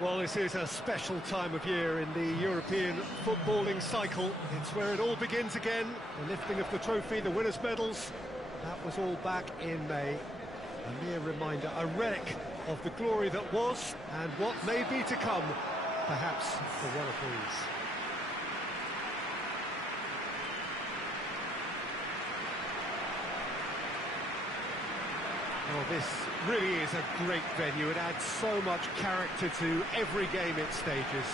Well, this is a special time of year in the European footballing cycle. It's where it all begins again. The lifting of the trophy, the winners' medals. That was all back in May. A mere reminder, a relic of the glory that was and what may be to come, perhaps for one of these. Well, this really is a great venue. It adds so much character to every game it stages.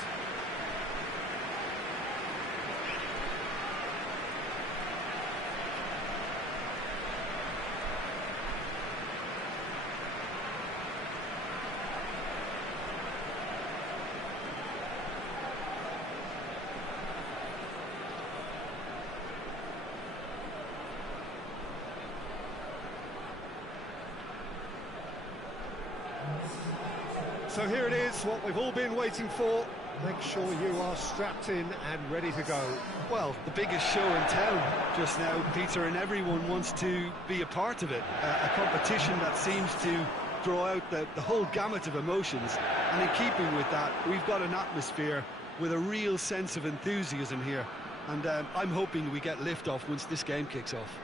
So here it is, what we've all been waiting for. Make sure you are strapped in and ready to go. Well, the biggest show in town just now, Peter, and everyone wants to be a part of it. A competition that seems to draw out the whole gamut of emotions. And in keeping with that, we've got an atmosphere with a real sense of enthusiasm here. And I'm hoping we get lift-off once this game kicks off.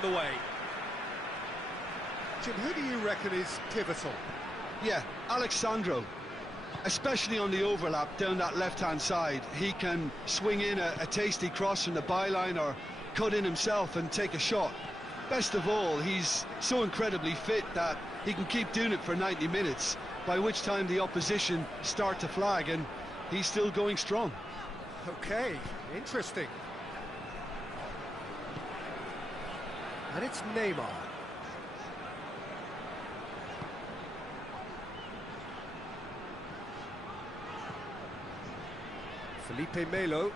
The way. Jim, who do you reckon is pivotal? Yeah, Alexandro, especially on the overlap down that left-hand side. He can swing in a tasty cross from the byline or cut in himself and take a shot. Best of all, he's so incredibly fit that he can keep doing it for 90 minutes, by which time the opposition start to flag, and he's still going strong. Okay, interesting. And it's Neymar. Felipe Melo.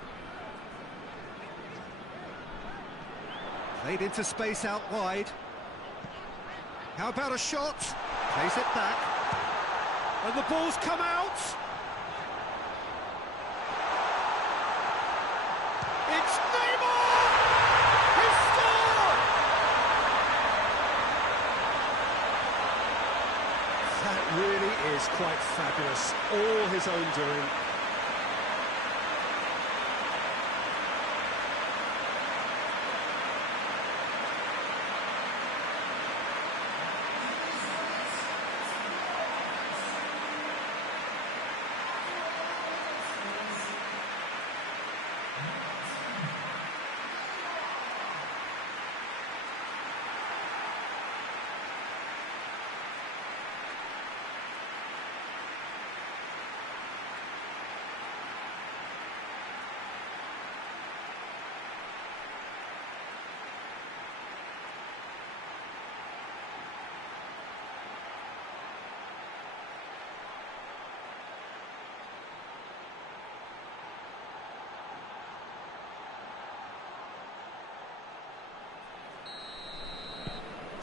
Played into space out wide. How about a shot? Plays it back. And the ball's come out. It's Neymar! He's scored! That really is quite fabulous. All his own doing.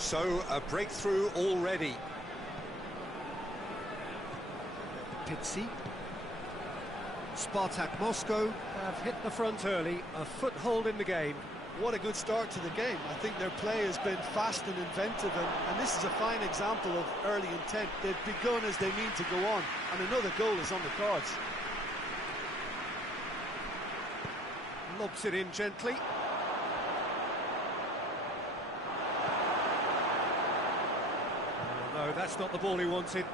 So, a breakthrough already. Pizzi. SPARTAK Moscow have hit the front early, a foothold in the game. What a good start to the game. I think their play has been fast and inventive, and this is a fine example of early intent. They've begun as they mean to go on, and another goal is on the cards. Lobs it in gently. No, that's not the ball he wanted.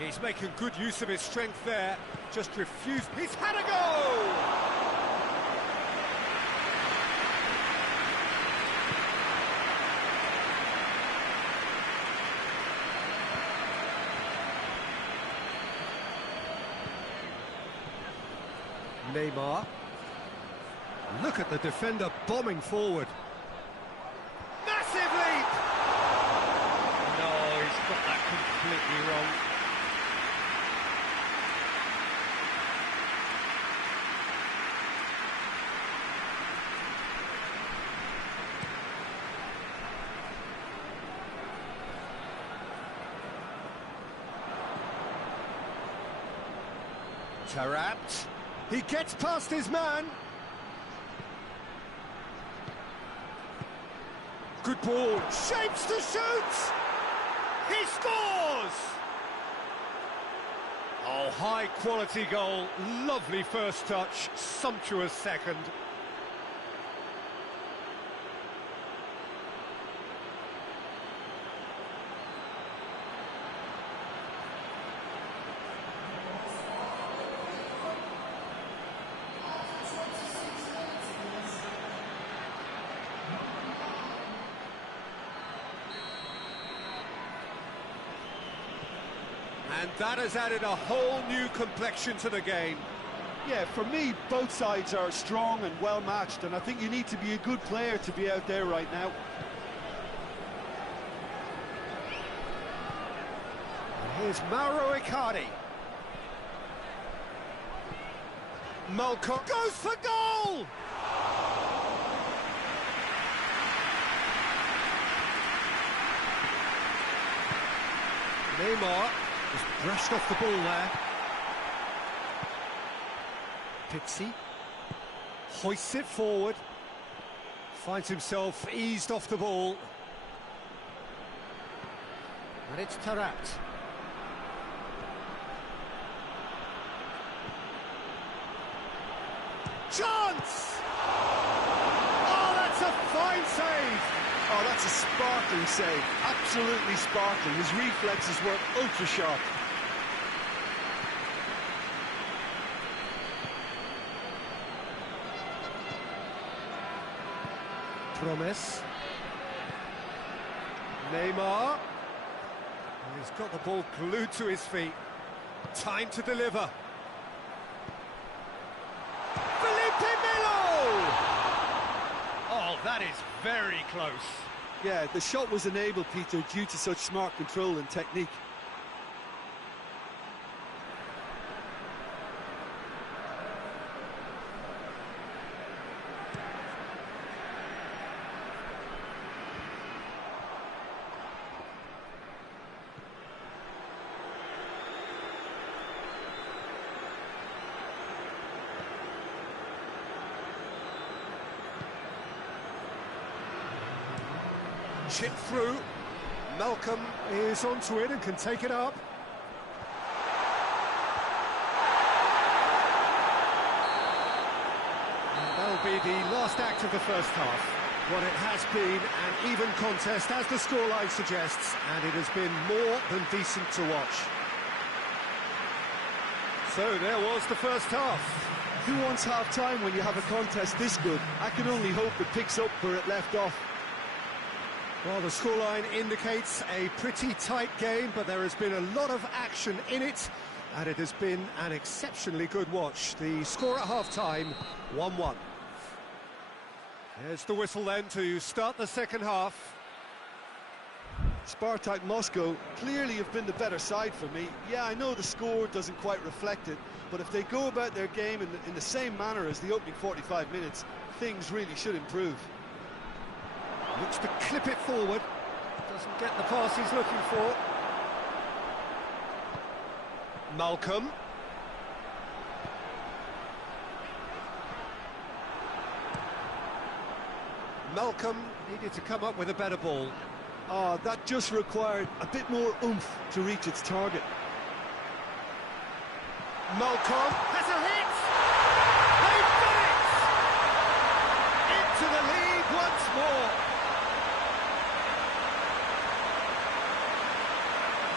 He's making good use of his strength there. Just refused. He's had a goal! Neymar. Look at the defender bombing forward. Massive leap! No, he's got that completely wrong. Taarabt. He gets past his man. Good ball. Shapes to shoot. He scores! Oh, high-quality goal. Lovely first touch. Sumptuous second. And that has added a whole new complexion to the game. Yeah, for me, both sides are strong and well matched, and I think you need to be a good player to be out there right now. Here's Mauro Icardi. Malcolm goes for goal! Neymar just brushed off the ball there. Pixie hoists it forward, finds himself eased off the ball, and it's Taarabt. Chance! Oh, that's a fine save! Oh, that's a sparkling save. Absolutely sparkling. His reflexes were ultra sharp. Promise. Neymar. He's got the ball glued to his feet. Time to deliver. Oh, that is very close. Yeah, the shot was enabled, Peter, due to such smart control and technique. Chip through. Malcolm is onto it and can take it up. And that'll be the last act of the first half. What it has been an even contest, as the scoreline suggests, and it has been more than decent to watch. So there was the first half. Who wants half-time when you have a contest this good? I can only hope it picks up where it left off. Well, the scoreline indicates a pretty tight game, but there has been a lot of action in it, and it has been an exceptionally good watch. The score at half-time, 1-1. There's the whistle then to start the second half. SPARTAK Moscow clearly have been the better side for me. Yeah, I know the score doesn't quite reflect it, but if they go about their game in the same manner as the opening 45 minutes, things really should improve. Looks to clip it forward. Doesn't get the pass he's looking for. Malcolm. Malcolm needed to come up with a better ball. Oh, that just required a bit more oomph to reach its target. Malcolm has a hit! They've done it! Into the lead once more.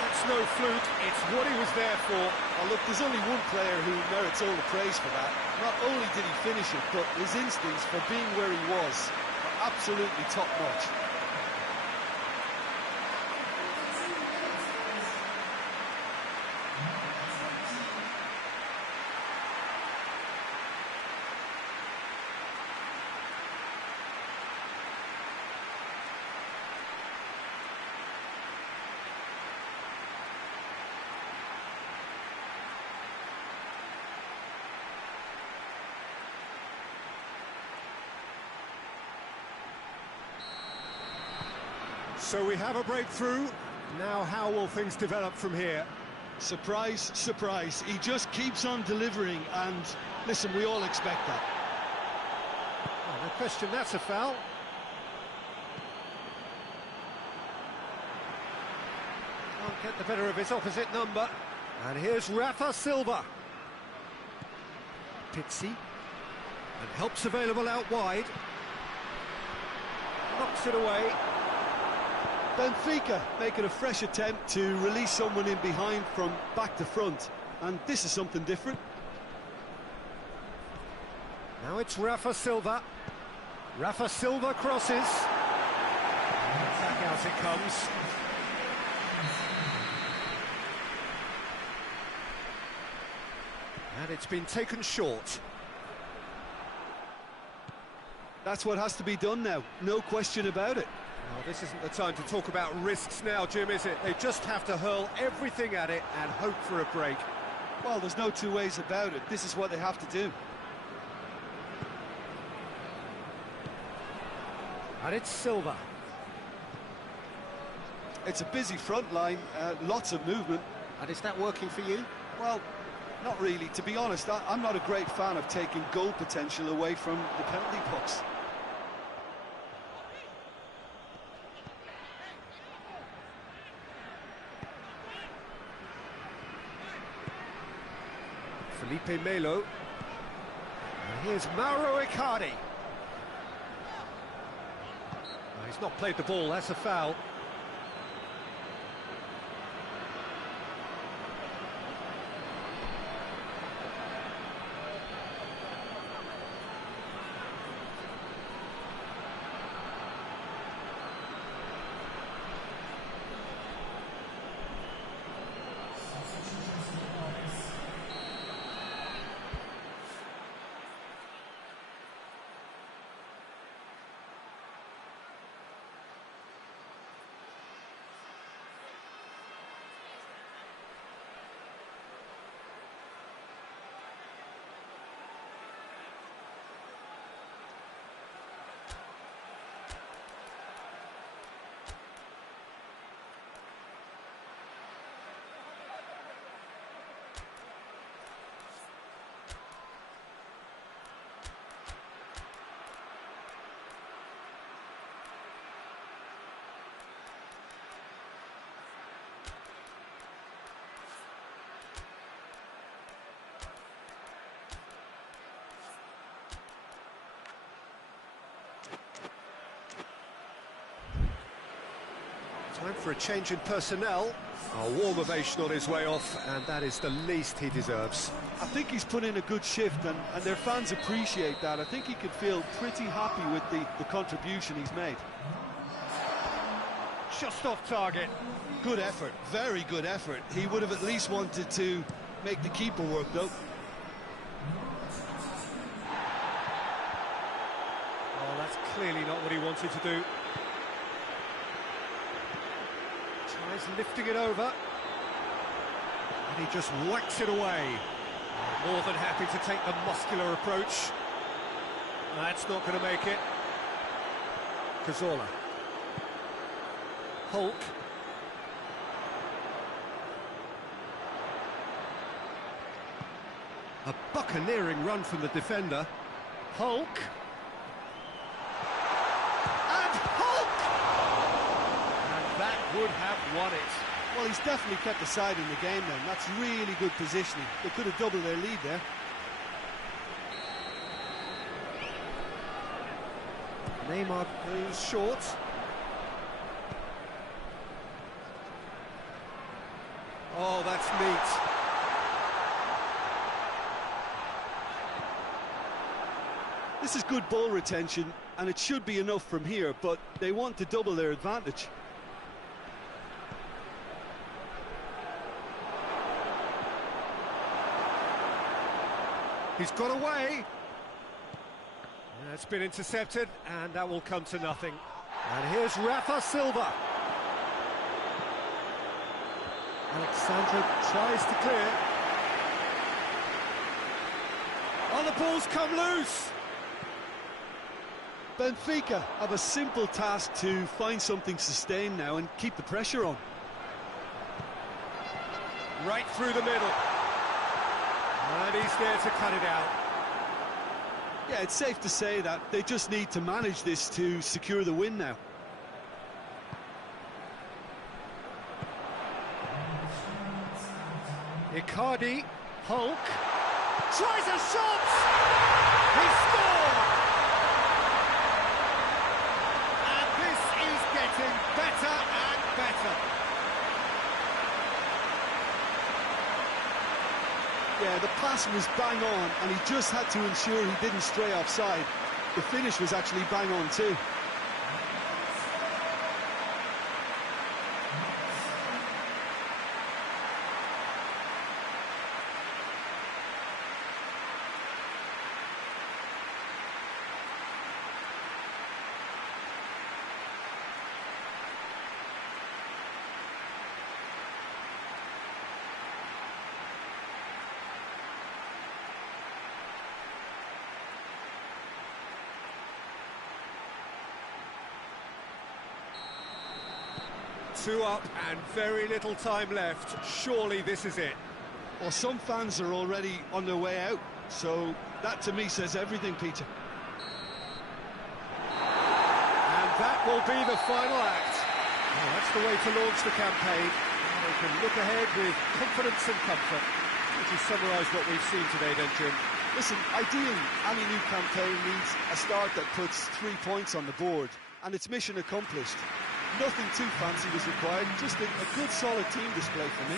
That's no fluke, it's what he was there for. Oh, look, there's only one player who merits all the praise for that. Not only did he finish it, but his instincts for being where he was are absolutely top-notch. So we have a breakthrough. Now how will things develop from here? Surprise, surprise. He just keeps on delivering, and listen, we all expect that. Oh, no question, that's a foul. Can't get the better of his opposite number. And here's Rafa Silva. Pizzi. And help's available out wide. Knocks it away. Benfica making a fresh attempt to release someone in behind from back to front. And this is something different. Now it's Rafa Silva. Rafa Silva crosses. Back out it comes. And it's been taken short. That's what has to be done now, no question about it. Well, this isn't the time to talk about risks now, Jim, is it? They just have to hurl everything at it and hope for a break. Well, there's no two ways about it. This is what they have to do. And it's Silva. It's a busy front line, lots of movement. And is that working for you? Well, not really. To be honest, I'm not a great fan of taking goal potential away from the penalty box. Felipe Melo. And here's Mauro Icardi. Oh, he's not played the ball, that's a foul. Time for a change in personnel. A warm ovation on his way off, and that is the least he deserves. I think he's put in a good shift, and their fans appreciate that. I think he can feel pretty happy with the contribution he's made. Just off target. Good effort, very good effort. He would have at least wanted to make the keeper work, though. Oh, that's clearly not what he wanted to do. Tries lifting it over. And he just whacks it away. More than happy to take the muscular approach. That's not going to make it. Cazorla. Hulk. A buccaneering run from the defender. Hulk. And Hulk! And that would have won it. Well, he's definitely kept the side in the game then. That's really good positioning. They could have doubled their lead there. Neymar goes short. Oh, that's neat. This is good ball retention, and it should be enough from here, but they want to double their advantage. He's got away. It's been intercepted, and that will come to nothing. And here's Rafa Silva. Alexandra tries to clear. Oh, the ball's come loose. Benfica have a simple task to find something sustained now and keep the pressure on. right through the middle. And he's there to cut it out. Yeah, it's safe to say that they just need to manage this to secure the win now. Icardi, Hulk, tries a shot! He scored! And this is getting better and better. Yeah, the pass was bang on, and he just had to ensure he didn't stray offside. The finish was actually bang on too. Two up and very little time left. Surely this is it. Well, some fans are already on their way out, so that to me says everything, Peter. And that will be the final act. Well, that's the way to launch the campaign. Now they can look ahead with confidence and comfort. Would you summarise what we've seen today, then, Jim? Listen, ideally, any new campaign needs a start that puts 3 points on the board, and it's mission accomplished. Nothing too fancy was required, just a good solid team display for me.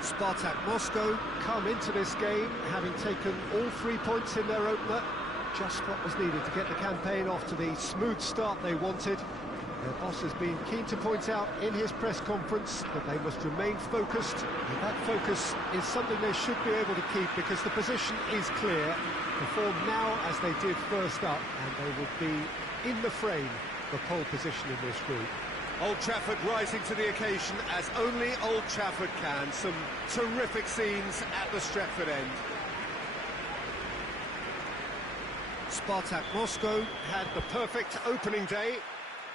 SPARTAK Moscow come into this game having taken all 3 points in their opener. Just what was needed to get the campaign off to the smooth start they wanted. Their boss has been keen to point out in his press conference that they must remain focused, and that focus is something they should be able to keep because the position is clear. Perform now as they did first up, and they will be in the frame for pole position in this group. Old Trafford rising to the occasion as only Old Trafford can. Some terrific scenes at the Stretford end. SPARTAK Moscow had the perfect opening day.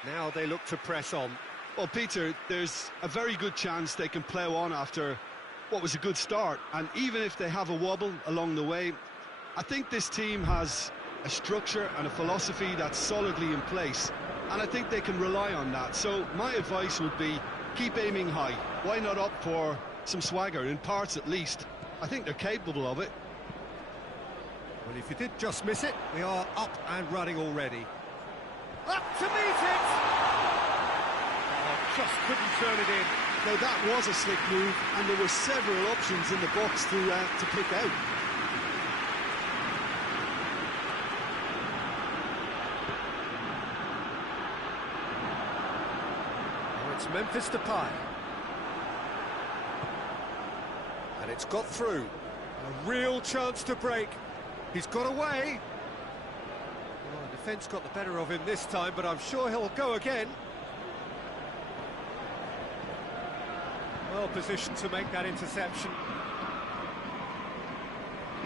Now they look to press on. Well, Peter, there's a very good chance they can plough on after what was a good start. And even if they have a wobble along the way, I think this team has a structure and a philosophy that's solidly in place. And I think they can rely on that. So my advice would be, keep aiming high. Why not opt for some swagger, in parts at least? I think they're capable of it. Well, if you did just miss it, we are up and running already. Up to meet it! Oh, just couldn't turn it in. Now that was a slick move, and there were several options in the box to pick out. It's Memphis Depay. And it's got through. A real chance to break. He's got away. Well, the defence got the better of him this time, but I'm sure he'll go again. Well positioned to make that interception.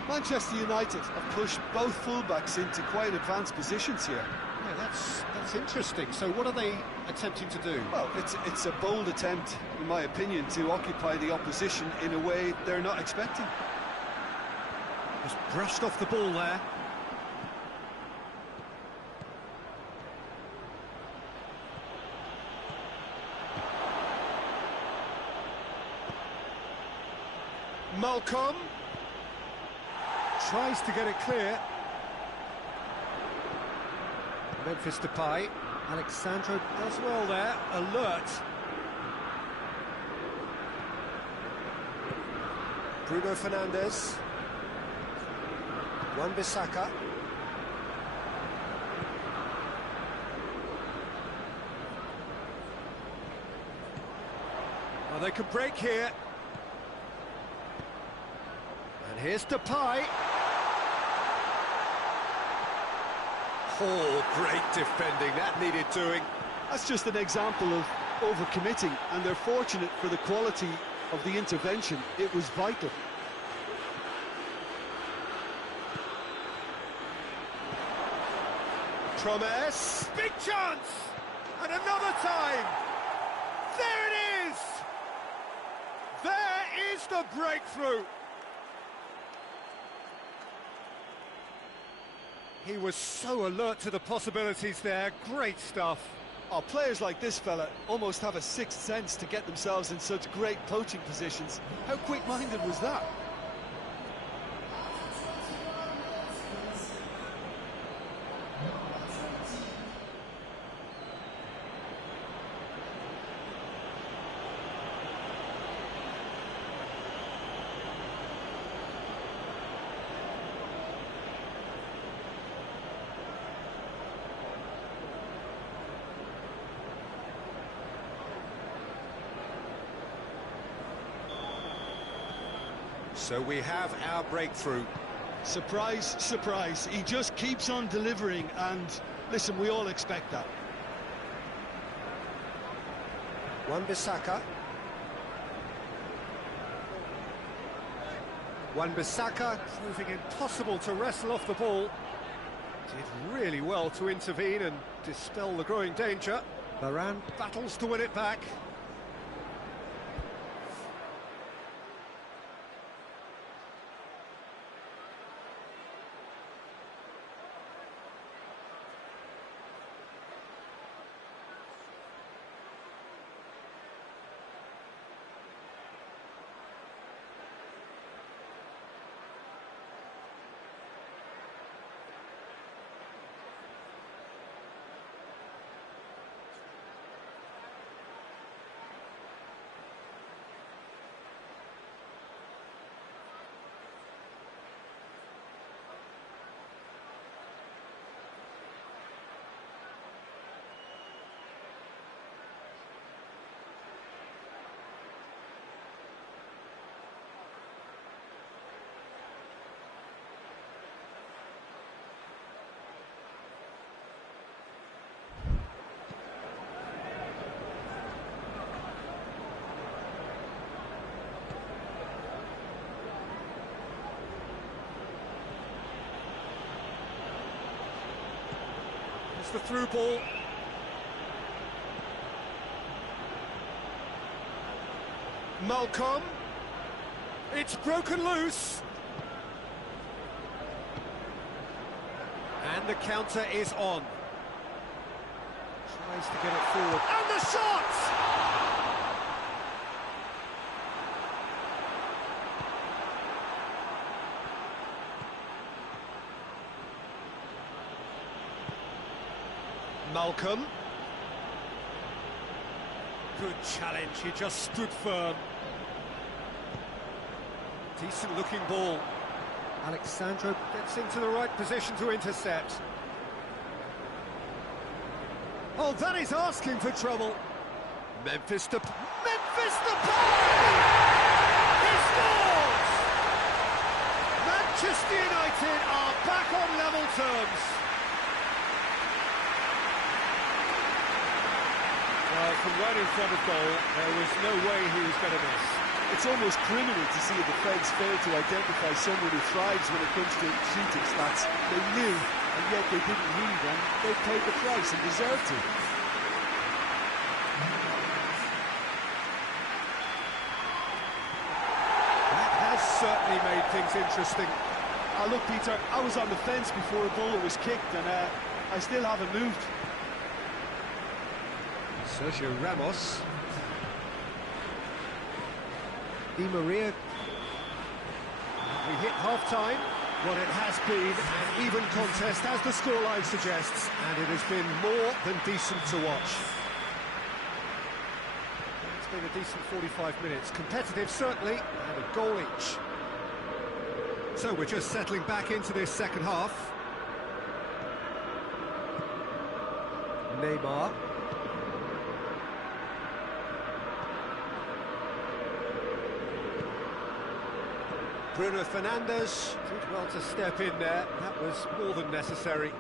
Manchester United have pushed both fullbacks into quite advanced positions here. Yeah, that's interesting. So what are they attempting to do? Well, it's a bold attempt, in my opinion, to occupy the opposition in a way they're not expecting. Just brushed off the ball there. Malcolm tries to get it clear. Memphis Depay. Alexandro does well there, alert. Bruno Fernandes. Wan-Bissaka. Oh, they could break here. And here's Depay. Oh, great defending, that needed doing. That's just an example of overcommitting, and they're fortunate for the quality of the intervention. It was vital. Promise, big chance, and another time. There it is. There is the breakthrough. He was so alert to the possibilities there. Great stuff. Oh, players like this fella almost have a sixth sense to get themselves in such great poaching positions. How quick-minded was that? So we have our breakthrough. Surprise, surprise. He just keeps on delivering, and listen, we all expect that. Wan-Bissaka. Wan-Bissaka proving impossible to wrestle off the ball. Did really well to intervene and dispel the growing danger. Varane battles to win it back. The through ball. Malcolm. It's broken loose. And the counter is on. Tries to get it forward. And the shot! Malcolm. Good challenge, he just stood firm. Decent looking ball. Alexandro gets into the right position to intercept. Oh, that is asking for trouble. Memphis Depay! He scores! Manchester United are back on level terms. Well, from right in front of goal, there was no way he was going to miss. It's almost criminal to see a defence fail to identify someone who thrives when it comes to shooting stats. They knew, and yet they didn't read, and they paid the price and deserved to. That has certainly made things interesting. Look, Peter, I was on the fence before a ball was kicked, and I still haven't moved. Sergio Ramos. Di Maria We hit half-time. Well, it has been an even contest, as the scoreline suggests, and it has been more than decent to watch. It's been a decent 45 minutes. Competitive, certainly, and a goal each. So we're just settling back into this second half. Neymar. Bruno Fernandes did well to step in there. That was more than necessary.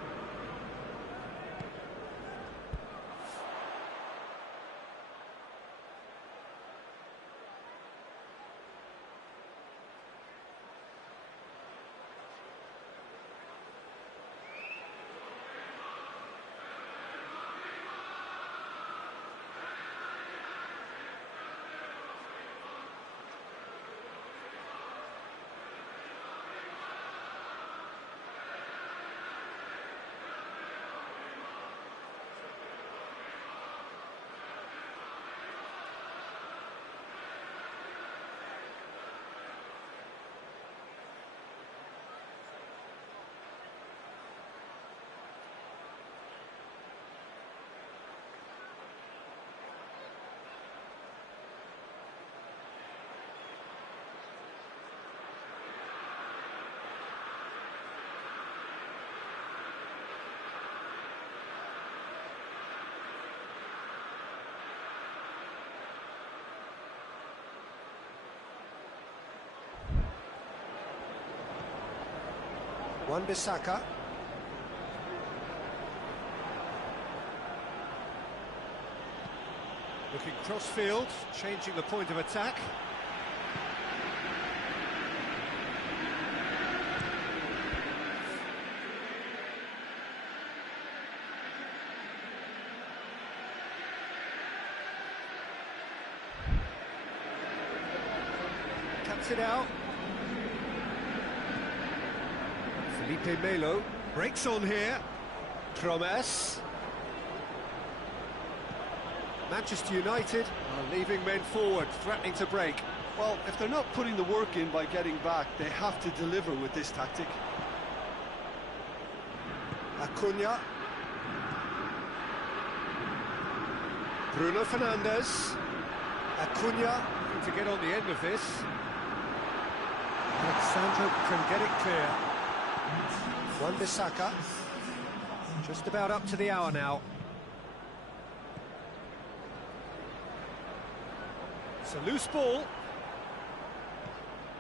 Wan-Bissaka. Looking cross-field, changing the point of attack. Cuts it out. Felipe Melo breaks on here. Promes. Manchester United are leaving men forward, threatening to break. Well, if they're not putting the work in by getting back, they have to deliver with this tactic. Acuna. Bruno Fernandes. Acuna looking to get on the end of this. Alexandro can get it clear. Wan-Bissaka. Just about up to the hour now. It's a loose ball.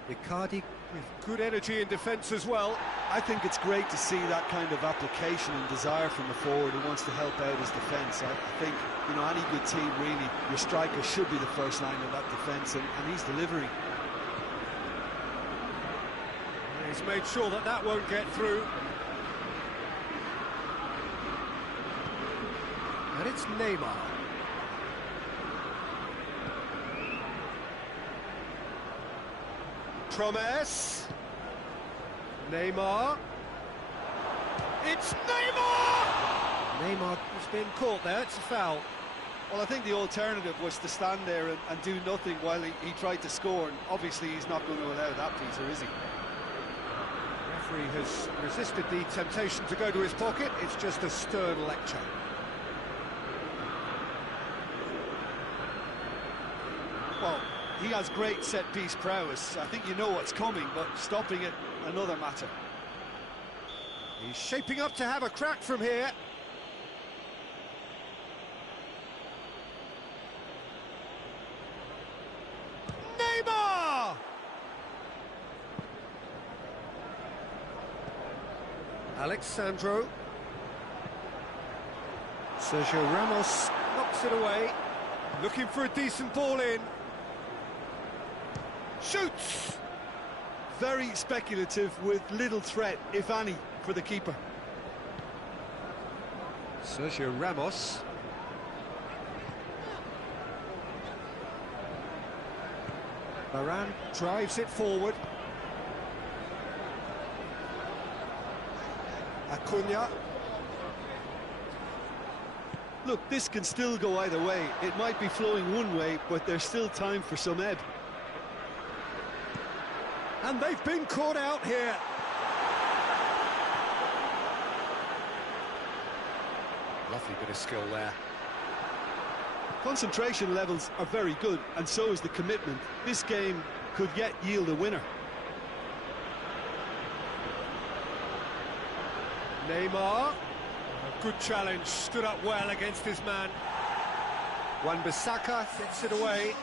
Icardi with good energy in defence as well. I think it's great to see that kind of application and desire from the forward who wants to help out his defence. I think, you know, any good team really, your striker should be the first line of that defence, and he's delivering. He's made sure that that won't get through. And it's Neymar. Promes. Neymar. It's Neymar! Neymar has been caught there, it's a foul. Well, I think the alternative was to stand there and do nothing while he tried to score, and obviously he's not going to allow that, Peter, is he? The referee has resisted the temptation to go to his pocket. It's just a stern lecture. Well, he has great set-piece prowess. I think you know what's coming, but stopping it, another matter. He's shaping up to have a crack from here. Neymar! Alexandro. Sergio Ramos knocks it away. Looking for a decent ball in. Shoots! Very speculative with little threat, if any, for the keeper. Sergio Ramos. Varane drives it forward. Acuna. Look, this can still go either way. It might be flowing one way, but there's still time for some ebb. And they've been caught out here. Lovely bit of skill there. Concentration levels are very good, and so is the commitment. This game could yet yield a winner. Neymar, a good challenge, stood up well against his man. Wan-Bissaka gets it away.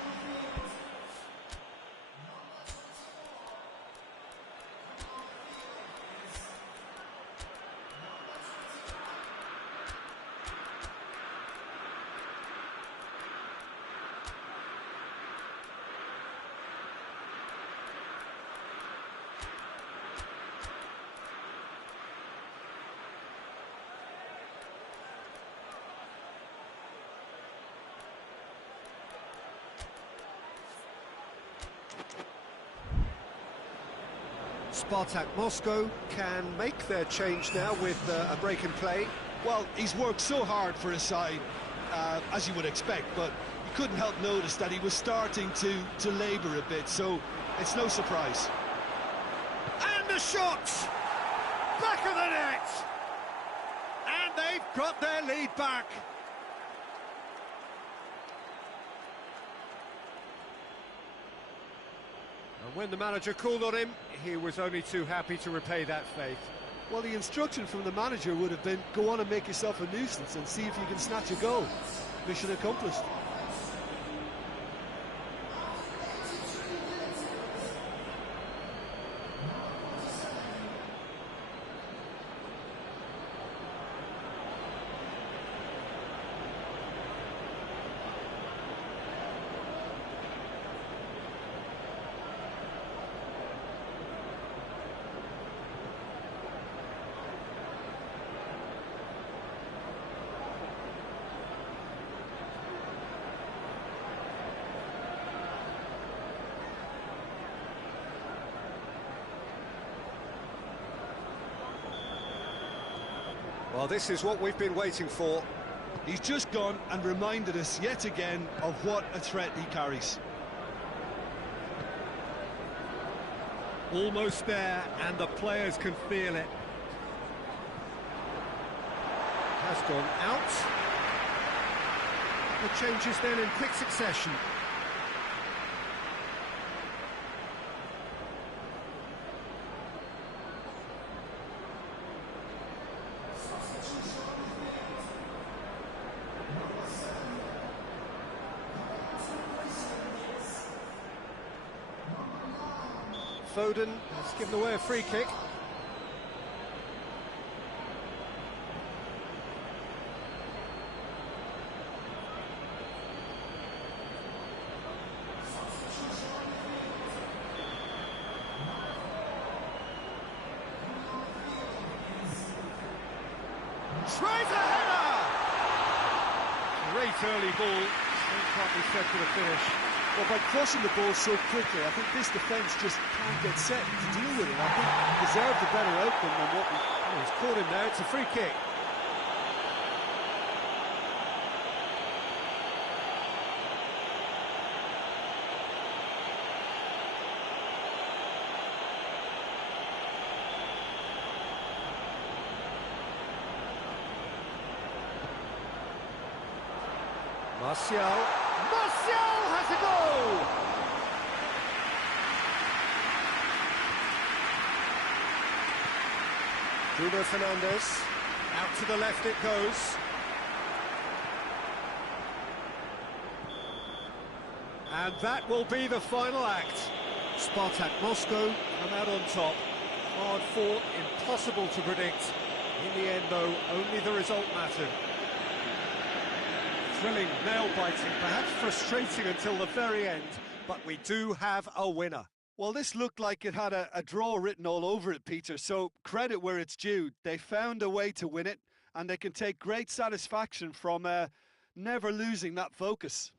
SPARTAK Moscow can make their change now with a break in play. Well, he's worked so hard for his side, as you would expect, but you couldn't help notice that he was starting to labour a bit, so it's no surprise. And the shot! Back of the net! And they've got their lead back. And when the manager called on him, he was only too happy to repay that faith. Well, the instruction from the manager would have been, go on and make yourself a nuisance and see if you can snatch a goal. Mission accomplished. Well, this is what we've been waiting for. He's just gone and reminded us yet again of what a threat he carries. Almost there, and the players can feel it. Has gone out. The changes then in quick succession. Foden has given away a free kick. Tries a header! Great early ball. Can't be said for the finish. Well, by crossing the ball so quickly, I think this defence just can't get set to deal with it. I think he deserved a better outcome than what we... Oh, he's caught him there, it's a free kick. Martial has a goal! Bruno Fernandes, out to the left it goes. And that will be the final act. SPARTAK Moscow come out on top. Hard fought, impossible to predict. In the end, though, only the result mattered. Thrilling, nail-biting, perhaps frustrating until the very end, but we do have a winner. Well, this looked like it had a draw written all over it, Peter, so credit where it's due. They found a way to win it, and they can take great satisfaction from never losing that focus.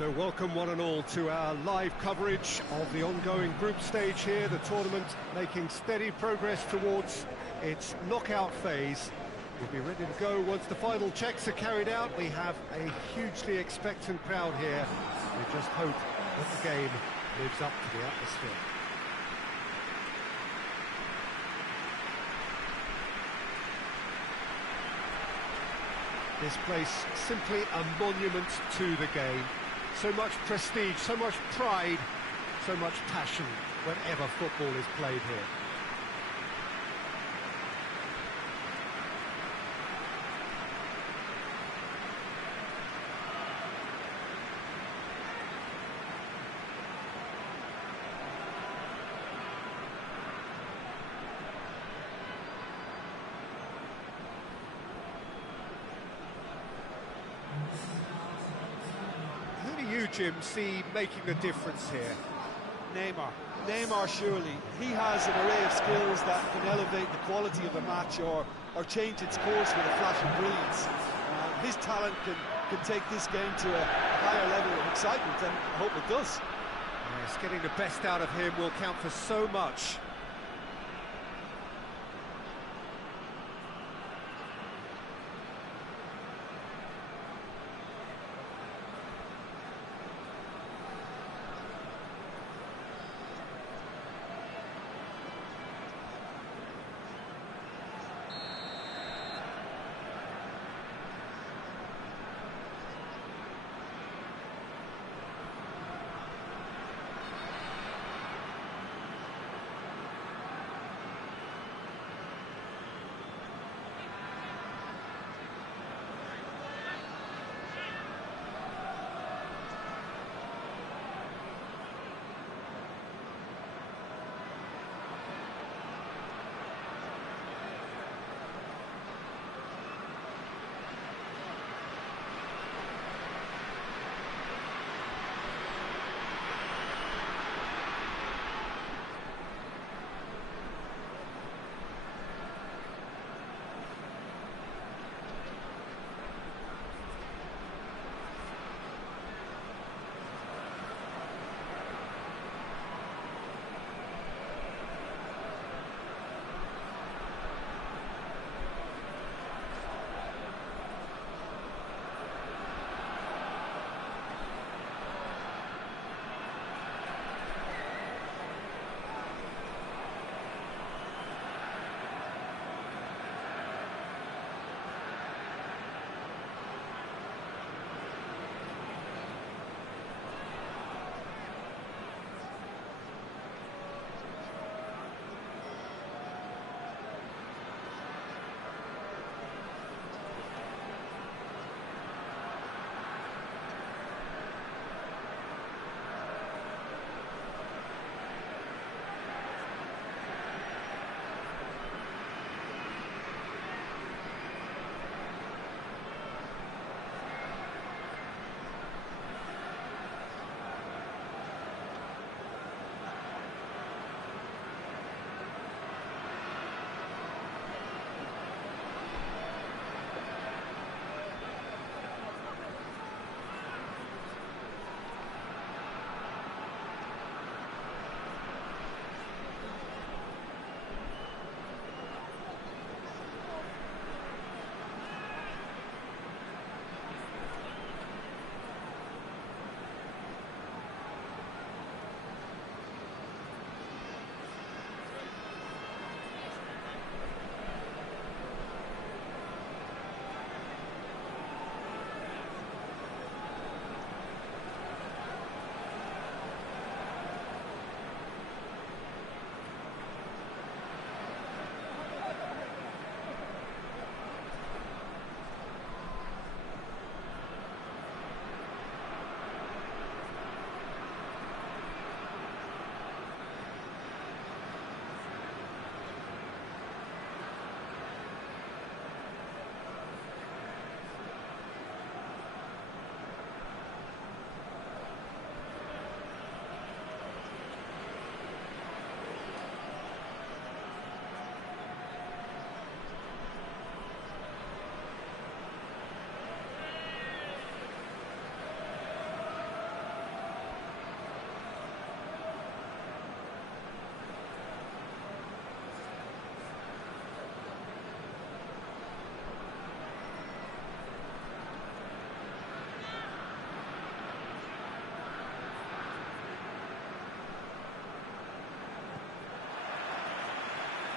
So welcome one and all to our live coverage of the ongoing group stage here, the tournament making steady progress towards its knockout phase. We'll be ready to go once the final checks are carried out. We have a hugely expectant crowd here. We just hope that the game lives up to the atmosphere. This place simply a monument to the game. So much prestige, so much pride, so much passion whenever football is played here. Jim, see making a difference here? Neymar surely. He has an array of skills that can elevate the quality of a match or change its course with a flash of brilliance. His talent can take this game to a higher level of excitement, and I hope it does. Yes, getting the best out of him will count for so much.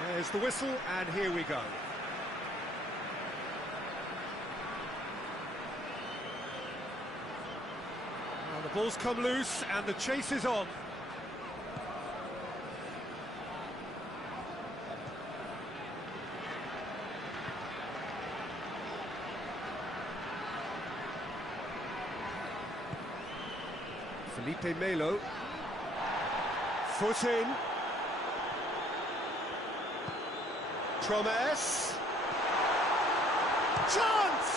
There's the whistle, and here we go. Now the ball's come loose, and the chase is on. Felipe Melo. Foot in. Promes. Chance!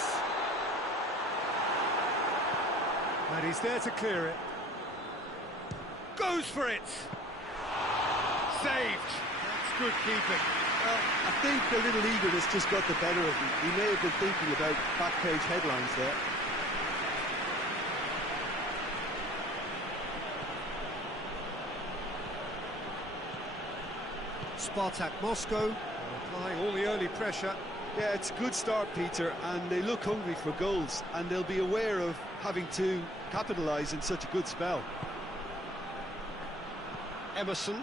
And he's there to clear it. Goes for it. Saved. That's good keeping. I think the little eagerness just got the better of him. He may have been thinking about back page headlines there. SPARTAK Moscow applying all the early pressure. Yeah, it's a good start, Peter, and they look hungry for goals, and they'll be aware of having to capitalise in such a good spell. Emerson.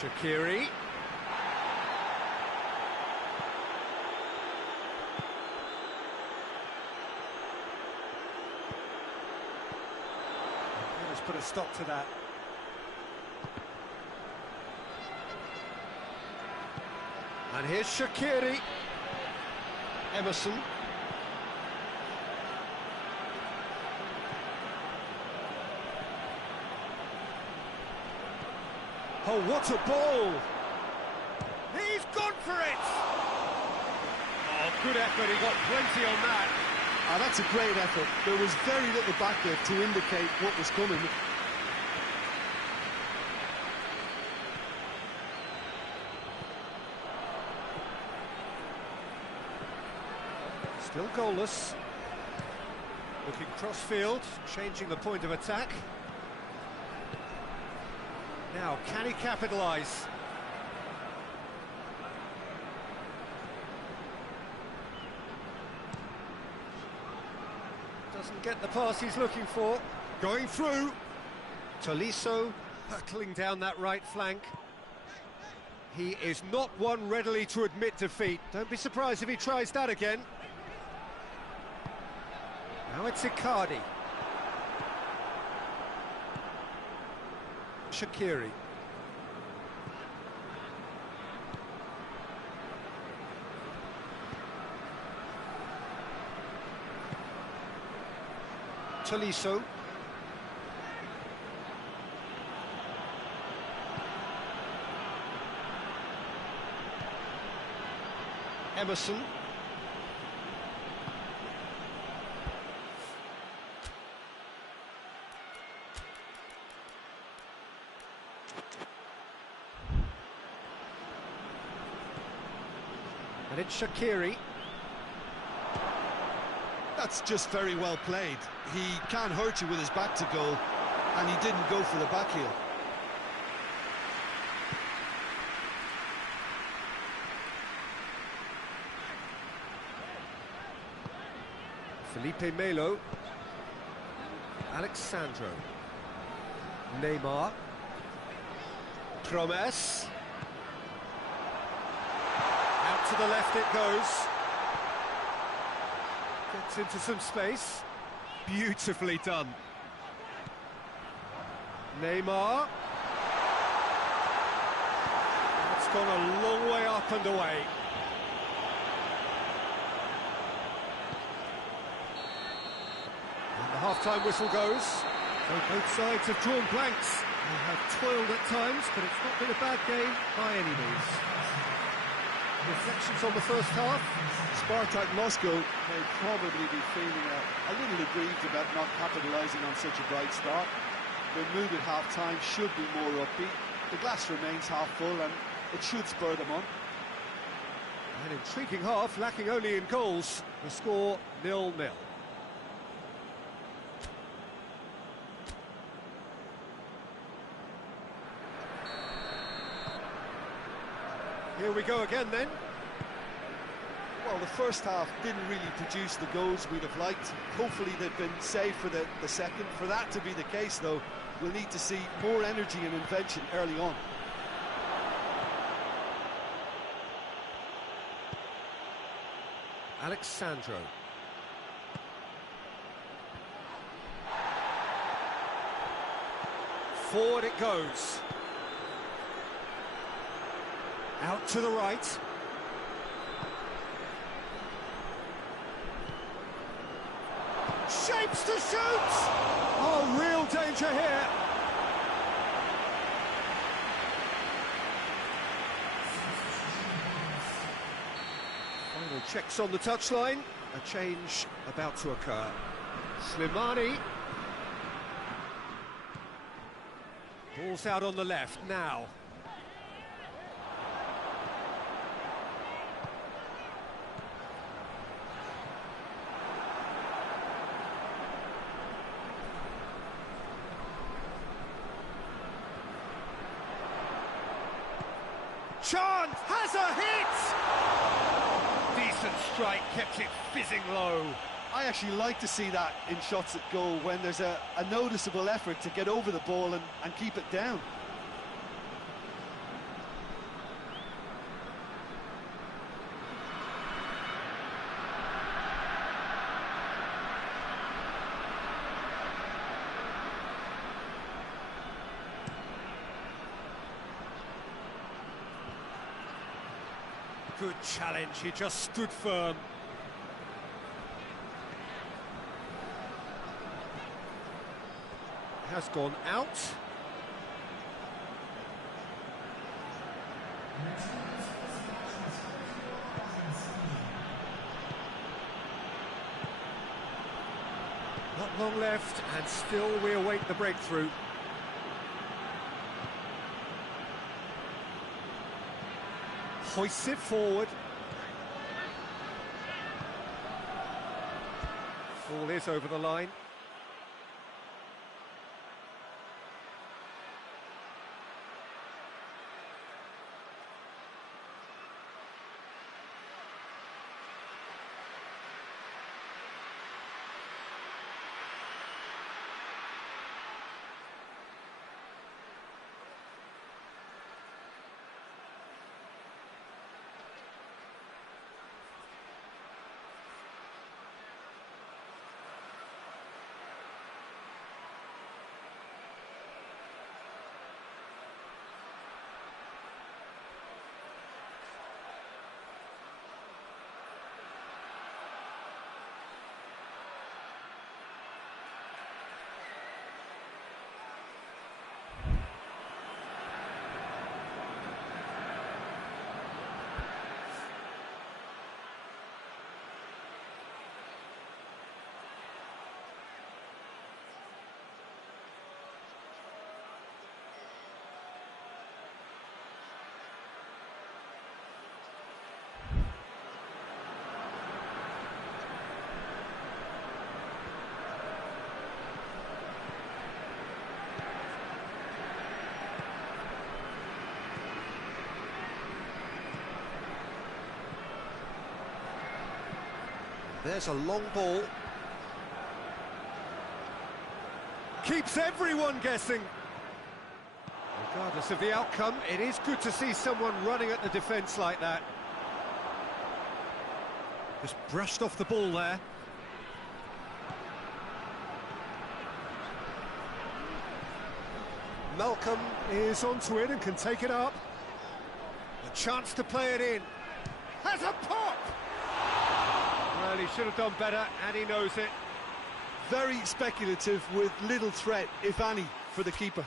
Shaqiri. Let's put a stop to that. And here's Shaqiri. Emerson. Oh, what a ball! He's gone for it! Oh, good effort, he got plenty on that. Ah, that's a great effort. There was very little backlift to indicate what was coming. Still goalless. Looking cross-field, changing the point of attack. Now, can he capitalise? Doesn't get the pass he's looking for. Going through. Tolisso hurtling down that right flank. He is not one readily to admit defeat. Don't be surprised if he tries that again. Now it's Icardi. Shaqiri. Tolisso. Emerson. And it's Shaqiri. That's just very well played. He can't hurt you with his back to goal, and he didn't go for the back heel. Felipe Melo. Alexandro. Neymar. Promes. Out to the left it goes. Gets into some space. Beautifully done. Neymar. It's gone a long way up and away. And the half-time whistle goes. So both sides have drawn blanks. They have toiled at times, but it's not been a bad game by any means. Reflections on the first half. SPARTAK Moscow may probably be feeling a little aggrieved about not capitalising on such a bright start. Their mood at half-time should be more upbeat. The glass remains half full, and it should spur them on. An intriguing half, lacking only in goals. The score 0-0. Here we go again then. Well, the first half didn't really produce the goals we'd have liked. Hopefully they've been saved for the second. For that to be the case, though, we'll need to see more energy and invention early on. Alexandro. Forward it goes. Out to the right. Shapes to shoot! Oh, real danger here. Final checks on the touchline. A change about to occur. Slimani. Ball's out on the left now. Chance has a hit! Decent strike, kept it fizzing low. I actually like to see that in shots at goal when there's a noticeable effort to get over the ball and keep it down. Good challenge, he just stood firm. Has gone out. Not long left, and still we await the breakthrough. Hoists it forward. Ball is over the line. There's a long ball. Keeps everyone guessing. Regardless of the outcome, it is good to see someone running at the defence like that. Just brushed off the ball there. Malcolm is onto it and can take it up. A chance to play it in. Has a pop! Well, he should have done better, and he knows it. Very speculative with little threat, if any, for the keeper.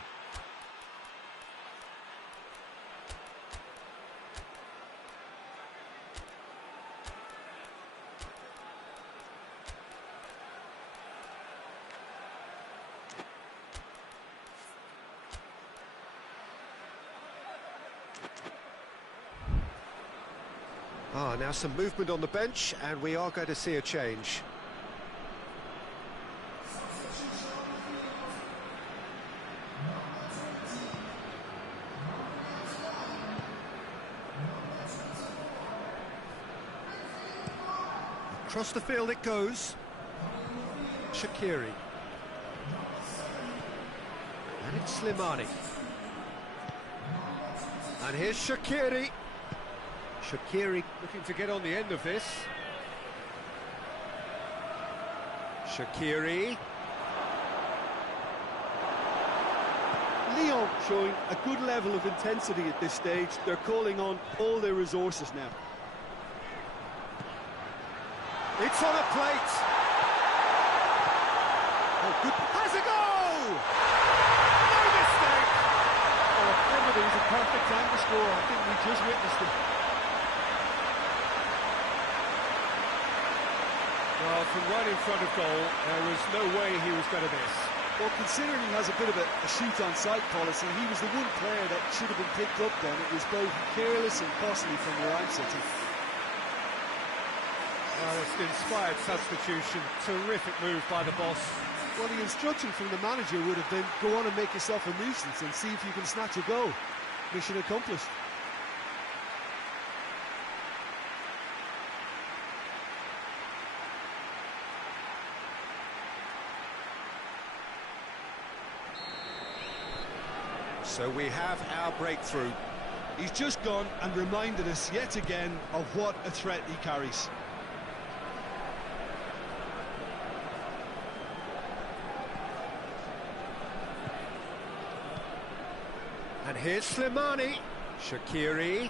Now some movement on the bench, and we are going to see a change. Across the field it goes. Shaqiri. And it's Slimani. And here's Shaqiri. Shaqiri looking to get on the end of this. Shaqiri. Lyon showing a good level of intensity at this stage. They're calling on all their resources now. It's on a plate. Oh, good. Has a goal! No mistake! Oh, Emma, was a perfect angle score. I think we just witnessed it. Well, from right in front of goal, there was no way he was going to miss. Well, considering he has a bit of a shoot-on-sight policy, he was the one player that should have been picked up then. It was both careless and costly from where I'm sitting. Well, it's an inspired substitution. Terrific move by the boss. Well, the instruction from the manager would have been, go on and make yourself a nuisance and see if you can snatch a goal. Mission accomplished. So we have our breakthrough. He's just gone and reminded us yet again of what a threat he carries. And here's Slimani. Shaqiri.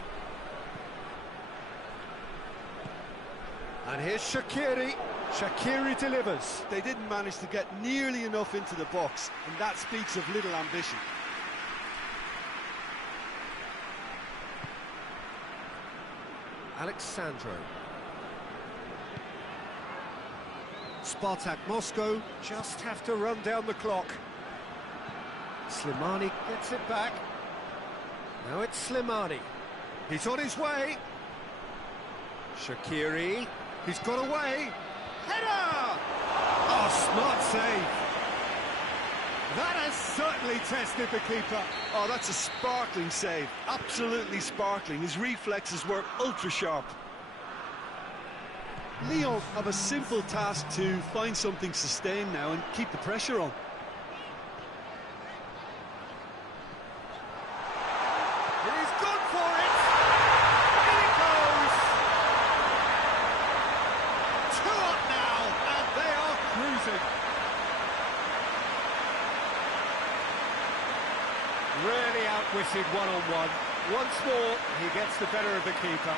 And here's Shaqiri. Shaqiri delivers. They didn't manage to get nearly enough into the box, and that speaks of little ambition. Alexandro. Spartak Moscow just have to run down the clock. Slimani gets it back. Now it's Slimani. He's on his way. Shaqiri. He's got away. Header! Oh, smart save. That has certainly tested the keeper. Oh, that's a sparkling save. Absolutely sparkling. His reflexes were ultra sharp. Lyon have a simple task to find something sustained now and keep the pressure on. He's gone for it. In it goes. 2 up now, and they are cruising. Really outwitted one-on-one. Once more, he gets the better of the keeper.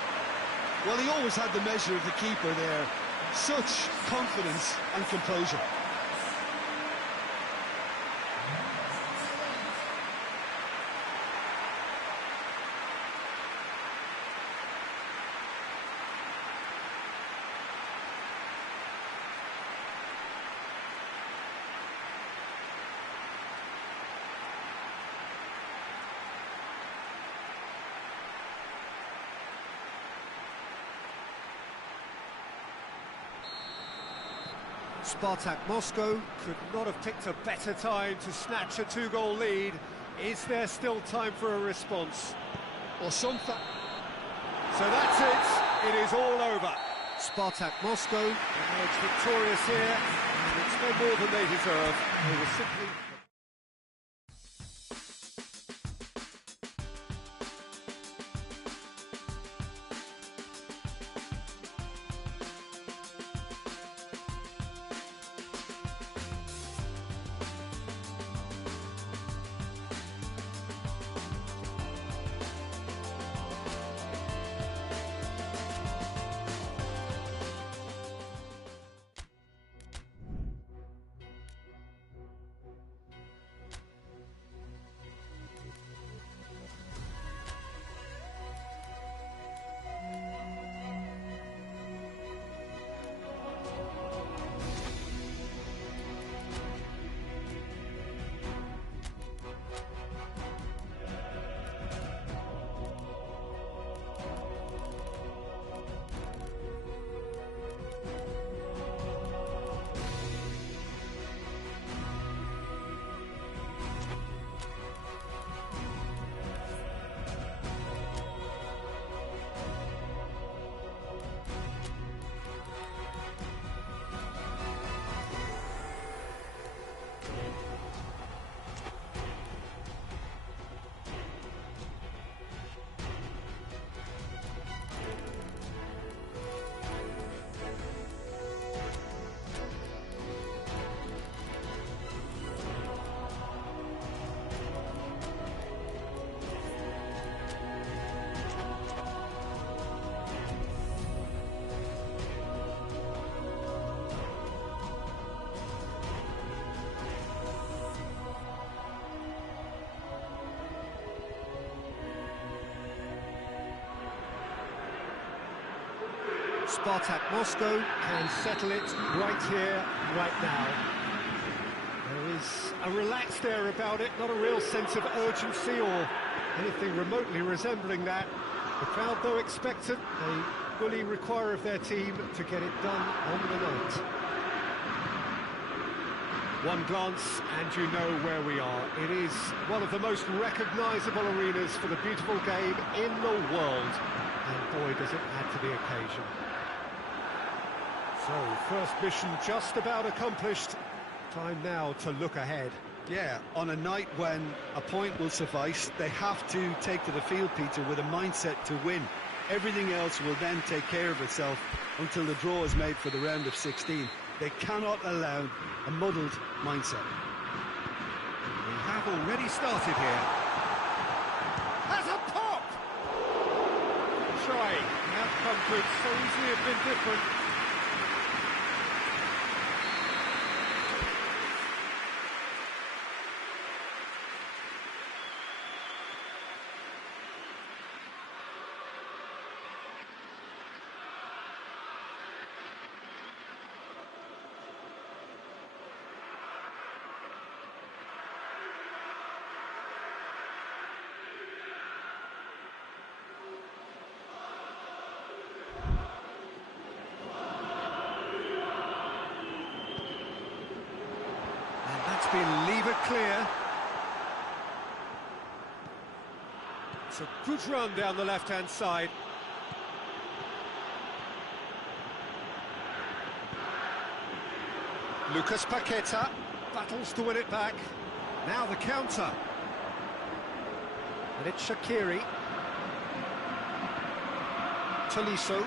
Well, he always had the measure of the keeper there. Such confidence and composure. Spartak Moscow could not have picked a better time to snatch a 2-goal lead. Is there still time for a response? Or some... So that's it. It is all over. Spartak Moscow emerged victorious here, and it's no more than they deserve. They were simply... Spartak Moscow can settle it right here, right now. There is a relaxed air about it, not a real sense of urgency or anything remotely resembling that. The crowd, though expectant, they fully require of their team to get it done on the night. One glance and you know where we are. It is one of the most recognisable arenas for the beautiful game in the world. And boy, does it add to the occasion. So, first mission just about accomplished. Time now to look ahead. Yeah, on a night when a point will suffice, they have to take to the field, Peter, with a mindset to win. Everything else will then take care of itself until the draw is made for the round of 16. They cannot allow a muddled mindset. We have already started here. Has a pop! Try. The outcome could so easily have been different. Been levered clear. It's a good run down the left-hand side. Lucas Paqueta battles to win it back. Now the counter. And it's Shaqiri. Tolisso.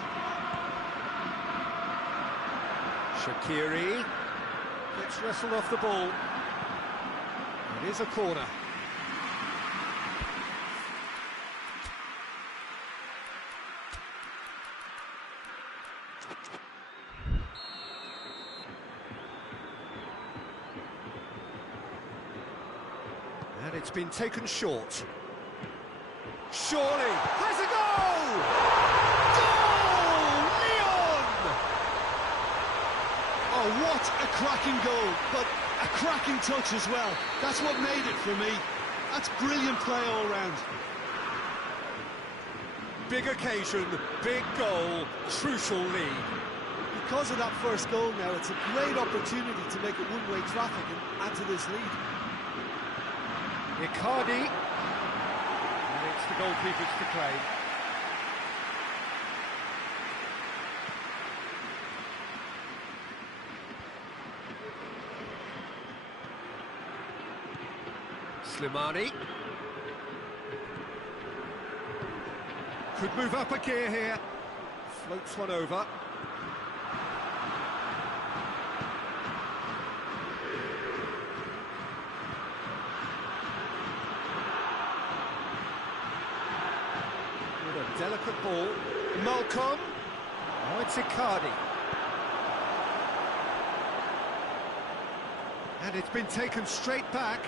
Shaqiri gets wrestled off the ball. It is a corner. And it's been taken short. Surely has a goal! Goal! Leon! Oh, what a cracking goal, but a cracking touch as well. That's what made it for me. That's brilliant play all round. Big occasion, big goal, crucial lead. Because of that first goal now, it's a great opportunity to make it one-way traffic and add to this lead. Icardi. And it's the goalkeeper's to claim. Slimani could move up a gear here. Floats one over. With a delicate ball. Malcolm. Oh, it's Icardi. And it's been taken straight back.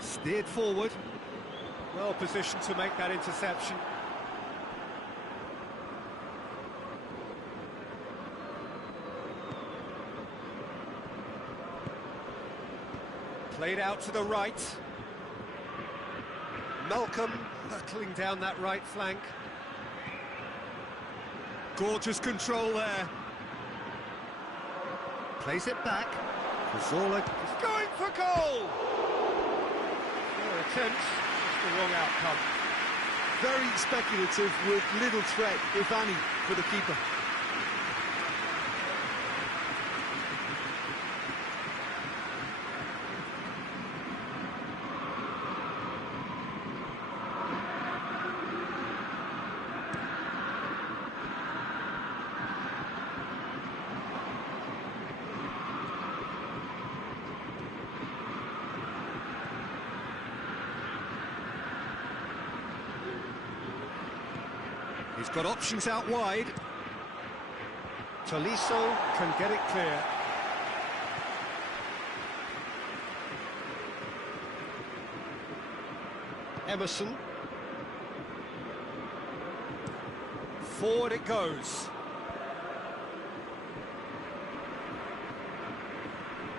Steered forward, well positioned to make that interception. Played out to the right. Malcolm hurtling down that right flank. Gorgeous control there. Plays it back. Cazorla is going for goal! Attempts, just the wrong outcome. Very speculative with little threat, if any, for the keeper. He's got options out wide. Tolisso can get it clear. Emerson. Forward it goes.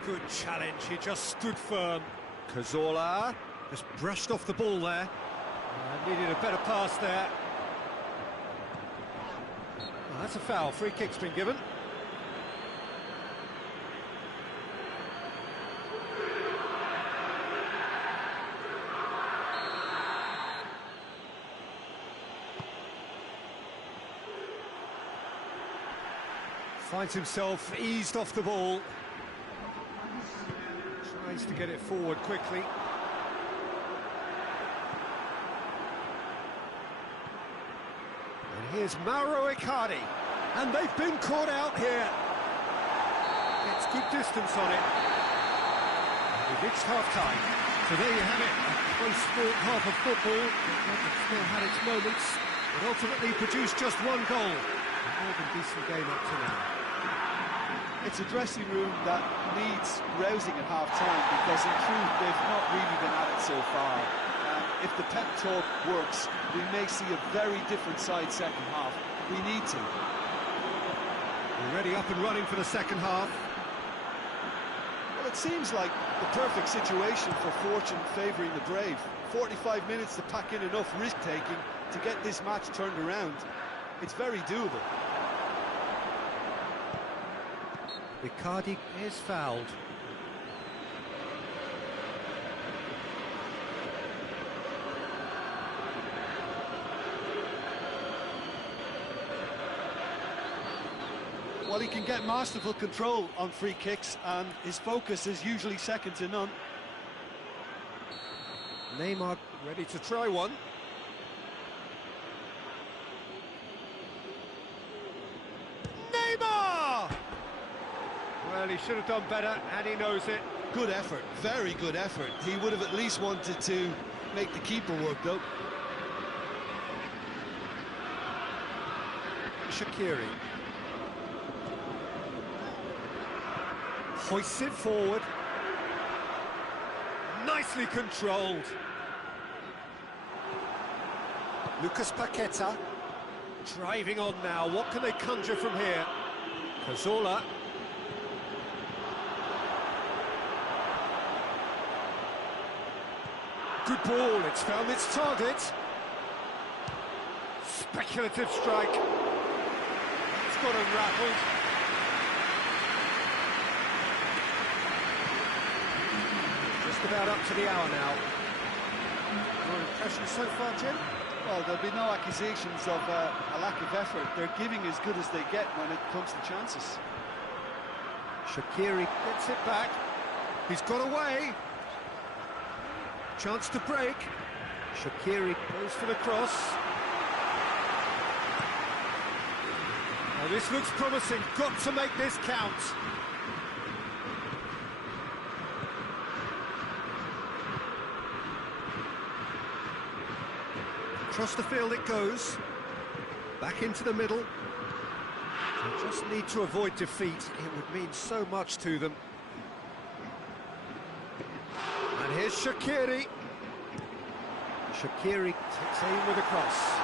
Good challenge, he just stood firm. Cazorla just brushed off the ball there. Needed a better pass there. Oh, that's a foul, free kick's been given. Finds himself eased off the ball. Tries to get it forward quickly. And here's Mauro Icardi. And they've been caught out here. Gets good distance on it. And we've reached half-time. So there you have it. A close-fought half of football. It still had its moments, but ultimately produced just one goal. A more than decent game up to now. It's a dressing room that needs rousing at half-time, because in truth they've not really been at it so far. If the pep talk works, we may see a very different side second half. We need to. Already up and running for the second half. Well, it seems like the perfect situation for fortune favouring the brave. 45 minutes to pack in enough risk-taking to get this match turned around. It's very doable. Icardi is fouled. Well, he can get masterful control on free kicks, and his focus is usually second to none. Neymar ready to try one. Neymar! Well, he should have done better, and he knows it. Good effort, very good effort. He would have at least wanted to make the keeper work, though. Shaqiri. Hoists it forward. Nicely controlled. Lucas Paqueta. Driving on now. What can they conjure from here? Cazorla. Good ball, it's found its target. Speculative strike. It's got unrattled. Just about up to the hour now. Your impression so far, Jim? Well, there'll be no accusations of a lack of effort. They're giving as good as they get when it comes to chances. Shaqiri gets it back. He's got away. Chance to break. Shaqiri goes for the cross. Now this looks promising. Got to make this count. Across the field it goes. Back into the middle. They just need to avoid defeat. It would mean so much to them. And here's Shaqiri. Shaqiri takes aim with a cross.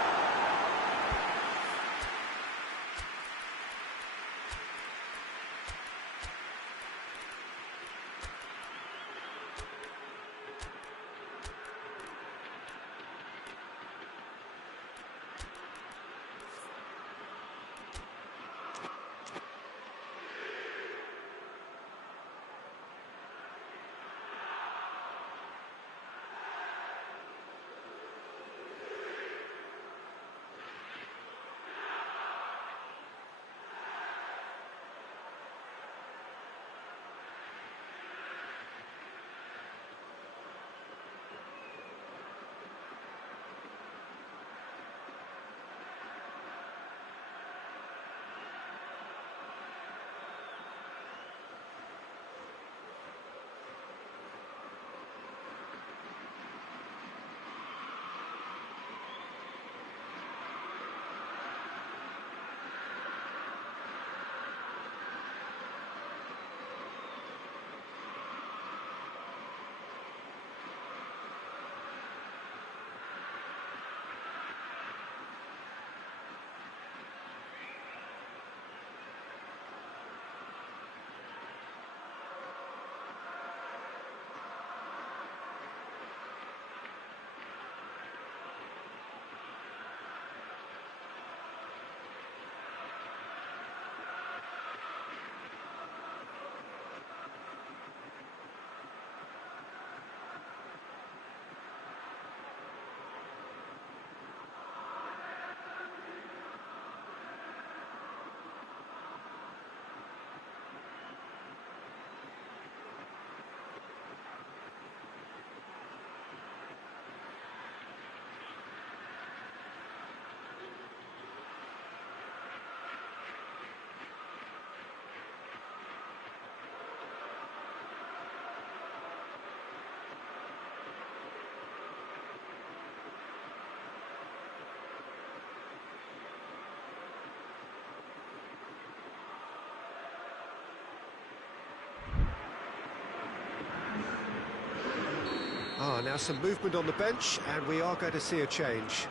Ah, now some movement on the bench, and we are going to see a change.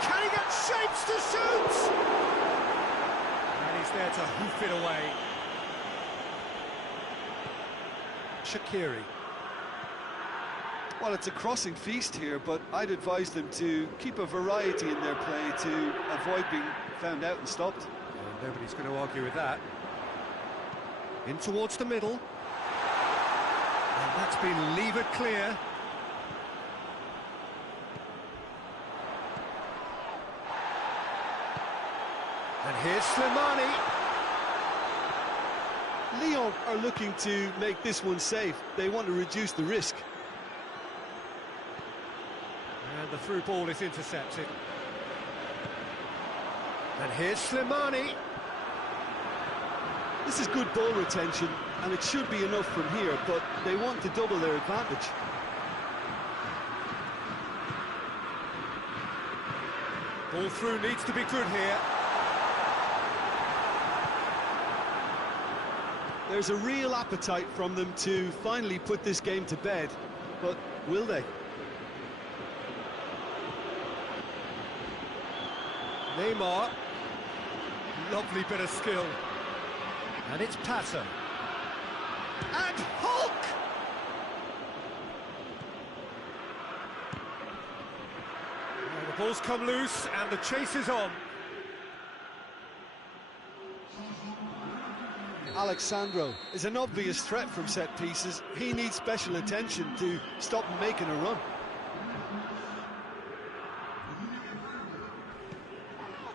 Can he get shapes to shoot? And he's there to hoof it away. Shaqiri. Well, it's a crossing feast here, but I'd advise them to keep a variety in their play to avoid being found out and stopped. And nobody's going to argue with that. In towards the middle. And that's been levered clear. And here's Slimani. Lyon are looking to make this one safe. They want to reduce the risk. And the through ball is intercepted. And here's Slimani. This is good ball retention, and it should be enough from here, but they want to double their advantage. Ball through needs to be good here. There's a real appetite from them to finally put this game to bed, but will they? Neymar. Lovely bit of skill. And it's Patter. And Hulk! Now the ball's come loose and the chase is on. Alexandro is an obvious threat from set pieces. He needs special attention to stop him making a run.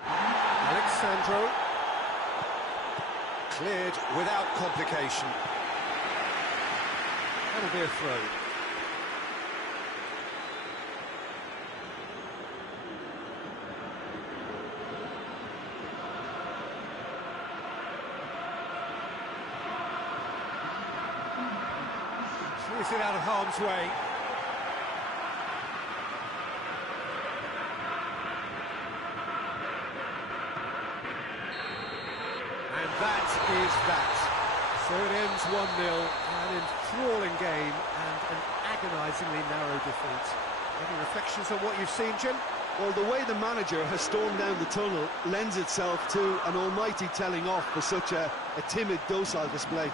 Alexandro. Cleared without complication. That'll be a throw. Clears it out of harm's way. And that is that. So it ends 1-0, an enthralling game and an agonisingly narrow defeat. Any reflections on what you've seen, Jim? Well, the way the manager has stormed down the tunnel lends itself to an almighty telling off for such a timid, docile display.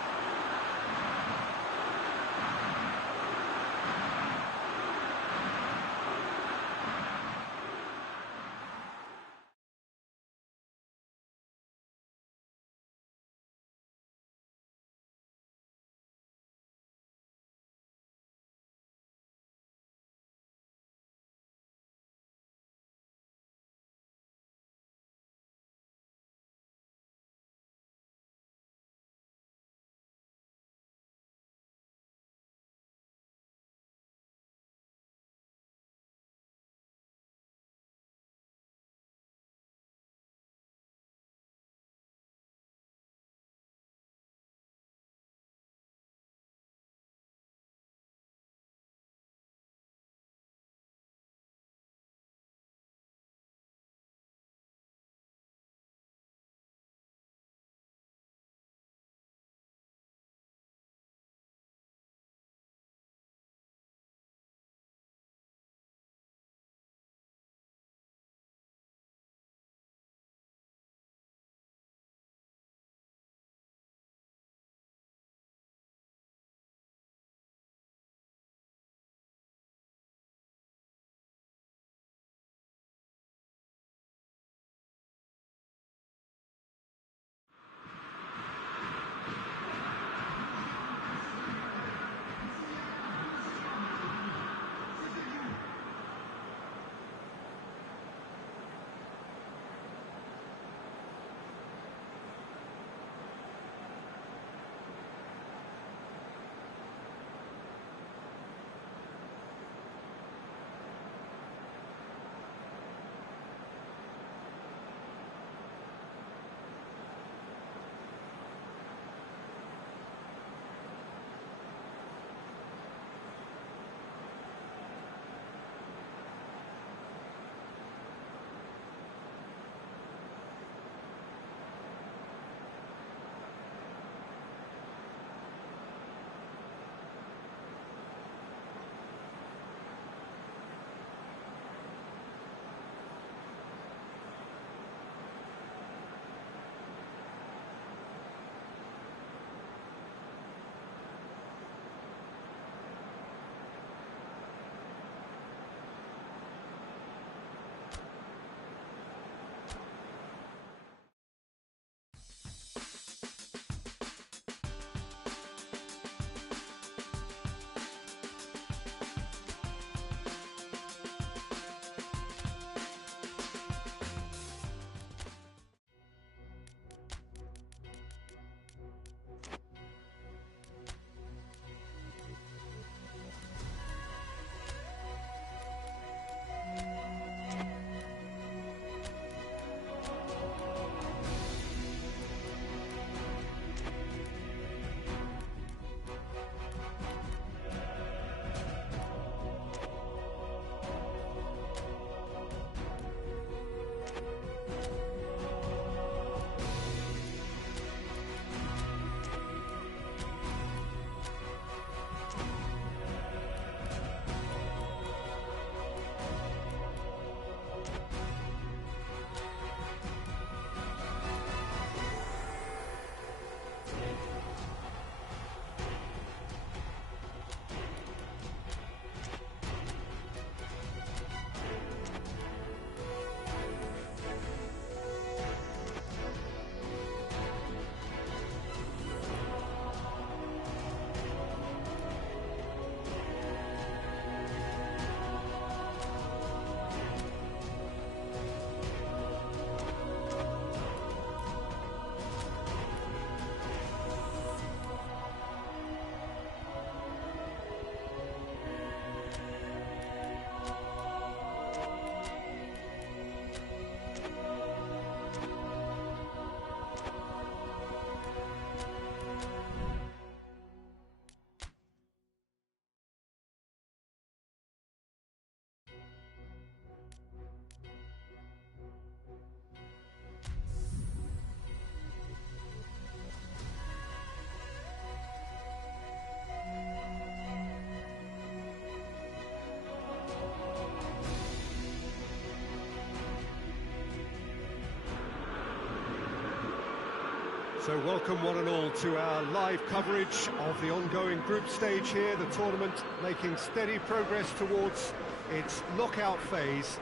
So welcome one and all to our live coverage of the ongoing group stage here, the tournament making steady progress towards its knockout phase.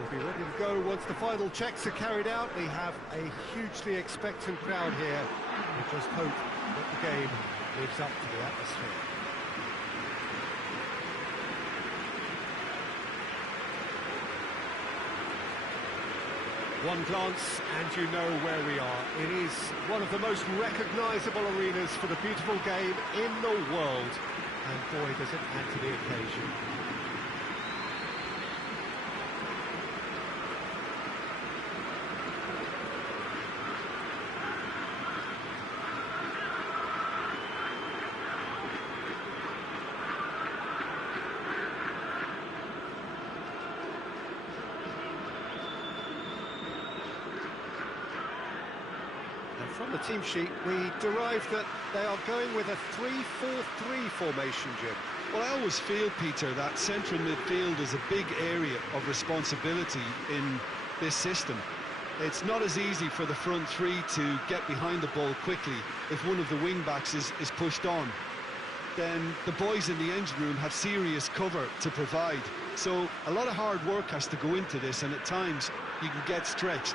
We'll be ready to go once the final checks are carried out. We have a hugely expectant crowd here. We just hope that the game lives up to the atmosphere. One glance and you know where we are. It is one of the most recognisable arenas for the beautiful game in the world. And boy, does it add to the occasion. From the team sheet, we derived that they are going with a 3-4-3 formation, Jim. Well, I always feel, Peter, that central midfield is a big area of responsibility in this system. It's not as easy for the front three to get behind the ball quickly if one of the wing-backs is pushed on. Then the boys in the engine room have serious cover to provide. So a lot of hard work has to go into this, and at times you can get stretched.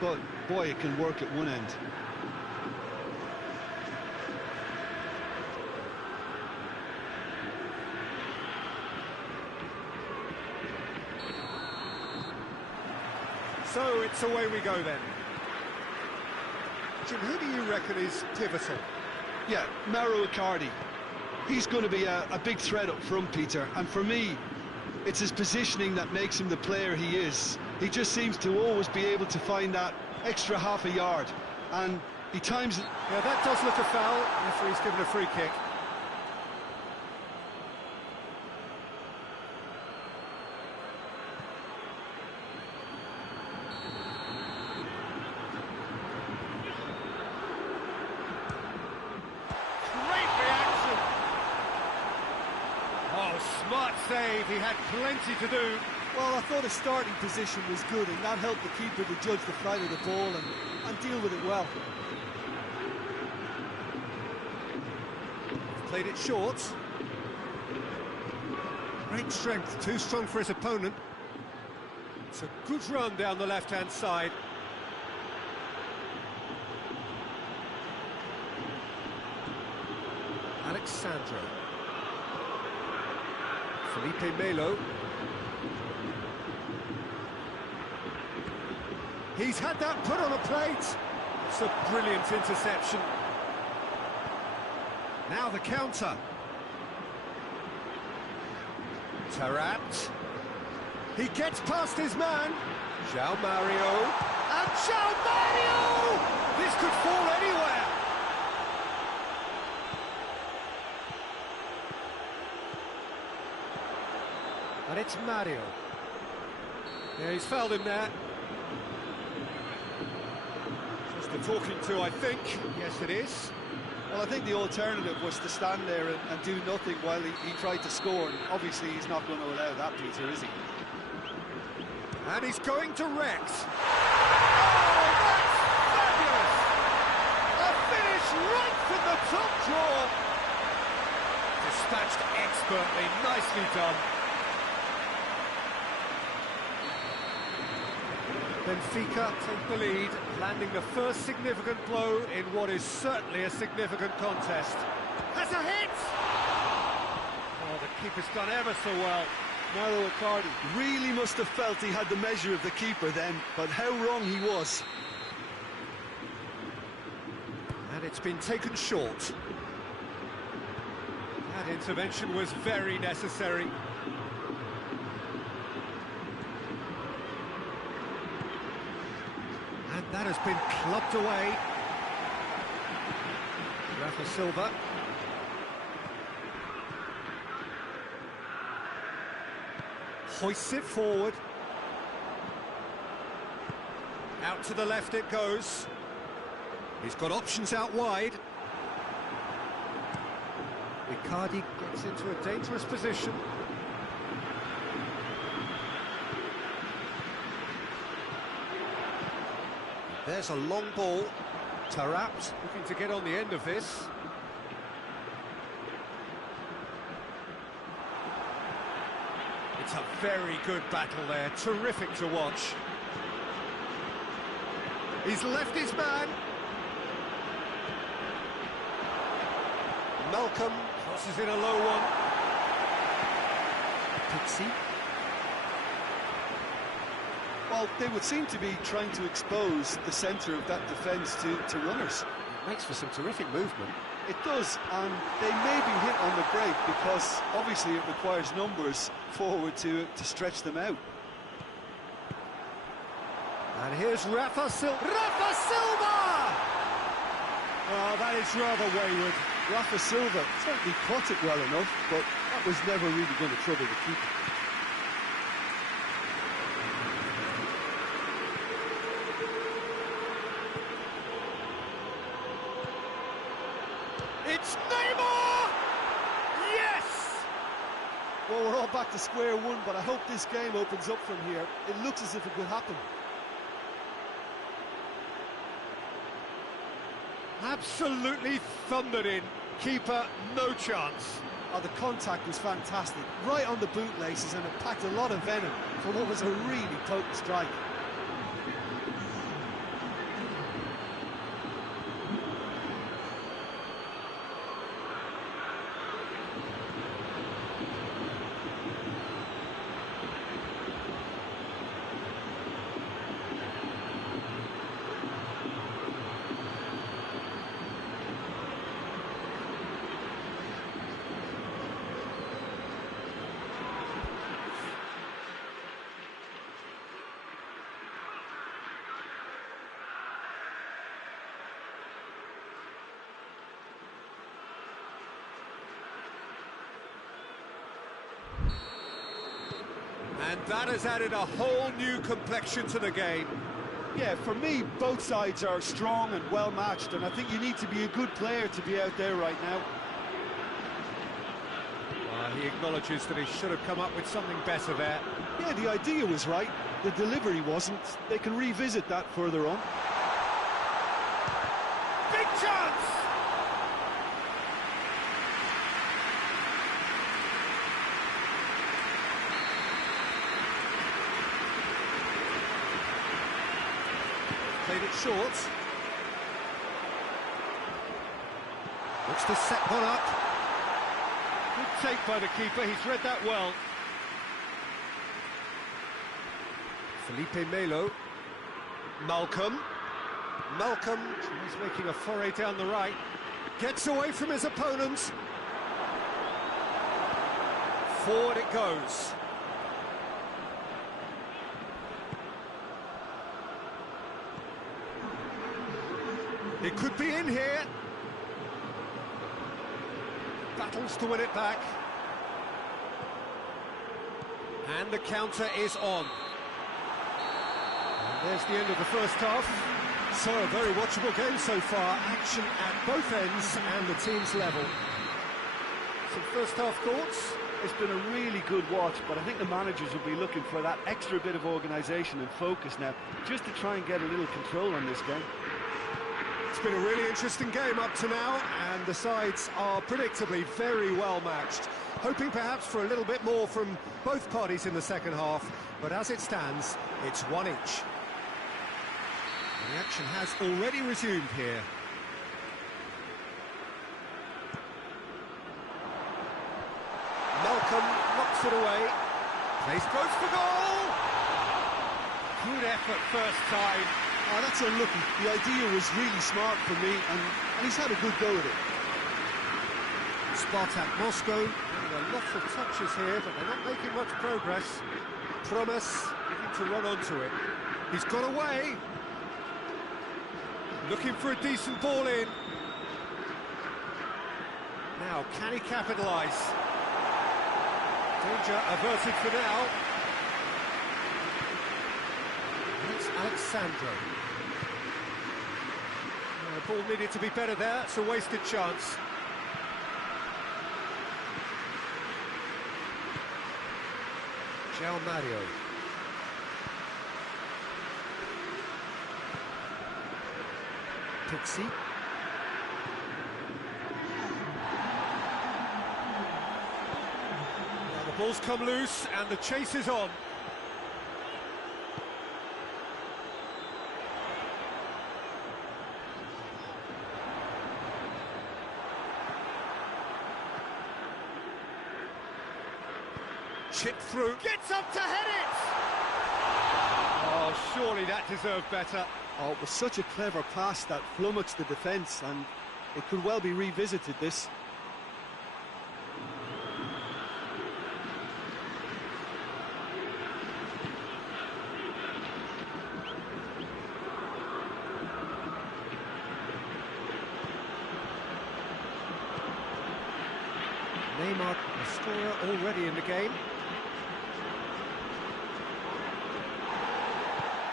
But, boy, it can work at one end. So it's away we go then. Jim, who do you reckon is pivotal? Yeah, Icardi. He's going to be a big threat up front, Peter. And for me, it's his positioning that makes him the player he is. He just seems to always be able to find that extra half a yard. And he times it. Yeah, that does look a foul. Referee's given a free kick. Smart save, he had plenty to do. Well, I thought his starting position was good, and that helped the keeper to judge the flight of the ball and deal with it well. Played it short. Great strength, too strong for his opponent. It's a good run down the left-hand side. Alexandro. Felipe Melo. He's had that put on a plate. It's a brilliant interception. Now the counter. Tarat. He gets past his man. João Mario. And João Mario! This could fall anywhere. And it's Mario. Yeah, he's fouled him there. Just a talking to, I think. Yes, it is. Well, I think the alternative was to stand there and do nothing while he tried to score. And obviously, he's not going to allow that, Peter, is he? And he's going to Rex. Oh, that's fabulous! A finish right from the top drawer. Dispatched expertly, nicely done. Benfica take the lead, landing the first significant blow in what is certainly a significant contest. Has a hit! Oh, the keeper's done ever so well. Icardi really must have felt he had the measure of the keeper then, but how wrong he was. And it's been taken short. That intervention was very necessary. And that has been clubbed away. Rafa Silva. Hoists it forward. Out to the left it goes. He's got options out wide. Icardi gets into a dangerous position. There's a long ball. Tarapt looking to get on the end of this. It's a very good battle there, terrific to watch. He's left his man. Malcolm crosses in a low one. Pixie. Well, they would seem to be trying to expose the centre of that defence to runners. It makes for some terrific movement. It does, and they may be hit on the break because obviously it requires numbers forward to stretch them out. And here's Rafa Silva! Rafa Silva! Oh, that is rather wayward. Rafa Silva certainly caught it well enough, but that was never really going to trouble the keeper. It's Neymar! Yes! Well, we're all back to square one, but I hope this game opens up from here. It looks as if it could happen. Absolutely thundered in. Keeper, no chance. Oh, the contact was fantastic. Right on the bootlaces, and it packed a lot of venom for what was a really potent strike. And that has added a whole new complexion to the game. Yeah, for me, both sides are strong and well matched, and I think you need to be a good player to be out there right now. He acknowledges that he should have come up with something better there. Yeah, the idea was right, the delivery wasn't. They can revisit that further on. Big chance! Played it short. Looks to set one up. Good take by the keeper, he's read that well. Felipe Melo. Malcolm. Malcolm is making a foray down the right. Gets away from his opponent. Forward it goes. It could be in here. Battles to win it back. And the counter is on. And there's the end of the first half. So a very watchable game so far. Action at both ends and the team's level. Some first half thoughts? It's been a really good watch, but I think the managers will be looking for that extra bit of organisation and focus now, just to try and get a little control on this game. It's been a really interesting game up to now, and the sides are predictably very well matched. Hoping perhaps for a little bit more from both parties in the second half, but as it stands, it's one each. And the action has already resumed here. Malcolm knocks it away. Place goes for goal! Good effort first time. Oh, that's unlucky. The idea was really smart for me, and he's had a good go at it. SPARTAK Moscow getting a lot of touches here, but they're not making much progress. Promise looking to run onto it. He's got away. Looking for a decent ball in. Now, can he capitalise? Danger averted for now. It's Alexandro. The ball needed to be better there. It's a wasted chance. João Mario. Pixie. Now the ball's come loose and the chase is on. Chip through, gets up to head it! Oh, surely that deserved better. Oh, it was such a clever pass that flummoxed the defence, and it could well be revisited, this. Neymar, the scorer already in the game.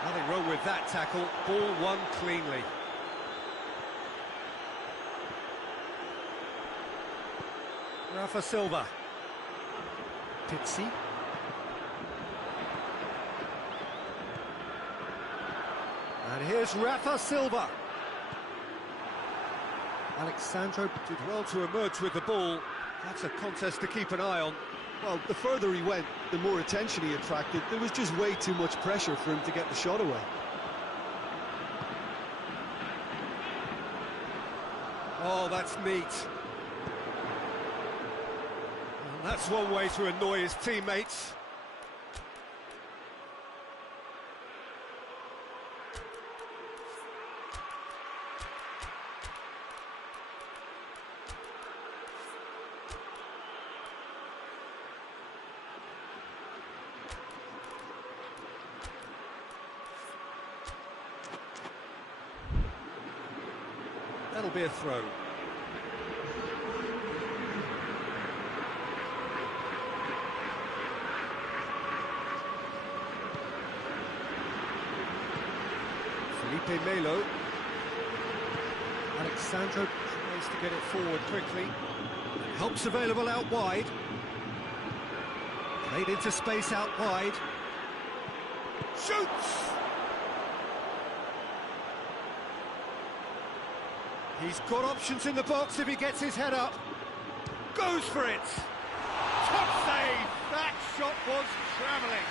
Nothing wrong with that tackle, ball won cleanly. Rafa Silva. Pizzi. And here's Rafa Silva. Alexandro did well to emerge with the ball. That's a contest to keep an eye on. Well, the further he went, the more attention he attracted. There was just way too much pressure for him to get the shot away. Oh, that's neat. And that's one way to annoy his teammates. That'll be a throw. Felipe Melo. Alexandro tries to get it forward quickly. Help's available out wide. Played into space out wide. Shoots! He's got options in the box if he gets his head up. Goes for it! Top save! That shot was travelling.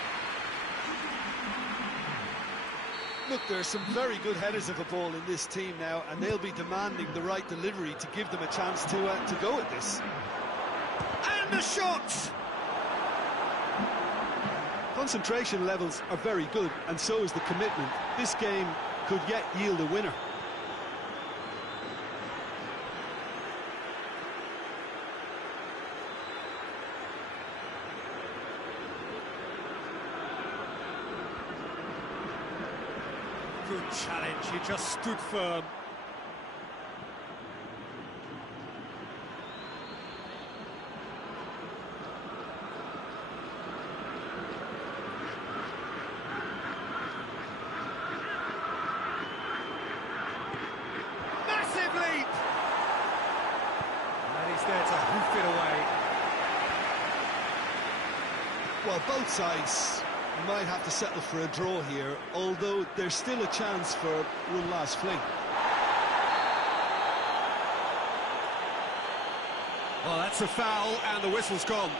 Look, there are some very good headers of a ball in this team now, and they'll be demanding the right delivery to give them a chance to go at this. And the shot! Concentration levels are very good, and so is the commitment. This game could yet yield a winner. Good challenge, he just stood firm. Massive leap! And he's there to hoof it away. Well, both sides might have to settle for a draw here, although there's still a chance for one last fling. Well, that's a foul, and the whistle's gone.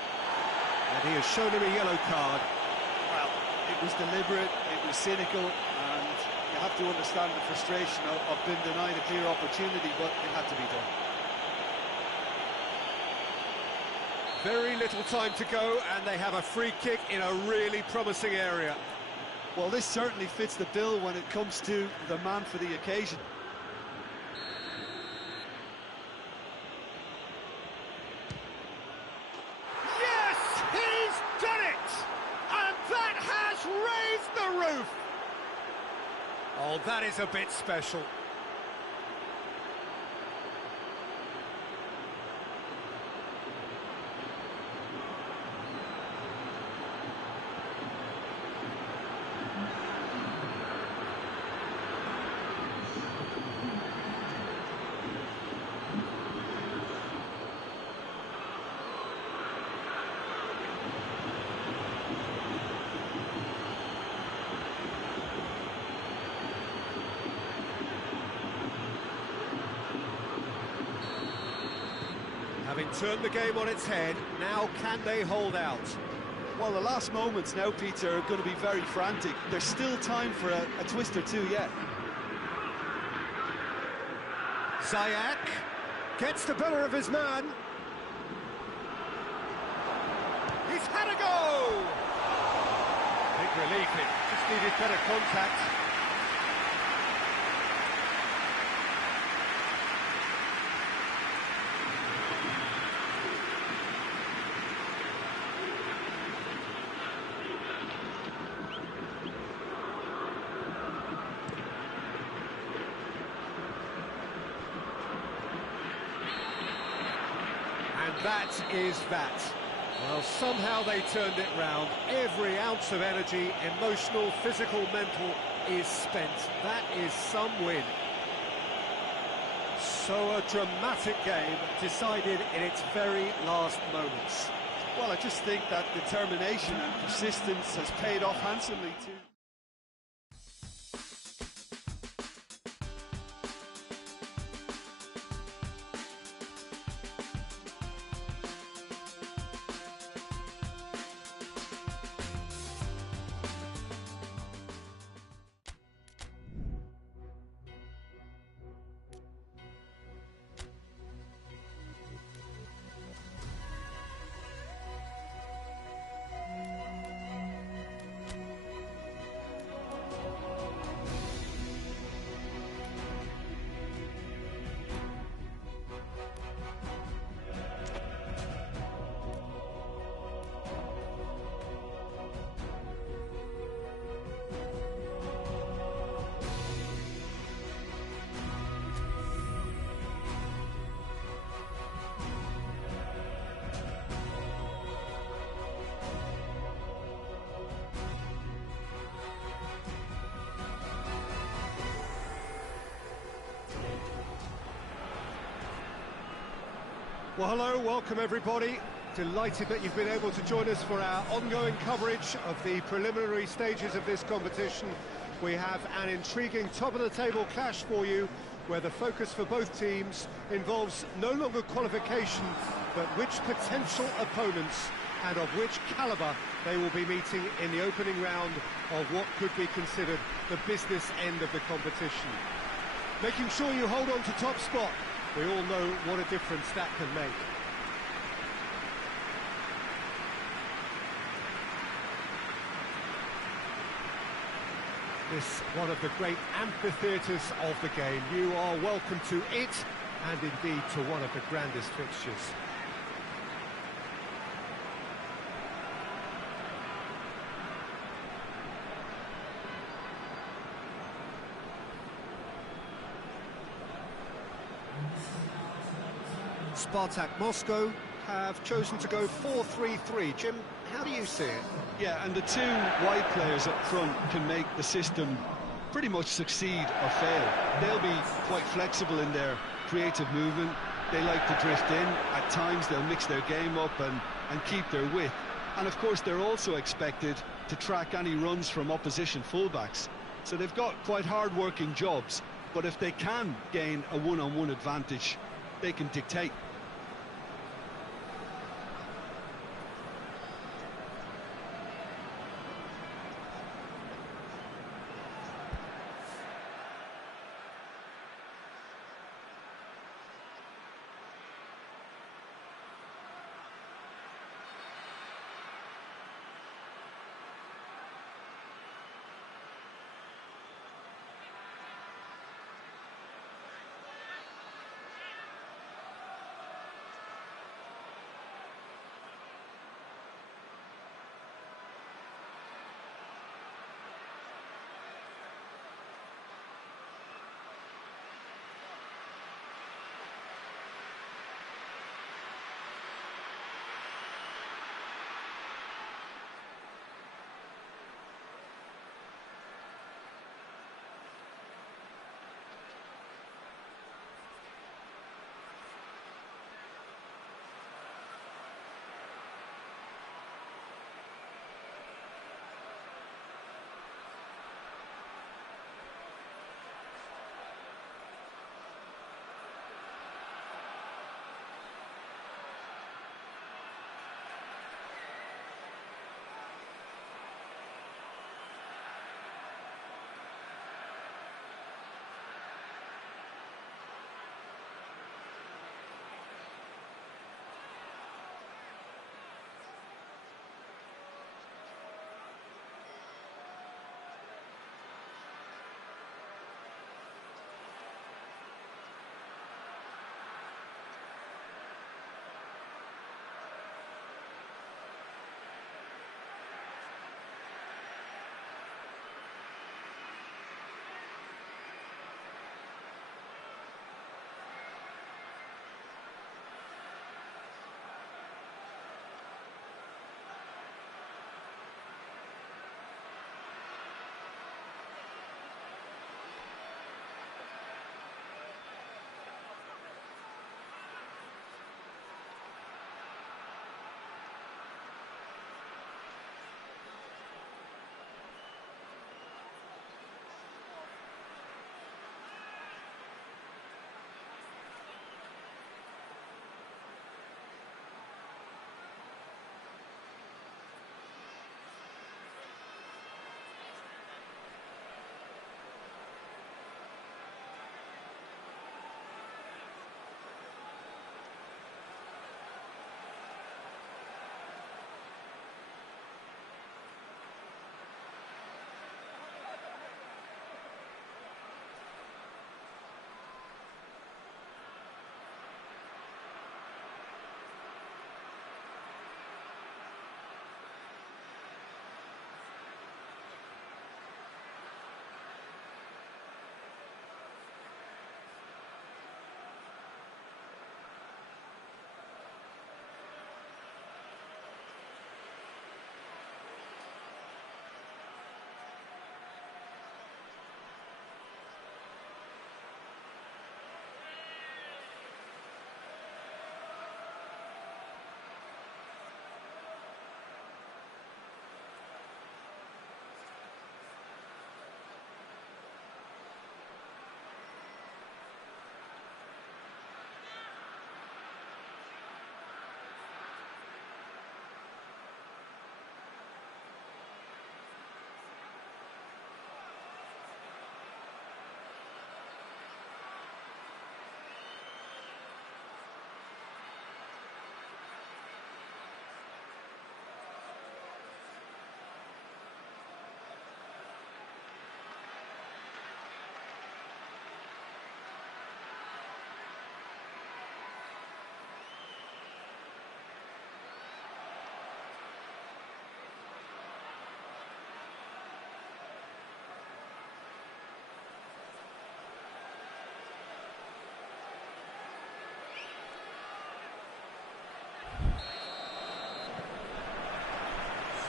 And he has shown him a yellow card. Well, it was deliberate, it was cynical, and you have to understand the frustration of being denied a clear opportunity, but it had to be done. Very little time to go, and they have a free kick in a really promising area. Well, this certainly fits the bill when it comes to the man for the occasion. Yes, he's done it! And that has raised the roof! Oh, that is a bit special. Turn the game on its head. Now can they hold out? Well, the last moments now, Peter, are going to be very frantic. There's still time for a twist or two yet. Ziyech gets the better of his man. He's had a go! Big relief, it just needed better contact. And that is that. Well, somehow they turned it round. Every ounce of energy, emotional, physical, mental, is spent. That is some win. So a dramatic game decided in its very last moments. Well, I just think that determination and persistence has paid off handsomely too. Well, hello, welcome everybody. Delighted that you've been able to join us for our ongoing coverage of the preliminary stages of this competition. We have an intriguing top-of-the-table clash for you, where the focus for both teams involves no longer qualification, but which potential opponents and of which calibre they will be meeting in the opening round of what could be considered the business end of the competition. Making sure you hold on to top spot. We all know what a difference that can make. This one of the great amphitheatres of the game. You are welcome to it, and indeed to one of the grandest fixtures. SPARTAK Moscow have chosen to go 4-3-3. Jim, how do you see it? Yeah, and the two wide players up front can make the system pretty much succeed or fail. They'll be quite flexible in their creative movement. They like to drift in. At times they'll mix their game up and keep their width. And of course they're also expected to track any runs from opposition fullbacks. So they've got quite hard-working jobs, but if they can gain a one-on-one advantage, they can dictate.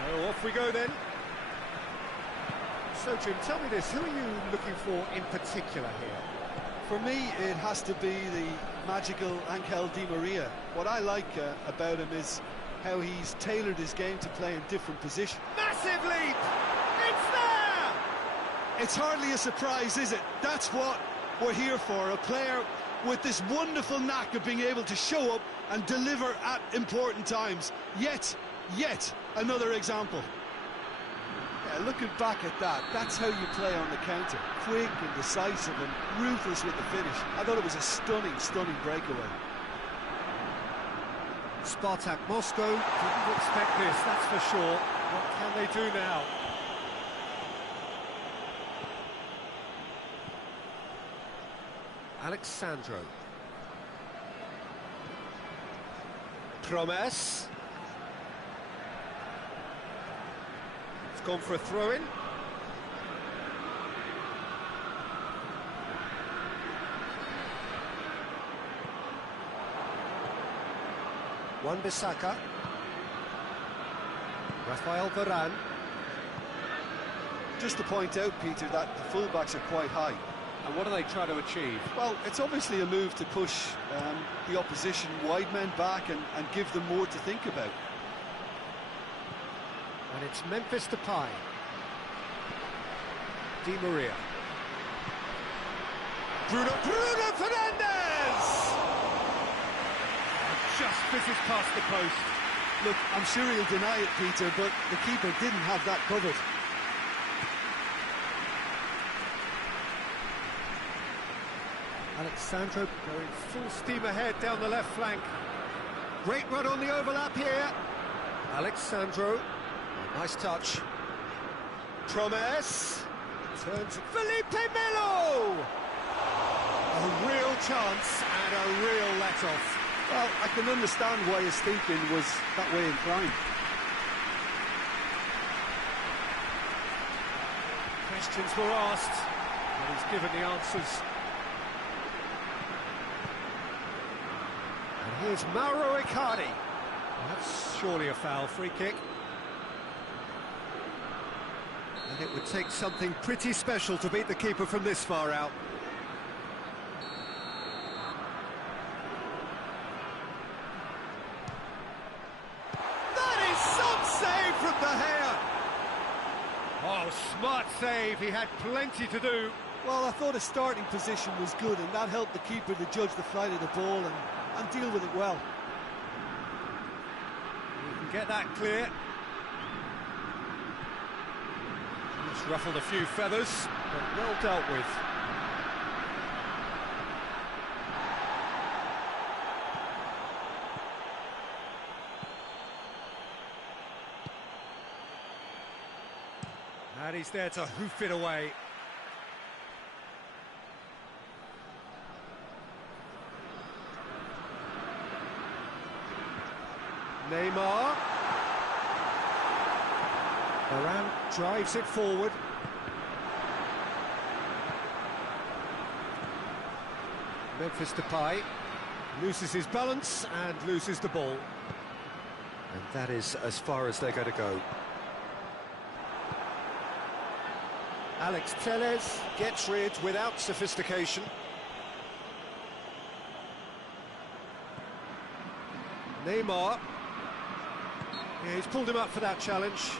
So off we go then. So Jim, tell me this, who are you looking for in particular here? For me, it has to be the magical Angel Di Maria. What I like about him is how he's tailored his game to play in different positions. Massive leap! It's there! It's hardly a surprise, is it? That's what we're here for, a player with this wonderful knack of being able to show up and deliver at important times. Yet another example. Yeah, looking back at that, that's how you play on the counter. Quick and decisive and ruthless with the finish. I thought it was a stunning breakaway. SPARTAK Moscow didn't expect this, that's for sure. What can they do now? Alexandro. Promes. It's gone for a throw-in. Wan-Bissaka. Rafael Varane. Just to point out, Peter, that the fullbacks are quite high. And what do they try to achieve? Well, it's obviously a move to push the opposition wide men back and give them more to think about. And it's Memphis Depay. Di Maria. Bruno Fernandes! Just fizzes past the post. Look, I'm sure he'll deny it, Peter, but the keeper didn't have that covered. Alexandro going full steam ahead down the left flank. Great run on the overlap here. Alexandro, nice touch. Promes turns Felipe Melo. A real chance and a real let-off. Well, I can understand why his thinking was that way inclined. Questions were asked, and he's given the answers. And here's Mauro Icardi. That's surely a foul, free kick. And it would take something pretty special to beat the keeper from this far out. That is some save from De Gea. Oh, smart save, he had plenty to do. Well, I thought his starting position was good, and that helped the keeper to judge the flight of the ball and deal with it well. You can get that clear. It's ruffled a few feathers, but well dealt with. And he's there to hoof it away. Neymar. Varane drives it forward. Memphis Depay loses his balance and loses the ball. And that is as far as they're going to go. Alex Telles gets rid without sophistication. Neymar. Yeah, he's pulled him up for that challenge.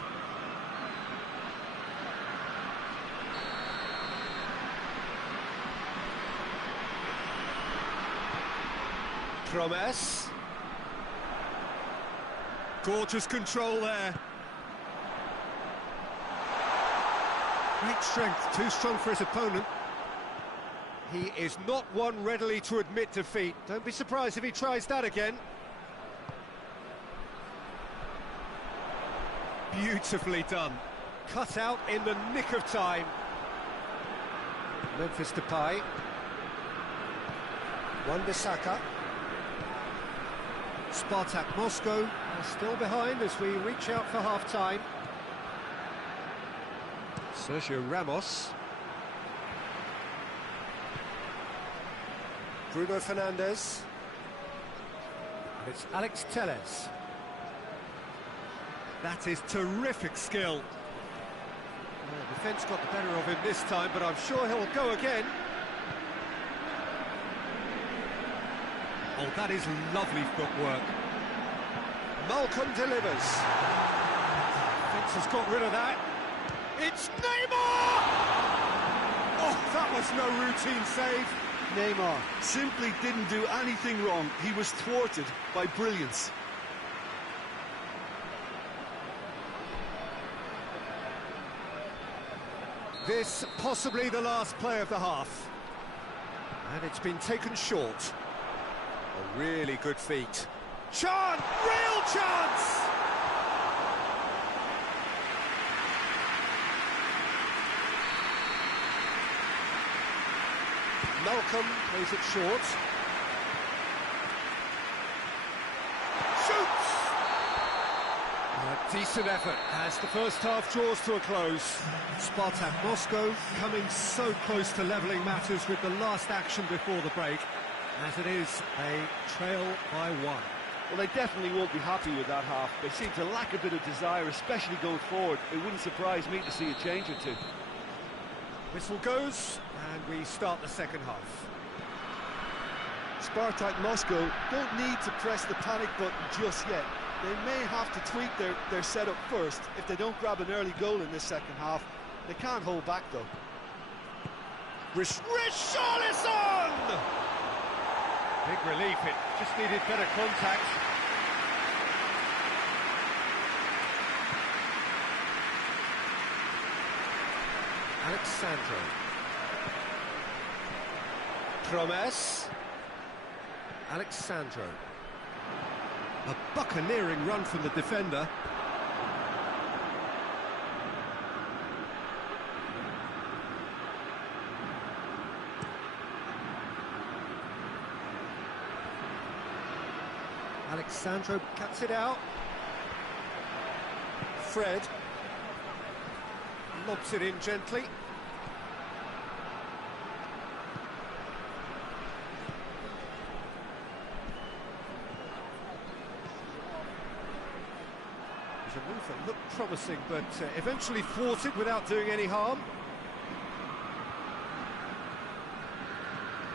Promes. Gorgeous control there. Great strength, too strong for his opponent. He is not one readily to admit defeat. Don't be surprised if he tries that again. Beautifully done. Cut out in the nick of time. Memphis Depay. Wan-Bissaka. SPARTAK Moscow are still behind as we reach out for half-time. Sergio Ramos. Bruno Fernandes. And it's Alex Telles. That is terrific skill. Well, defence got the better of him this time, but I'm sure he'll go again. Oh, that is lovely footwork. Malcolm delivers. Defence has got rid of that. It's Neymar! Oh, that was no routine save. Neymar simply didn't do anything wrong. He was thwarted by brilliance. This possibly the last play of the half. And it's been taken short. A really good feat. Chance! Real chance! Malcolm plays it short. Shoots! A decent effort as the first half draws to a close. SPARTAK Moscow coming so close to levelling matters with the last action before the break, as it is a trail by 1. Well, they definitely won't be happy with that half. They seem to lack a bit of desire, especially going forward. It wouldn't surprise me to see a change or two. Whistle goes, and we start the second half. SPARTAK Moscow don't need to press the panic button just yet. They may have to tweak their setup first. If they don't grab an early goal in this second half, they can't hold back though. Richarlison! Big relief, it just needed better contact. Alexandro. Promes. Alexandro. A buccaneering run from the defender. Alexandro cuts it out. Fred lobs it in gently. There's a move that looked promising, but eventually thwarted without doing any harm.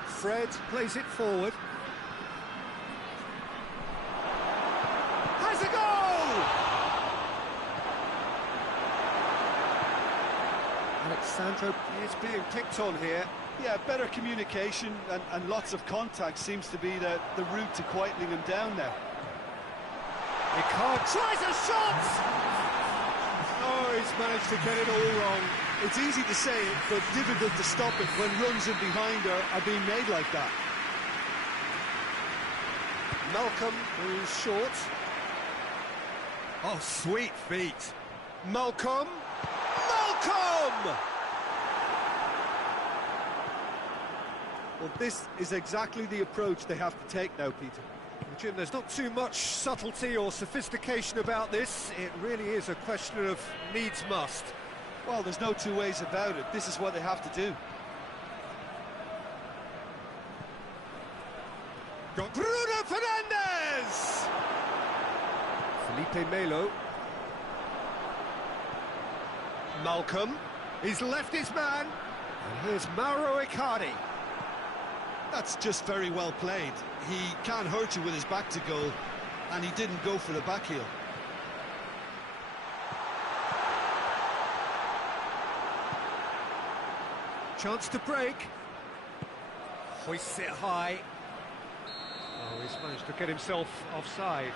Fred plays it forward. Has a goal! Alexandro is being picked on here. Yeah, better communication and lots of contact seems to be the route to quietening him down now. Icardi tries a shot! Oh, he's managed to get it all wrong. It's easy to say it, but difficult to stop it when runs in behind are being made like that. Malcolm moves short. Oh, sweet feet. Malcolm! Malcolm! Well, this is exactly the approach they have to take now, Peter. Jim, there's not too much subtlety or sophistication about this. It really is a question of needs must. Well, there's no two ways about it. This is what they have to do. Got Bruno Fernandes! Felipe Melo. Malcolm. He's left his man. And here's Mauro Icardi. That's just very well played. He can't hurt you with his back to goal, and he didn't go for the back heel. Chance to break. Hoists it high. Oh, he's managed to get himself offside.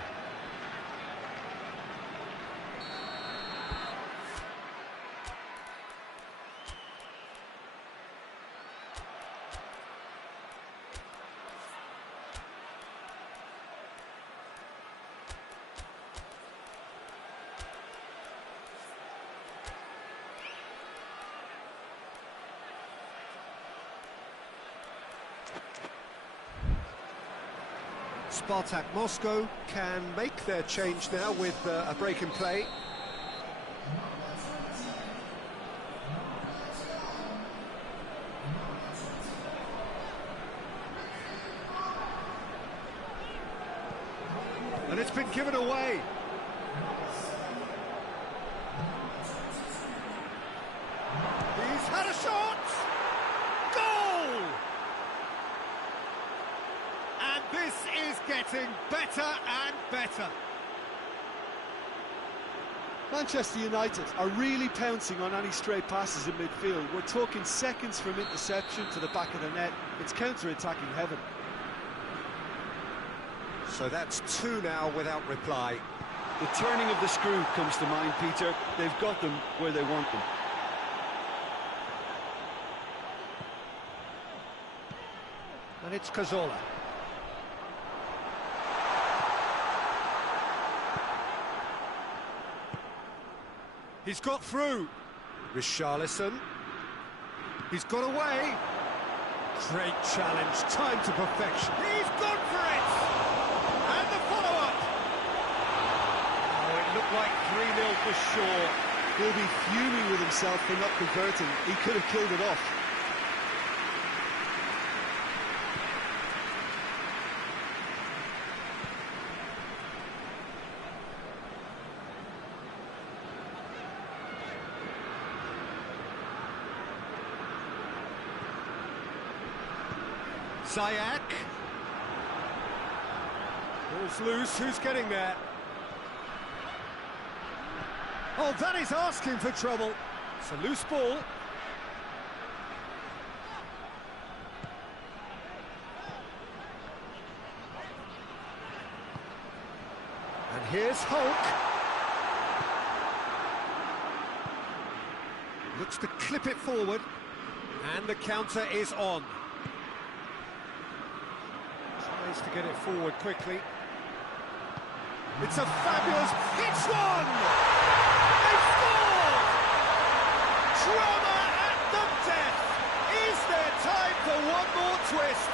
SPARTAK Moscow can make their change now with a break in play. And it's been given away. getting better and better. Manchester United are really pouncing on any stray passes in midfield. We're talking seconds from interception to the back of the net. It's counter-attacking heaven. So that's two now without reply. The turning of the screw comes to mind, Peter. They've got them where they want them. And it's Cazorla. He's got through. Richarlison. He's got away. Great challenge, time to perfection. He's gone for it! And the follow-up. Oh, it looked like 3-0 for sure. He'll be fuming with himself for not converting. He could have killed it off. Ziyech. Ball's loose, who's getting there? Oh, that is asking for trouble. It's a loose ball. And here's Hulk. Looks to clip it forward. And the counter is on. Tries to get it forward quickly. It's a fabulous... It's one! They scored! Drama at the death! Is there time for one more twist?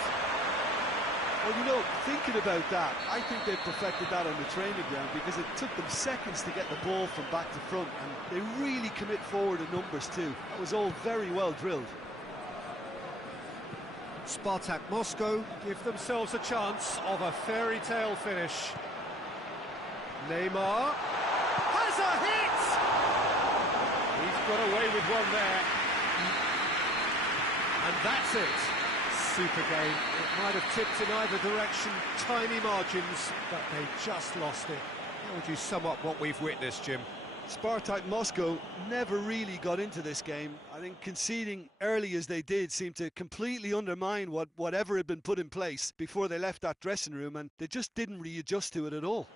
Well, you know, thinking about that, I think they've perfected that on the training ground because it took them seconds to get the ball from back to front, and they really commit forward in numbers too. That was all very well drilled. SPARTAK Moscow give themselves a chance of a fairy tale finish. Neymar has a hit! He's got away with one there. And that's it. Super game. It might have tipped in either direction, tiny margins, but they just lost it. How would you sum up what we've witnessed, Jim? SPARTAK Moscow never really got into this game. I think conceding early as they did seemed to completely undermine whatever had been put in place before they left that dressing room, and they just didn't readjust to it at all.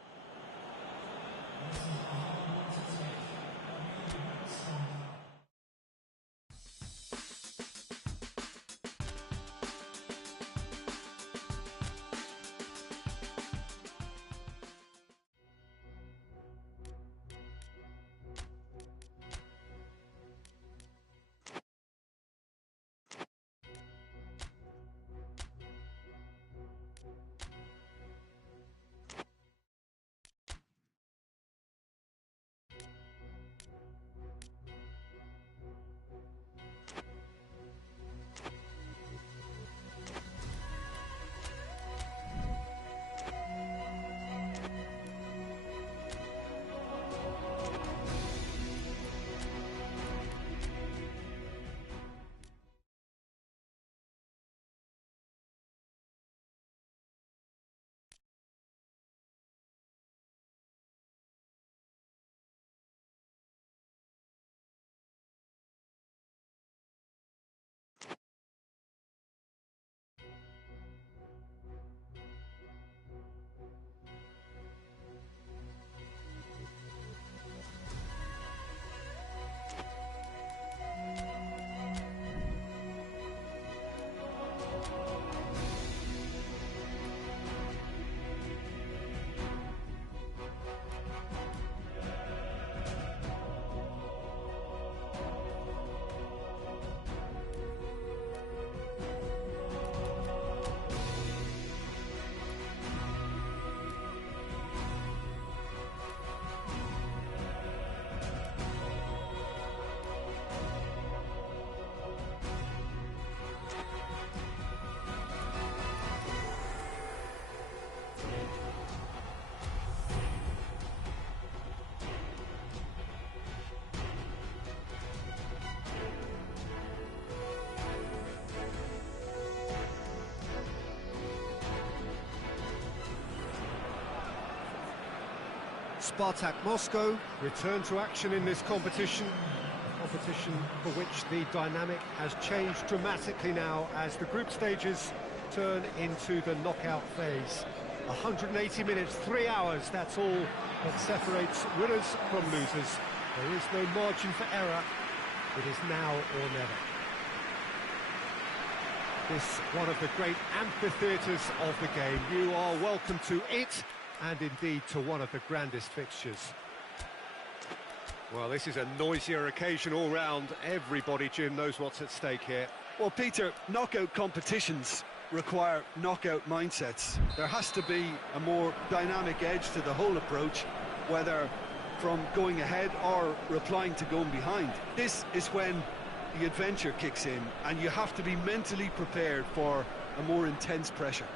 SPARTAK Moscow return to action in this competition. A competition for which the dynamic has changed dramatically now as the group stages turn into the knockout phase. 180 minutes, 3 hours, that's all that separates winners from losers. There is no margin for error. It is now or never. This one of the great amphitheatres of the game. You are welcome to it, and indeed to one of the grandest fixtures. Well, this is a noisier occasion all round. Everybody, Jim, knows what's at stake here. Well, Peter, knockout competitions require knockout mindsets. There has to be a more dynamic edge to the whole approach, whether from going ahead or replying to going behind. This is when the adventure kicks in, and you have to be mentally prepared for a more intense pressure.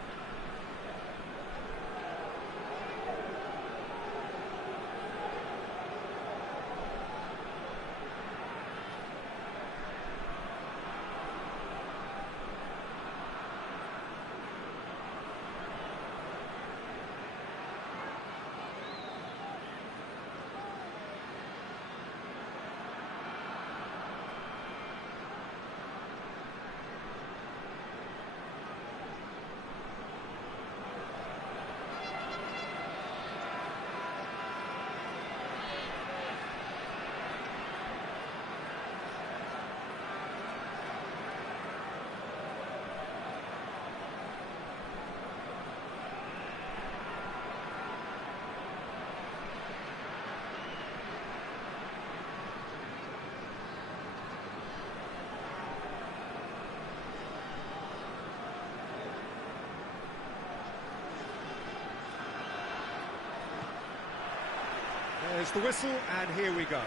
There's the whistle, and here we go.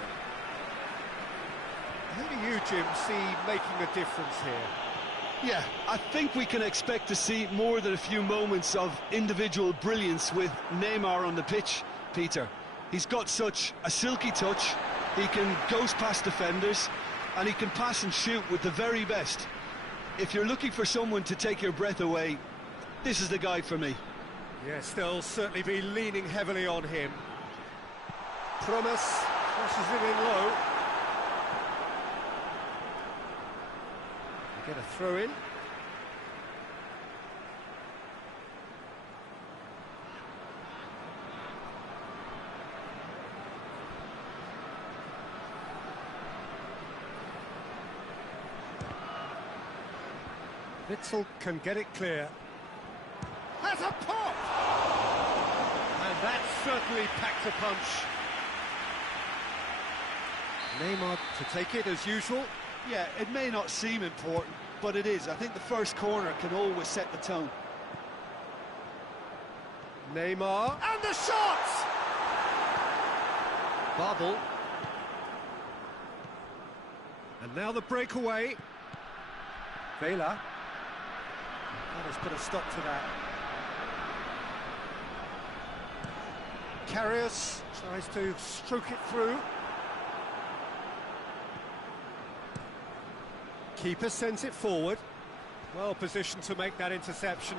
Who do you, Jim, see making a difference here? Yeah, I think we can expect to see more than a few moments of individual brilliance with Neymar on the pitch, Peter. He's got such a silky touch, he can ghost past defenders, and he can pass and shoot with the very best. If you're looking for someone to take your breath away, this is the guy for me. Yes, they'll certainly be leaning heavily on him. Promise crosses it in low. You get a throw in. Witzel can get it clear. Has a pop! And that certainly packed a punch. Neymar to take it as usual. Yeah, it may not seem important, but it is. I think the first corner can always set the tone. Neymar, and the shot! Bubble. And now the breakaway. Vela. That has put a stop to that. Karius tries to stroke it through. Keeper sends it forward. Well positioned to make that interception.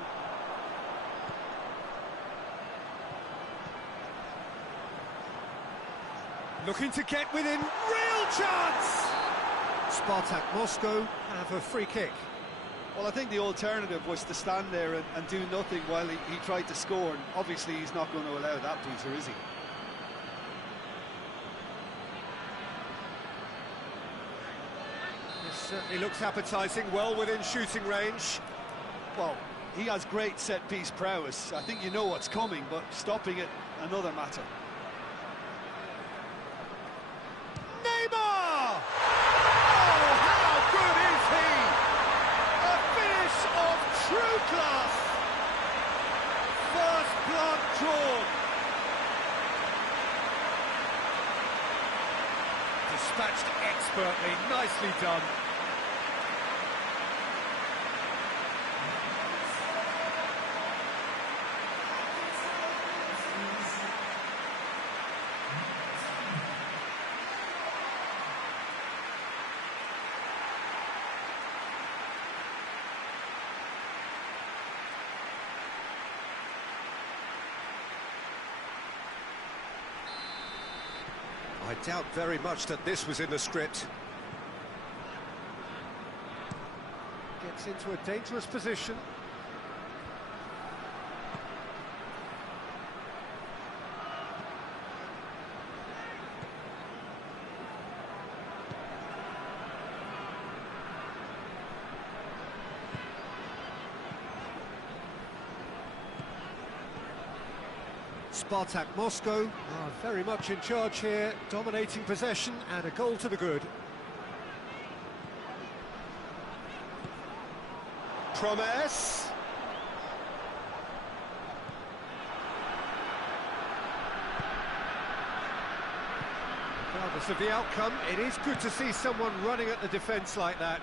Looking to get within. Real chance! SPARTAK Moscow have a free kick. Well, I think the alternative was to stand there and do nothing while he tried to score. And obviously, he's not going to allow that, Peter, is he? Certainly looks appetising, well within shooting range. Well, he has great set-piece prowess. I think you know what's coming, but stopping it, another matter. Neymar! Oh, how good is he? A finish of true class. First blood drawn. Dispatched expertly, nicely done. I doubt very much that this was in the script. Gets into a dangerous position. SPARTAK Moscow are very much in charge here, dominating possession and a goal to the good. Promise! Regardless of the outcome, it is good to see someone running at the defence like that.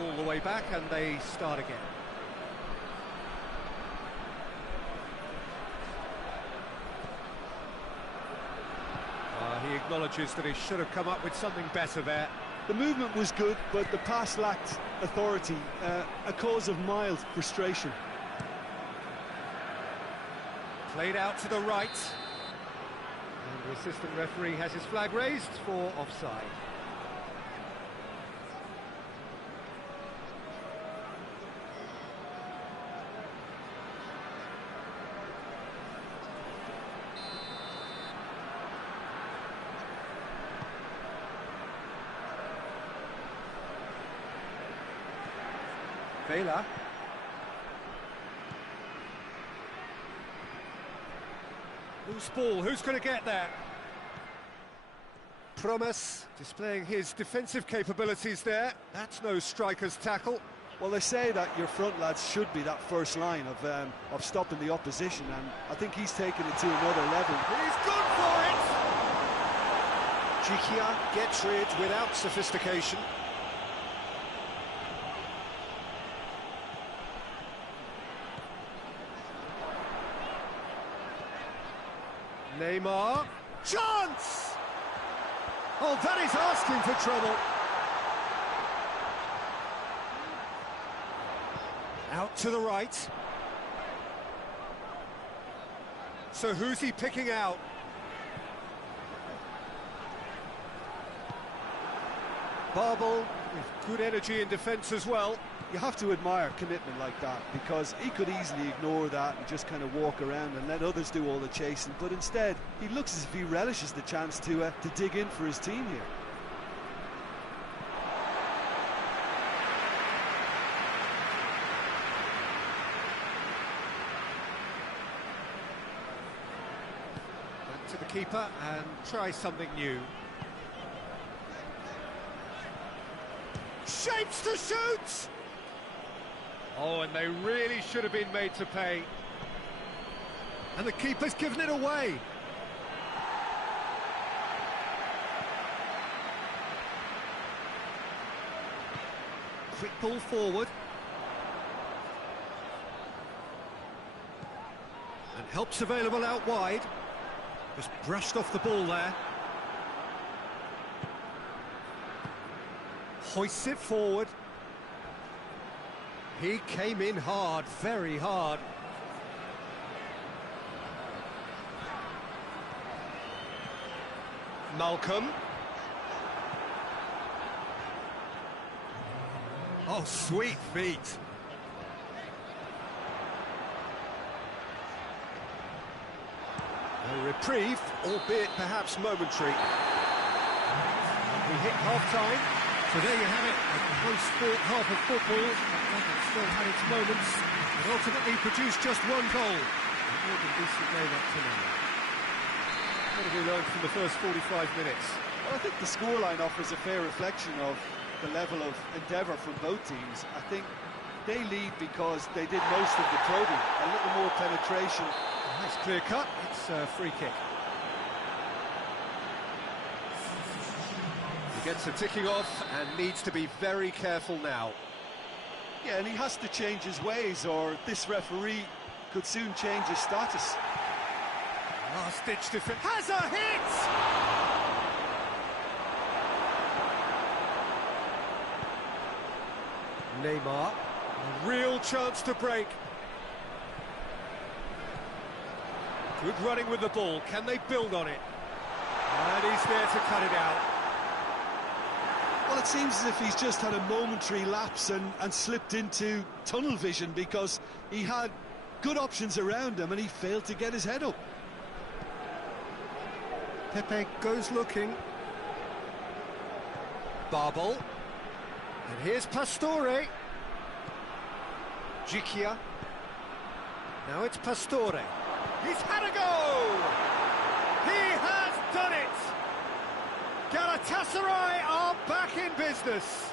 All the way back and they start again. He acknowledges that he should have come up with something better there. The movement was good, but the pass lacked authority, a cause of mild frustration. Played out to the right. And the assistant referee has his flag raised for offside. Vela. Loose ball, who's going to get there? Promise, displaying his defensive capabilities there. That's no striker's tackle. Well, they say that your front lads should be that first line of stopping the opposition, and I think he's taken it to another level. He's gone for it! Jikia gets rid without sophistication. Neymar, chance! Oh, that is asking for trouble. Out to the right. So who's he picking out? Barbel with good energy in defence as well. You have to admire commitment like that, because he could easily ignore that and just kind of walk around and let others do all the chasing, but instead he looks as if he relishes the chance to dig in for his team here. Back to the keeper and try something new. Shapes to shoot! Oh, and they really should have been made to pay. And the keeper's given it away. Quick ball forward. And help's available out wide. Just brushed off the ball there. Hoists it forward. He came in hard, very hard. Malcolm. Oh, sweet feet. A reprieve, albeit perhaps momentary. We hit half-time, so there you have it, a close-fought half of football, but it still had its moments, and ultimately produced just one goal. A more than decent game up to now. What have we learned from the first 45 minutes? Well, I think the scoreline offers a fair reflection of the level of endeavour from both teams. I think they lead because they did most of the probing, a little more penetration. Nice clear cut, it's a free kick. He gets a ticking off and needs to be very careful now. Yeah, and he has to change his ways, or this referee could soon change his status. Last-ditch defense, has a hit! Neymar, a real chance to break. Good running with the ball, can they build on it? And he's there to cut it out. Well, it seems as if he's just had a momentary lapse and slipped into tunnel vision, because he had good options around him and he failed to get his head up. Pepe goes looking. Barbel. And here's Pastore. Gikia. Now it's Pastore. He's had a go! He has done it! Galatasaray are back in business.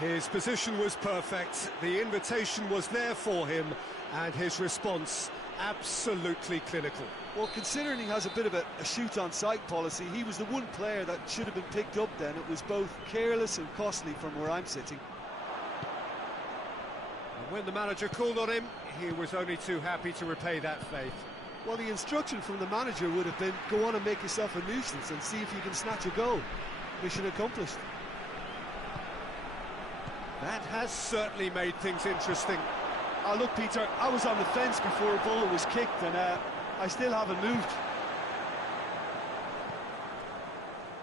His position was perfect, the invitation was there for him, and his response absolutely clinical. Well, considering he has a bit of a shoot-on-sight policy, he was the one player that should have been picked up then. It was both careless and costly from where I'm sitting. And when the manager called on him, he was only too happy to repay that faith. Well, the instruction from the manager would have been, go on and make yourself a nuisance and see if you can snatch a goal. Mission accomplished. That has certainly made things interesting. Oh, look, Peter, I was on the fence before a ball was kicked, and I still haven't moved.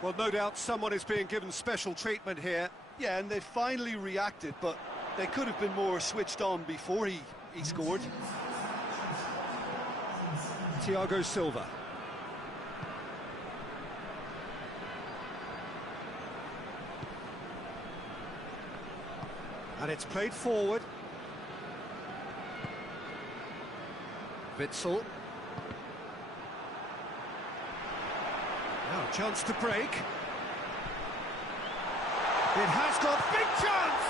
Well, no doubt someone is being given special treatment here. Yeah, and they finally reacted, but they could have been more switched on before he scored. Thiago Silva. And it's played forward. Witsel. Now a chance to break. It has got big chance!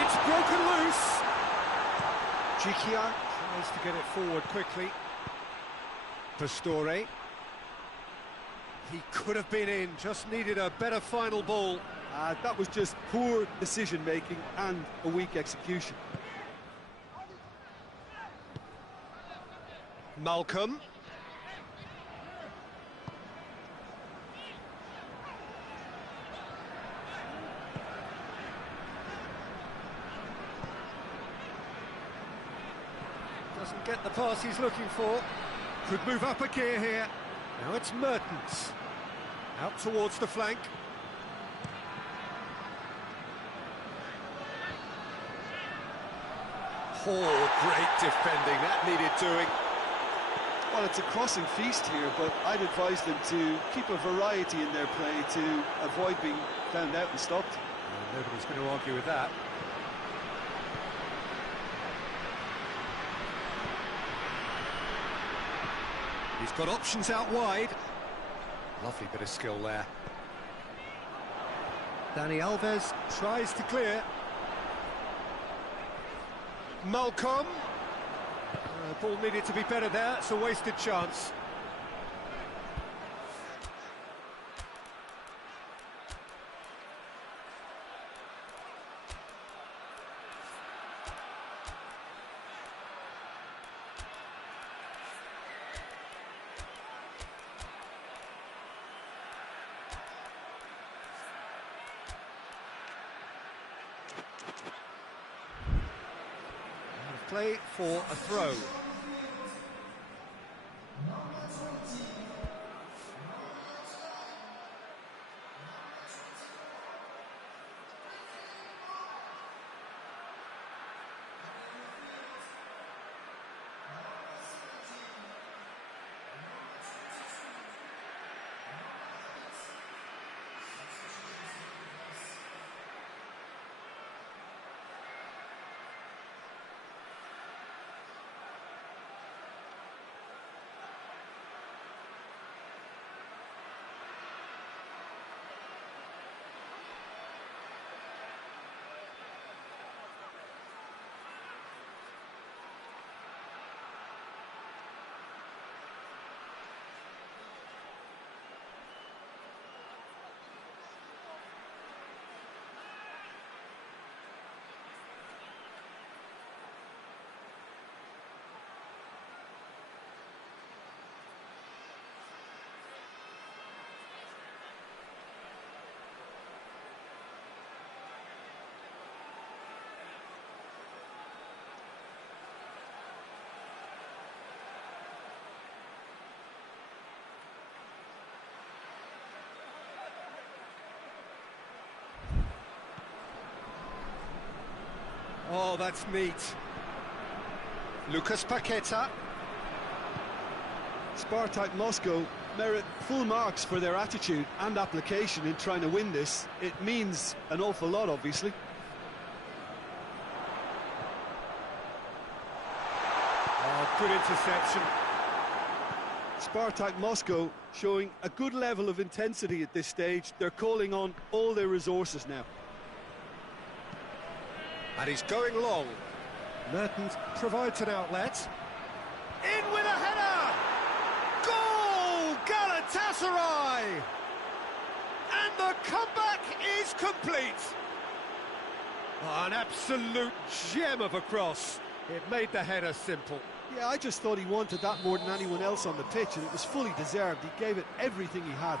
It's broken loose. Gikia tries to get it forward quickly. Pastore. He could have been in, just needed a better final ball. That was just poor decision-making and a weak execution. Malcolm. Doesn't get the pass he's looking for. Could move up a gear here. Now it's Mertens. Out towards the flank. Oh, great defending. That needed doing. Well, it's a crossing feast here, but I'd advise them to keep a variety in their play to avoid being found out and stopped. Well, nobody's going to argue with that. He's got options out wide. Lovely bit of skill there. Dani Alves tries to clear. Malcolm. Ball needed to be better there. It's a wasted chance. Play for a throw. Oh, that's neat. Lucas Paqueta. SPARTAK Moscow merit full marks for their attitude and application in trying to win this. It means an awful lot, obviously. Oh, good interception. SPARTAK Moscow showing a good level of intensity at this stage. They're calling on all their resources now. And he's going long. Mertens provides an outlet. In with a header! Goal! Galatasaray! And the comeback is complete. Oh, an absolute gem of a cross. It made the header simple. Yeah, I just thought he wanted that more than anyone else on the pitch, and it was fully deserved. He gave it everything he had.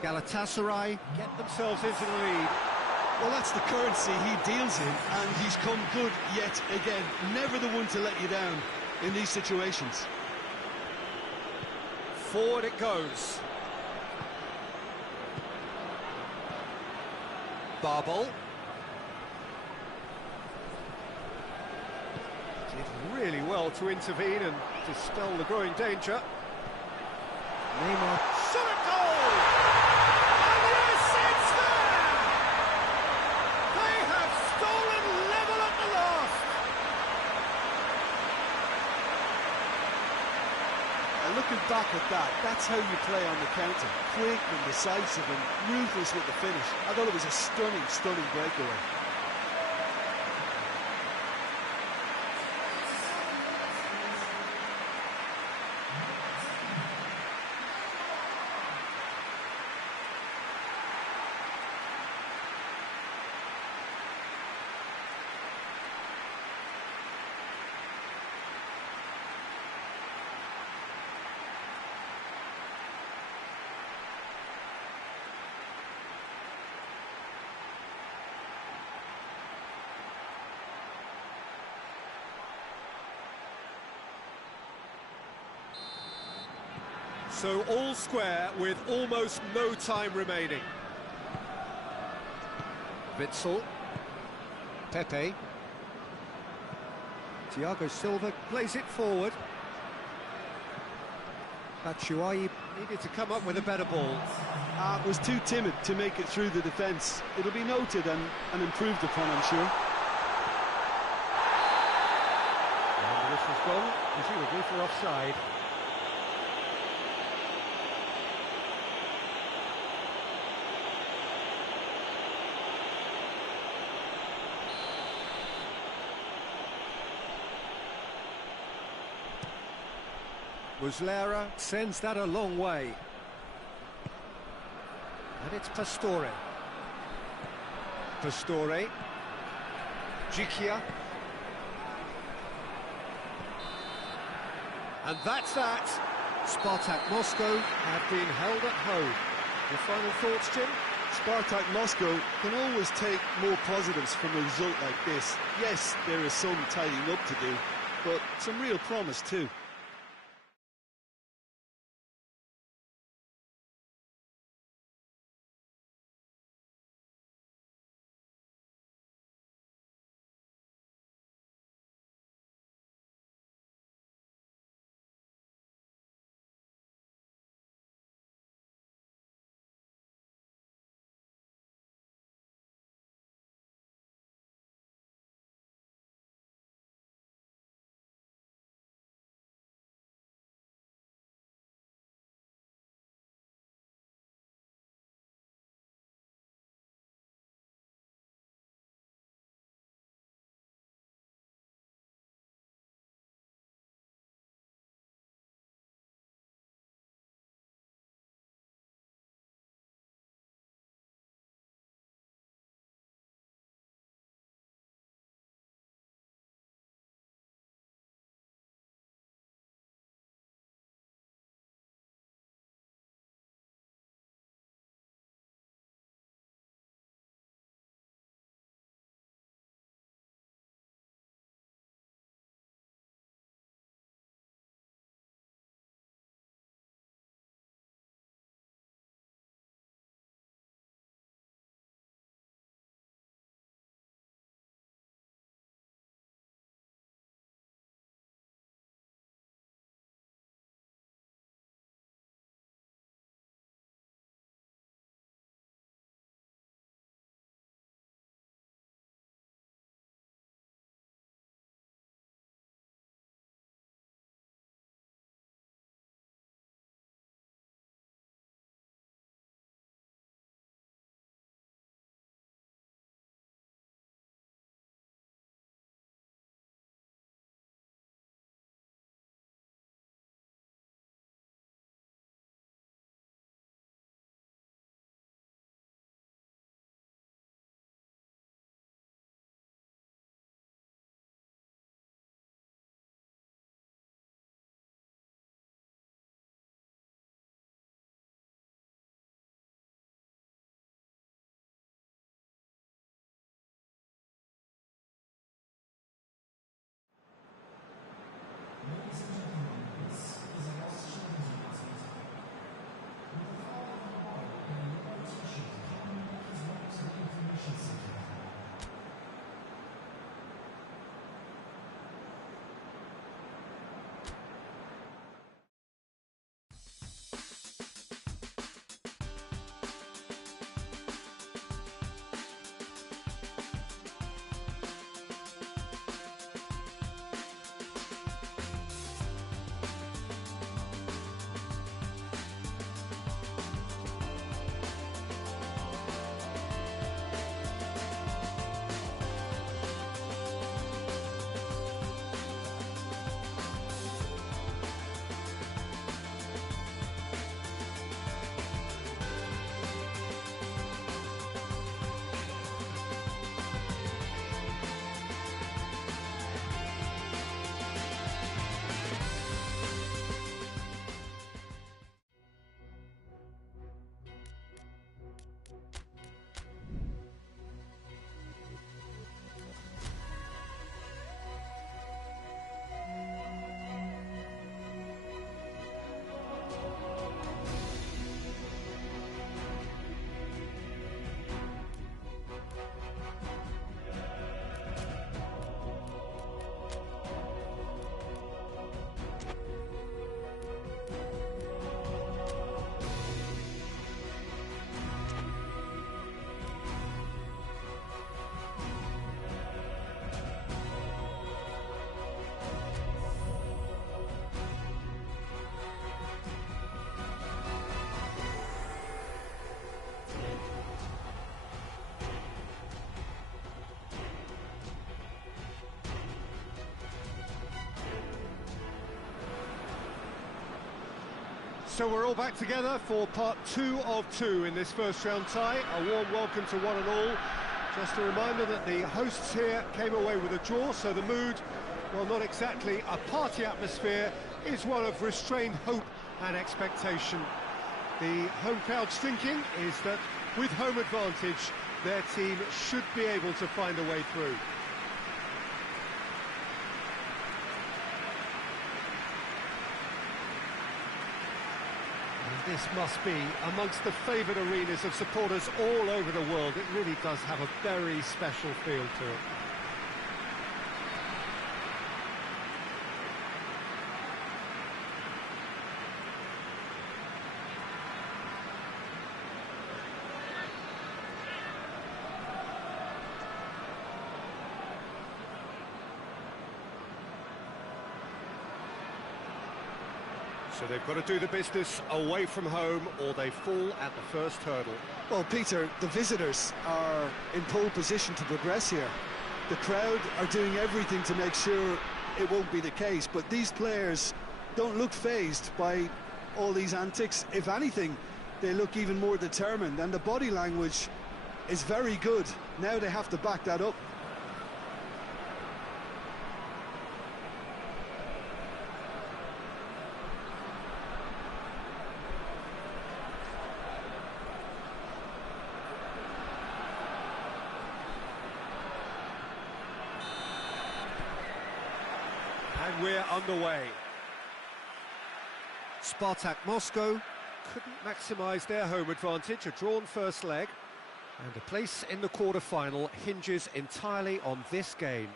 Galatasaray get themselves into the lead. Well, that's the currency he deals in, and he's come good yet again. Never the one to let you down in these situations. Forward it goes. Babel. Did really well to intervene and dispel the growing danger. Neymar. Shot at goal! And yes, it's there! They have stolen level at the last! And looking back at that, that's how you play on the counter. Quick and decisive and ruthless with the finish. I thought it was a stunning, stunning breakaway. So all square with almost no time remaining. Witsel. Pepe. Thiago Silva plays it forward. Batshuayi needed to come up with a better ball. Was too timid to make it through the defence. It'll be noted and improved upon, I'm sure. And the whistle's gone, presumably for offside. Muslera sends that a long way. And it's Pastore. Pastore. Gikia. And that's that. SPARTAK Moscow have been held at home. Your final thoughts, Jim? SPARTAK Moscow can always take more positives from a result like this. Yes, there is some tidying up to do, but some real promise too. So we're all back together for part 2 of 2 in this first round tie. A warm welcome to one and all. Just a reminder that the hosts here came away with a draw, so the mood, well, not exactly a party atmosphere, is one of restrained hope and expectation. The home crowd's thinking is that with home advantage, their team should be able to find a way through. This must be amongst the favoured arenas of supporters all over the world. It really does have a very special feel to it. So they've got to do the business away from home or they fall at the first hurdle. Well, Peter, the visitors are in pole position to progress here. The crowd are doing everything to make sure it won't be the case, but these players don't look fazed by all these antics. If anything, they look even more determined, and the body language is very good. Now they have to back that up. And we're underway. SPARTAK Moscow couldn't maximise their home advantage, a drawn first leg, and a place in the quarter-final hinges entirely on this game.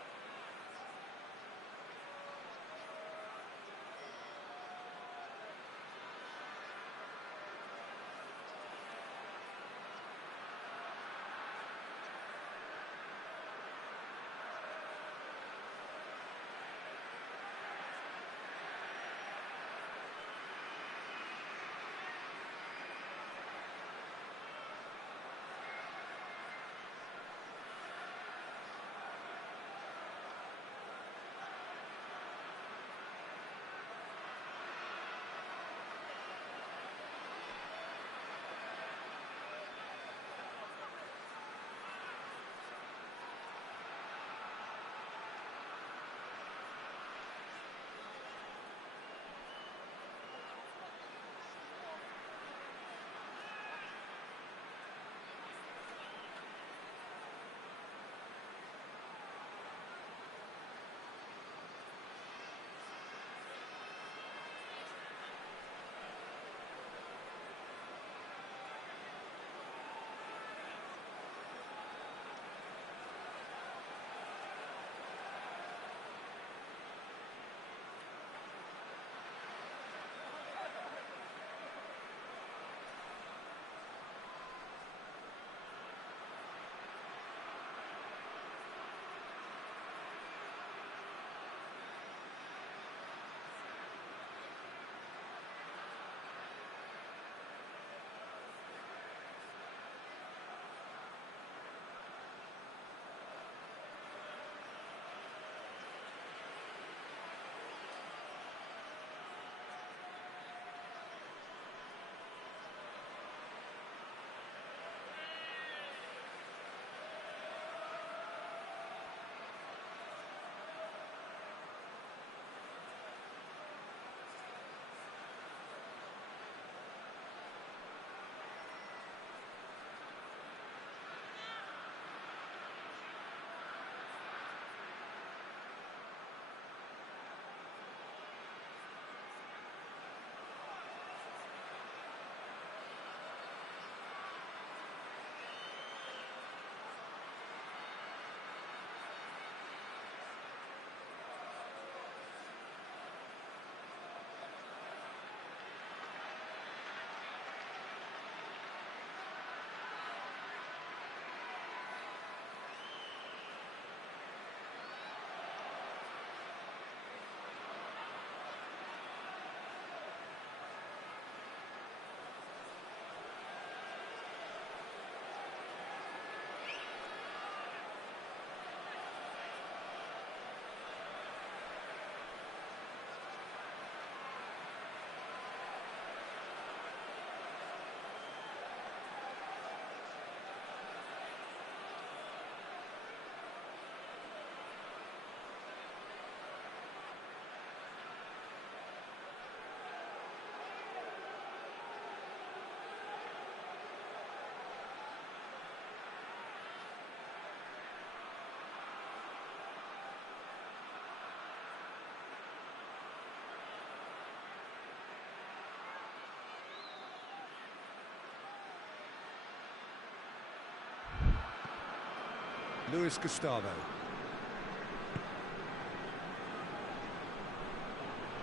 Luis Gustavo.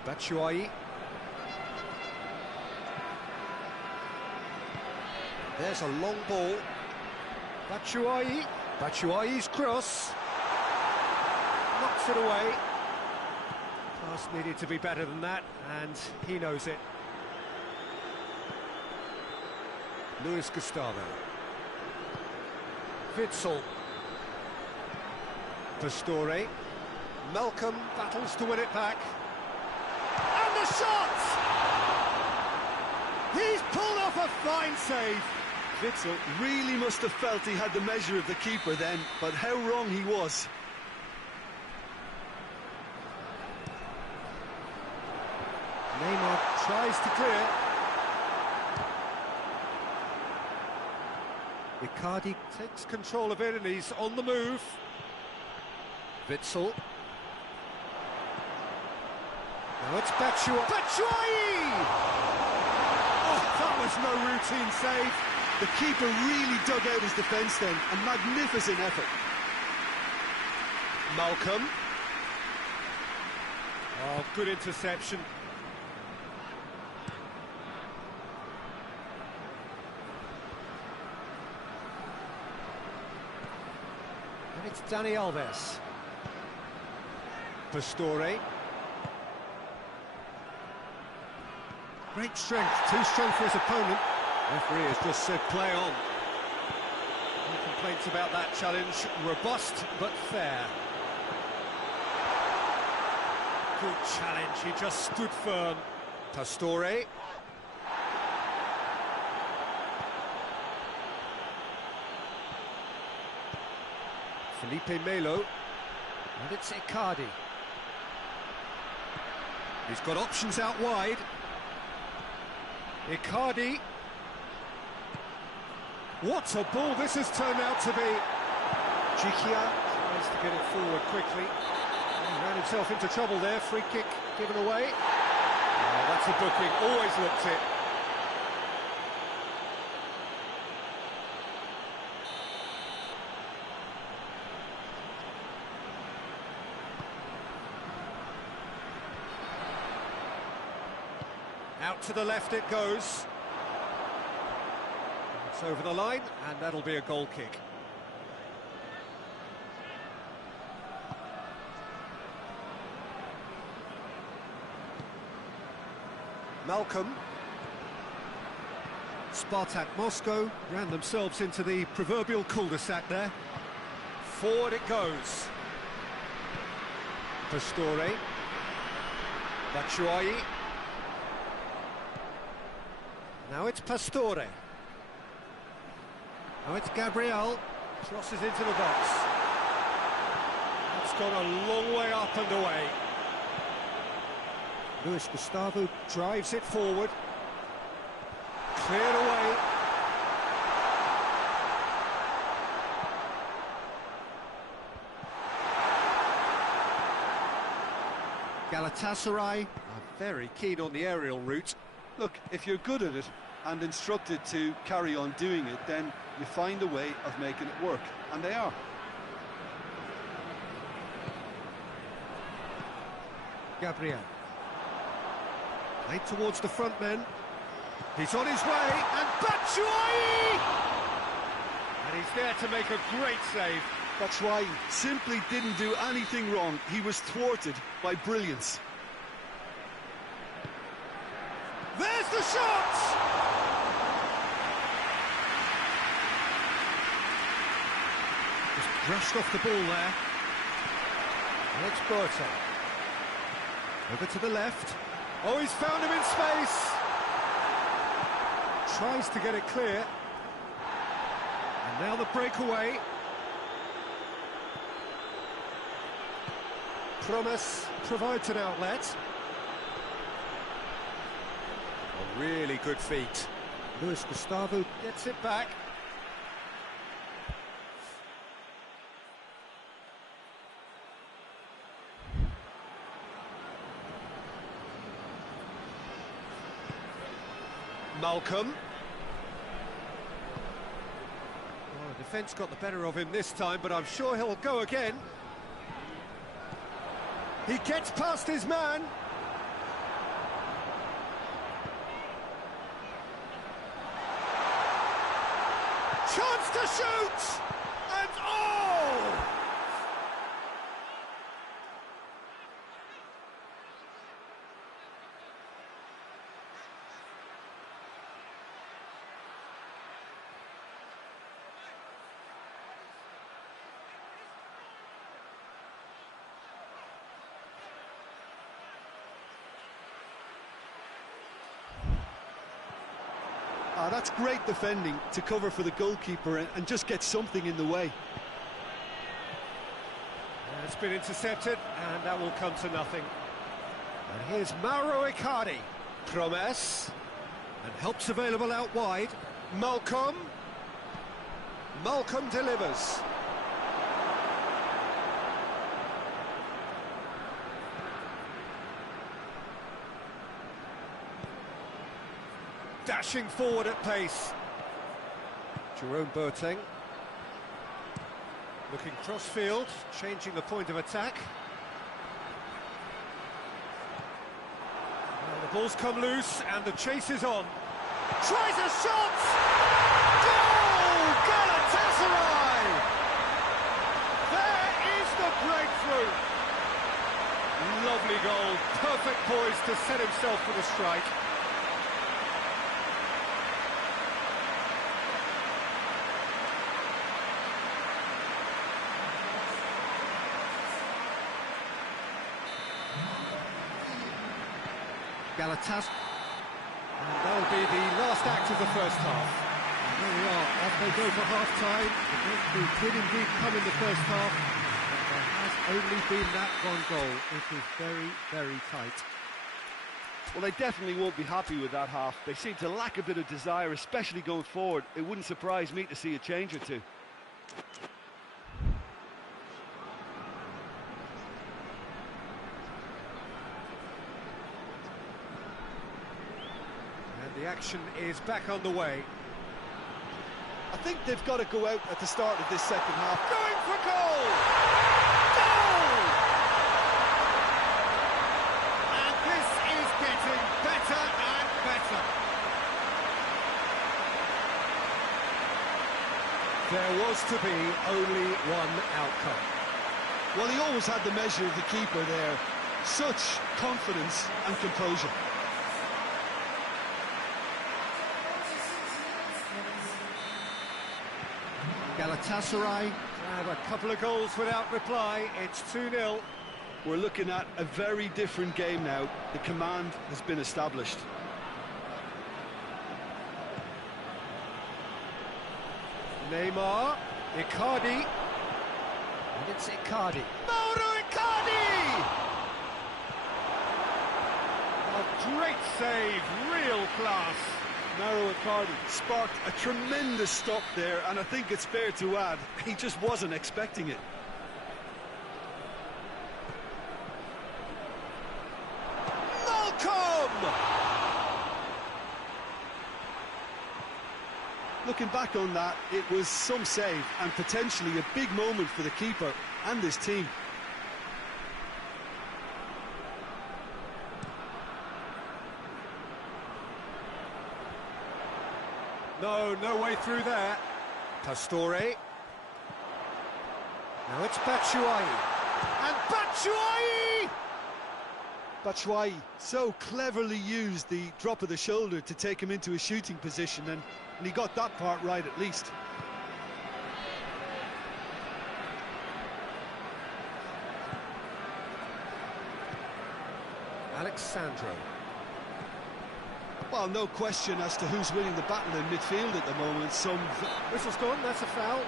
Batshuayi. There's a long ball. Batshuayi. Batshuayi's cross. Knocks it away. Pass needed to be better than that, and he knows it. Luis Gustavo. Witsel. Pastore. Malcolm battles to win it back. And the shot! He's pulled off a fine save. Witsel really must have felt he had the measure of the keeper then, but how wrong he was. Neymar tries to clear. Icardi takes control of it and he's on the move. Witsel. Now it's Batshuayi! Oh, that was no routine save. The keeper really dug out his defence then, a magnificent effort. Malcolm. Oh, good interception. And it's Dani Alves. Pastore. Great strength, too strong for his opponent. Referee has just said play on. No complaints about that challenge. Robust but fair. Good challenge, he just stood firm. Pastore. Felipe Melo. And it's Icardi. He's got options out wide. Icardi. What a ball this has turned out to be. Chiquia tries to get it forward quickly. He ran himself into trouble there. Free kick given away. Oh, that's a booking. Always looked it. Out to the left it goes. It's over the line, and that'll be a goal kick. Malcolm. SPARTAK Moscow ran themselves into the proverbial cul-de-sac there. Forward it goes. Pastore. Batshuayi. Now it's Pastore. Now it's Gabriel. Crosses into the box. That's gone a long way up and away. Luis Gustavo drives it forward. Cleared away. Galatasaray are very keen on the aerial route. Look, if you're good at it and instructed to carry on doing it, then you find a way of making it work, and they are. Gabriel. Played towards the front men. He's on his way, and Batshuayi! And he's there to make a great save. Batshuayi simply didn't do anything wrong. He was thwarted by brilliance. There's the shot! Just brushed off the ball there. And it's Berto. Over to the left. Oh, he's found him in space! Tries to get it clear. And now the breakaway. Promise provides an outlet. A really good feat. Luis Gustavo gets it back. Malcolm. Oh, Defence got the better of him this time, but I'm sure he'll go again. He gets past his man. Chance to shoot! And oh! That's great defending to cover for the goalkeeper and just get something in the way. It's been intercepted, and that will come to nothing. And here's Mauro Icardi. Promes. And help's available out wide. Malcolm. Malcolm delivers. Dashing forward at pace. Jerome Boateng. Looking cross-field, changing the point of attack. Well, the ball's come loose and the chase is on. Tries a shot! Goal! Galatasaray! There is the breakthrough! Lovely goal, perfect poise to set himself for the strike. Galatasaray, and that'll be the last act of the first half. And there we are, off they go for half-time. The breakthrough did indeed come in the first half, but there has only been that one goal. It is very, very tight. Well, they definitely won't be happy with that half. They seem to lack a bit of desire, especially going forward. It wouldn't surprise me to see a change or two. The action is back on the way. I think they've got to go out at the start of this second half. Going for goal! Goal! And this is getting better and better. There was to be only one outcome. Well, he always had the measure of the keeper there. Such confidence and composure. Galatasaray have a couple of goals without reply. It's 2-0. We're looking at a very different game now. The command has been established. Neymar, Icardi, and it's Icardi. Mauro Icardi! A great save, real class. Mauro Icardi sparked a tremendous stop there, and I think it's fair to add, he just wasn't expecting it. Malcolm! Looking back on that, it was some save and potentially a big moment for the keeper and his team. No way through there. Pastore. Now it's Batshuayi. And Batshuayi! Batshuayi so cleverly used the drop of the shoulder to take him into a shooting position, and he got that part right at least. Alexandro. Well, no question as to who's winning the battle in midfield at the moment. Whistle's gone, that's a foul.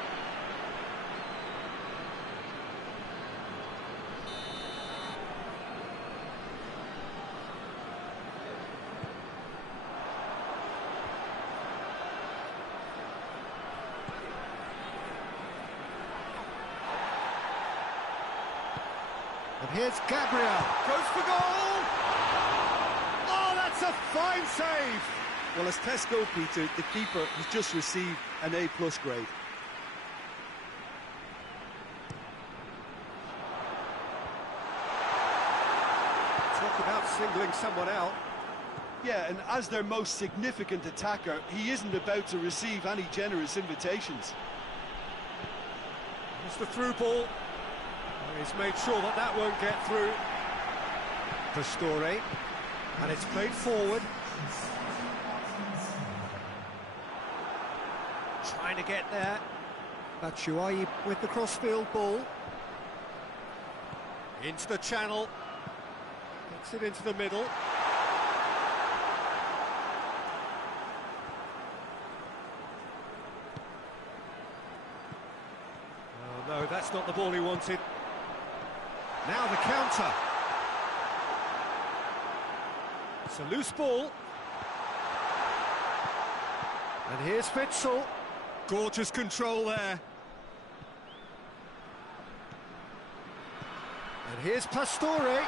And here's Gabriel. Goes for goal! That's a fine save! Well, as tests go, Peter, the keeper has just received an A+ grade. singling someone out. Yeah, and as their most significant attacker, he isn't about to receive any generous invitations. It's the through ball. He's made sure that that won't get through. Pastore, and it's played forward. Trying to get there. Batshuayi with the crossfield ball. Into the channel. Gets it into the middle. Oh no, that's not the ball he wanted. Now the counter. It's a loose ball. And here's Witsel. Gorgeous control there. And here's Pastore. Well,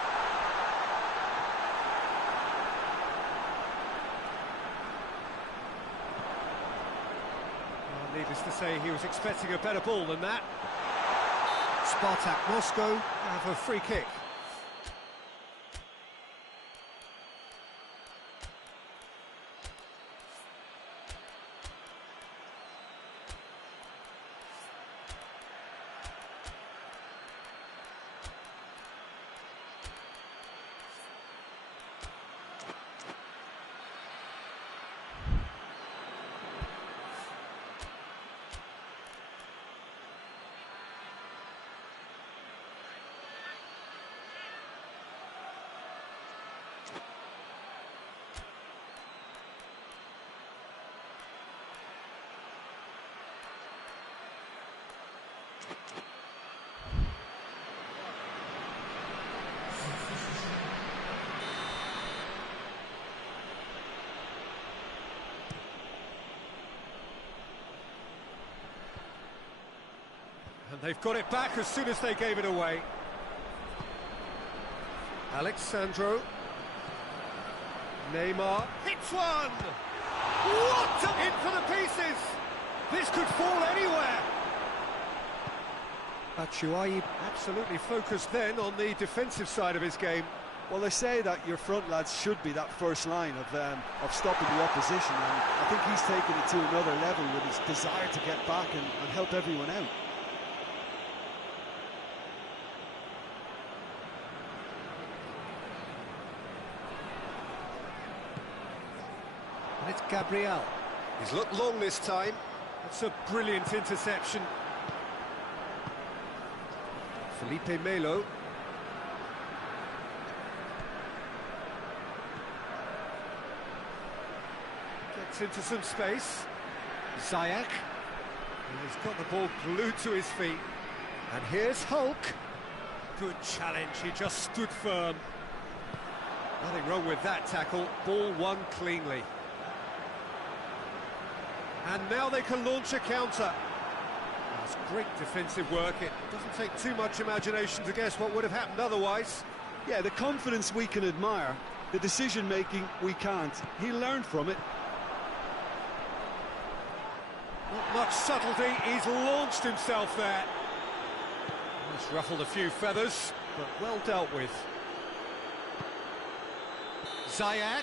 needless to say, he was expecting a better ball than that. SPARTAK Moscow have a free kick. And they've got it back as soon as they gave it away. Alexandro. Neymar. Hits one! What? In for the pieces! This could fall anywhere! Batshuayi absolutely focused then on the defensive side of his game. Well, they say that your front lads should be that first line of stopping the opposition, and I think he's taken it to another level with his desire to get back and help everyone out. And it's Gabriel. He's looked long this time. That's a brilliant interception. Felipe Melo. Gets into some space. Ziyech. And he's got the ball glued to his feet. And here's Hulk. Good challenge, he just stood firm. Nothing wrong with that tackle. Ball won cleanly. And now they can launch a counter. That's great defensive work. It doesn't take too much imagination to guess what would have happened otherwise. Yeah, the confidence we can admire, the decision-making we can't. He learned from it. Not much subtlety, he's launched himself there. He's ruffled a few feathers, but well dealt with. Ziyech.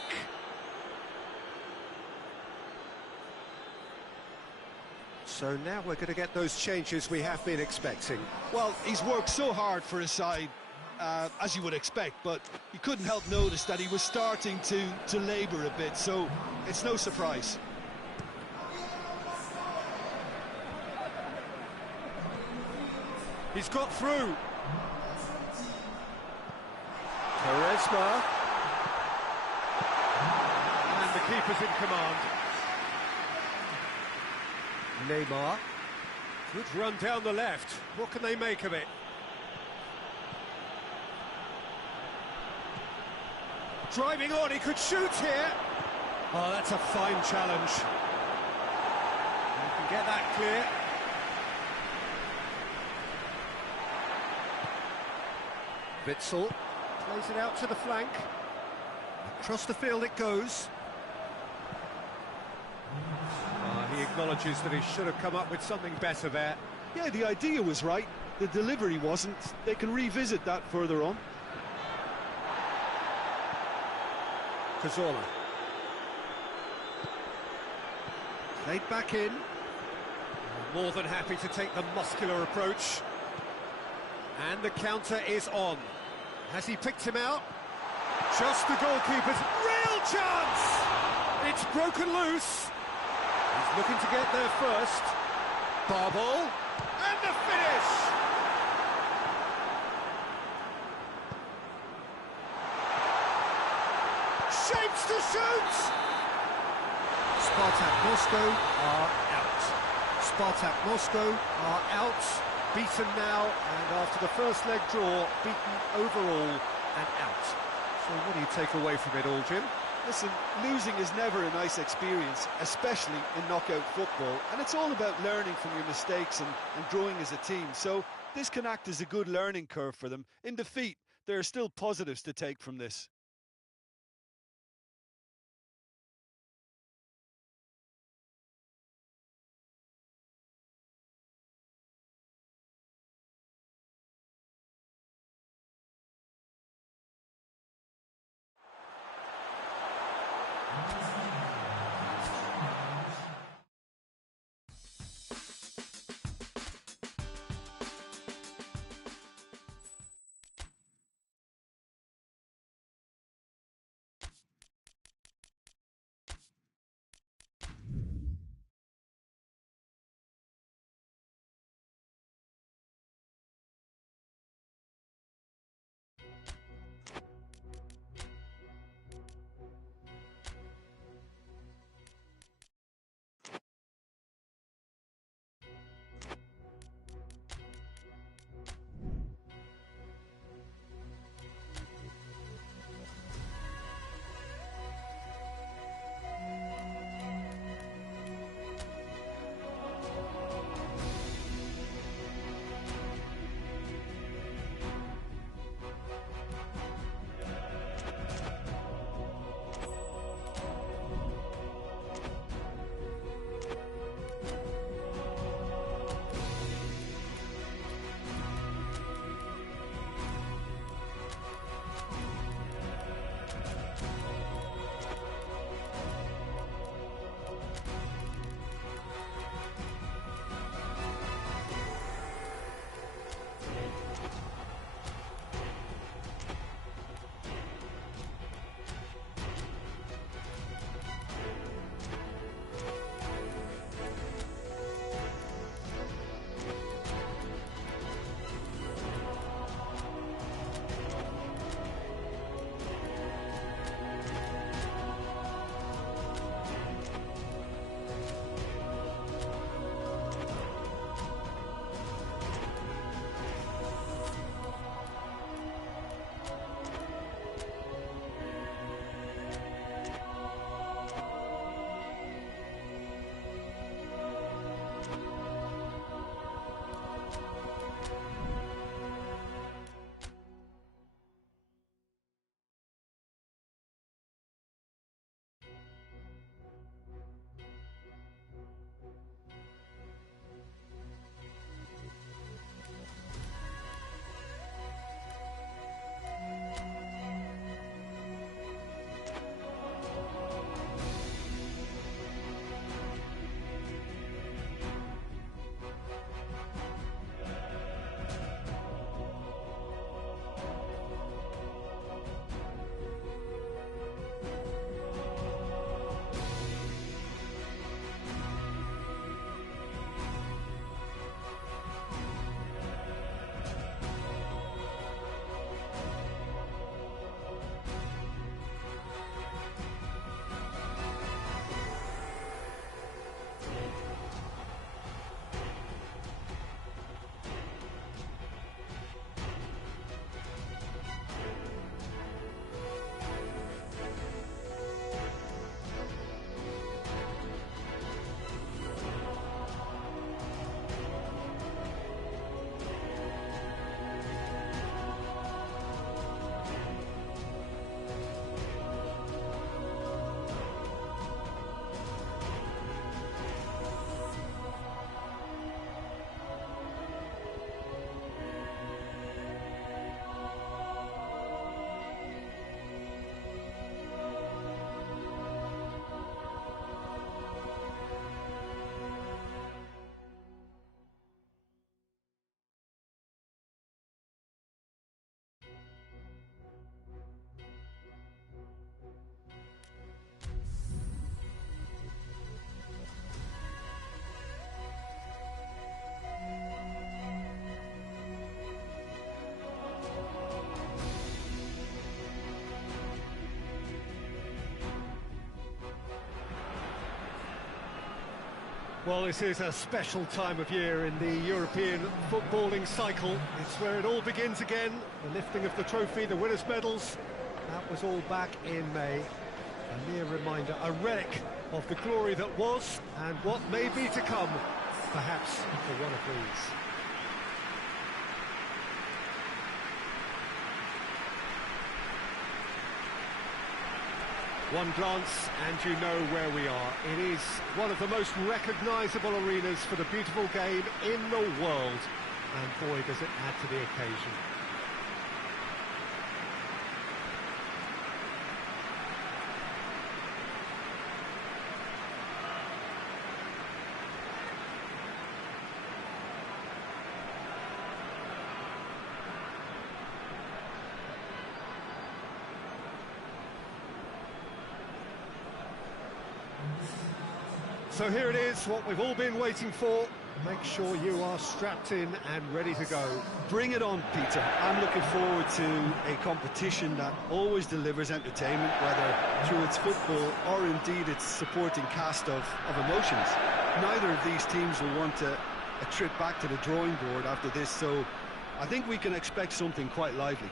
So now we're going to get those changes we have been expecting. Well, he's worked so hard for his side, as you would expect, but you couldn't help notice that he was starting to labour a bit, so it's no surprise. He's got through. Quaresma. And the keeper's in command. Neymar. Good run down the left. What can they make of it? Driving on, he could shoot here. Oh, that's a fine challenge. You can get that clear. Witsel plays it out to the flank. Across the field it goes. He acknowledges that he should have come up with something better there. Yeah, the idea was right. The delivery wasn't. They can revisit that further on. Cazorla. Played back in. More than happy to take the muscular approach. And the counter is on. Has he picked him out? Just the goalkeeper's real chance! It's broken loose. He's looking to get there first. Barbel. And the finish! Shapes to shoot! Spartak Moscow are out. Spartak Moscow are out, beaten now, and after the first leg draw, beaten overall and out. So what do you take away from it all, Jim? Listen, losing is never a nice experience, especially in knockout football, and it's all about learning from your mistakes and growing as a team. So this can act as a good learning curve for them. In defeat, there are still positives to take from this. Well, this is a special time of year in the European footballing cycle. It's where it all begins again. The lifting of the trophy, the winners' medals. That was all back in May. A mere reminder, a relic of the glory that was and what may be to come, perhaps for one of these. One glance and you know where we are. It is one of the most recognisable arenas for the beautiful game in the world. And boy, does it add to the occasion. So here it is, what we've all been waiting for. Make sure you are strapped in and ready to go. Bring it on, Peter. I'm looking forward to a competition that always delivers entertainment, whether through its football or indeed its supporting cast of emotions. Neither of these teams will want a trip back to the drawing board after this, so I think we can expect something quite lively.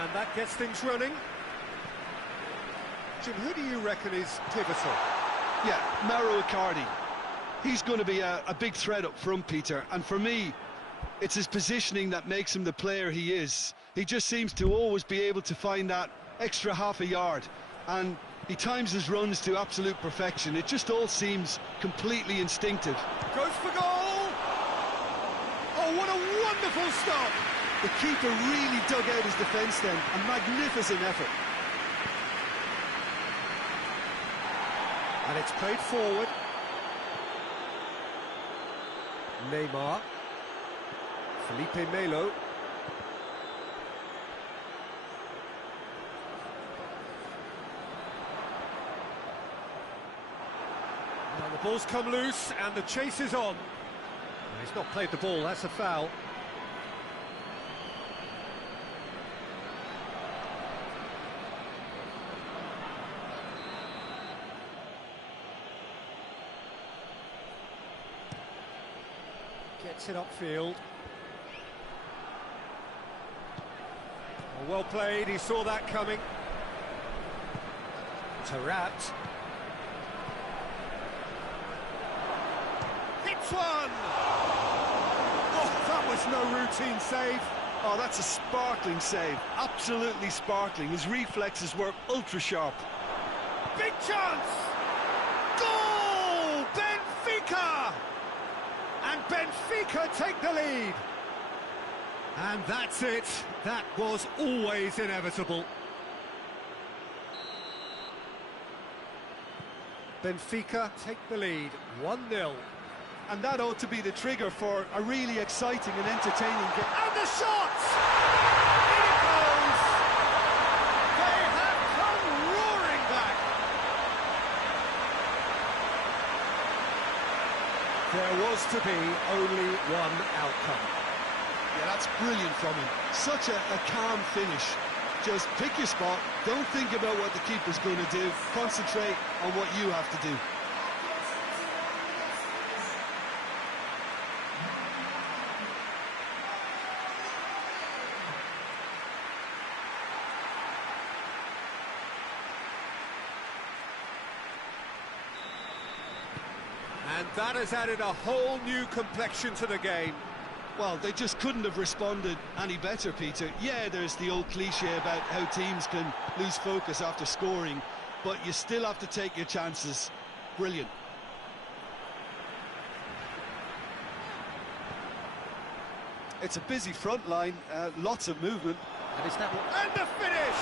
And that gets things running. Jim, who do you reckon is pivotal? Yeah, Mauro Icardi. He's going to be a big threat up front, Peter. And for me, It's his positioning that makes him the player he is. He just seems to always be able to find that extra half a yard, and he times his runs to absolute perfection. It just all seems completely instinctive. Goes for goal! Oh, what a wonderful stop! The keeper really dug out his defence then. A magnificent effort. And it's played forward. Neymar. Felipe Melo. And the ball's come loose and the chase is on. He's not played the ball, that's a foul. Gets it upfield. Oh, well played, he saw that coming. Tarat. Hits one! Oh, that was no routine save. Oh, that's a sparkling save. Absolutely sparkling. His reflexes were ultra-sharp. Big chance! Goal! Benfica! And Benfica take the lead. And that's it. That was always inevitable. Benfica take the lead, 1-0. And that ought to be the trigger for a really exciting and entertaining game. And the shot! In it goes! They have come roaring back. There was to be only one outcome. Yeah, that's brilliant from him. Such a calm finish. Just pick your spot, don't think about what the keeper's going to do, concentrate on what you have to do. And that has added a whole new complexion to the game. Well, they just couldn't have responded any better, Peter. Yeah, there's the old cliche about how teams can lose focus after scoring, but you still have to take your chances. Brilliant. It's a busy front line, lots of movement. And is that what... And the finish!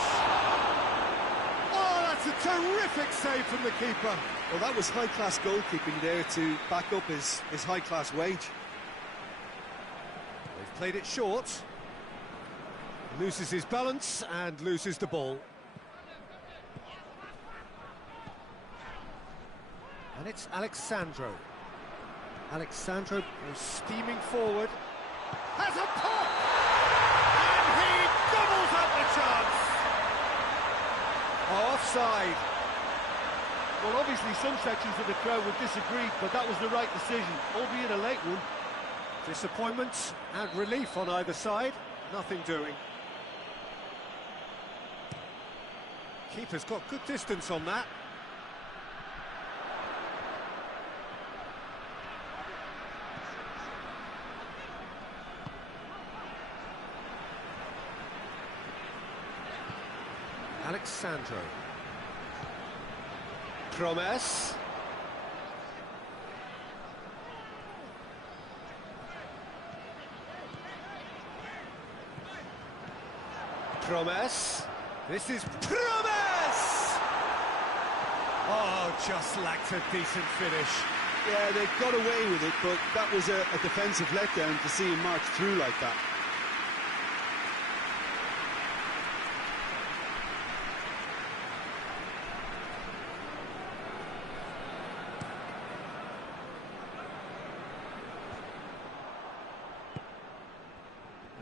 Oh, that's a terrific save from the keeper. Well, that was high-class goalkeeping there to back up his high-class wage. They've played it short. Loses his balance and loses the ball. And it's Alexandro. Alexandro goes steaming forward. Has a pop! And he doubles up the chance! Offside. Well, obviously some sections of the crowd would disagree, but that was the right decision, albeit a late one. Disappointment and relief on either side. Nothing doing. Keeper's got good distance on that. Alexandro. Promes. Promes. This is Promes! Oh, just lacked a decent finish. Yeah, they got away with it, but that was a defensive letdown to see him march through like that.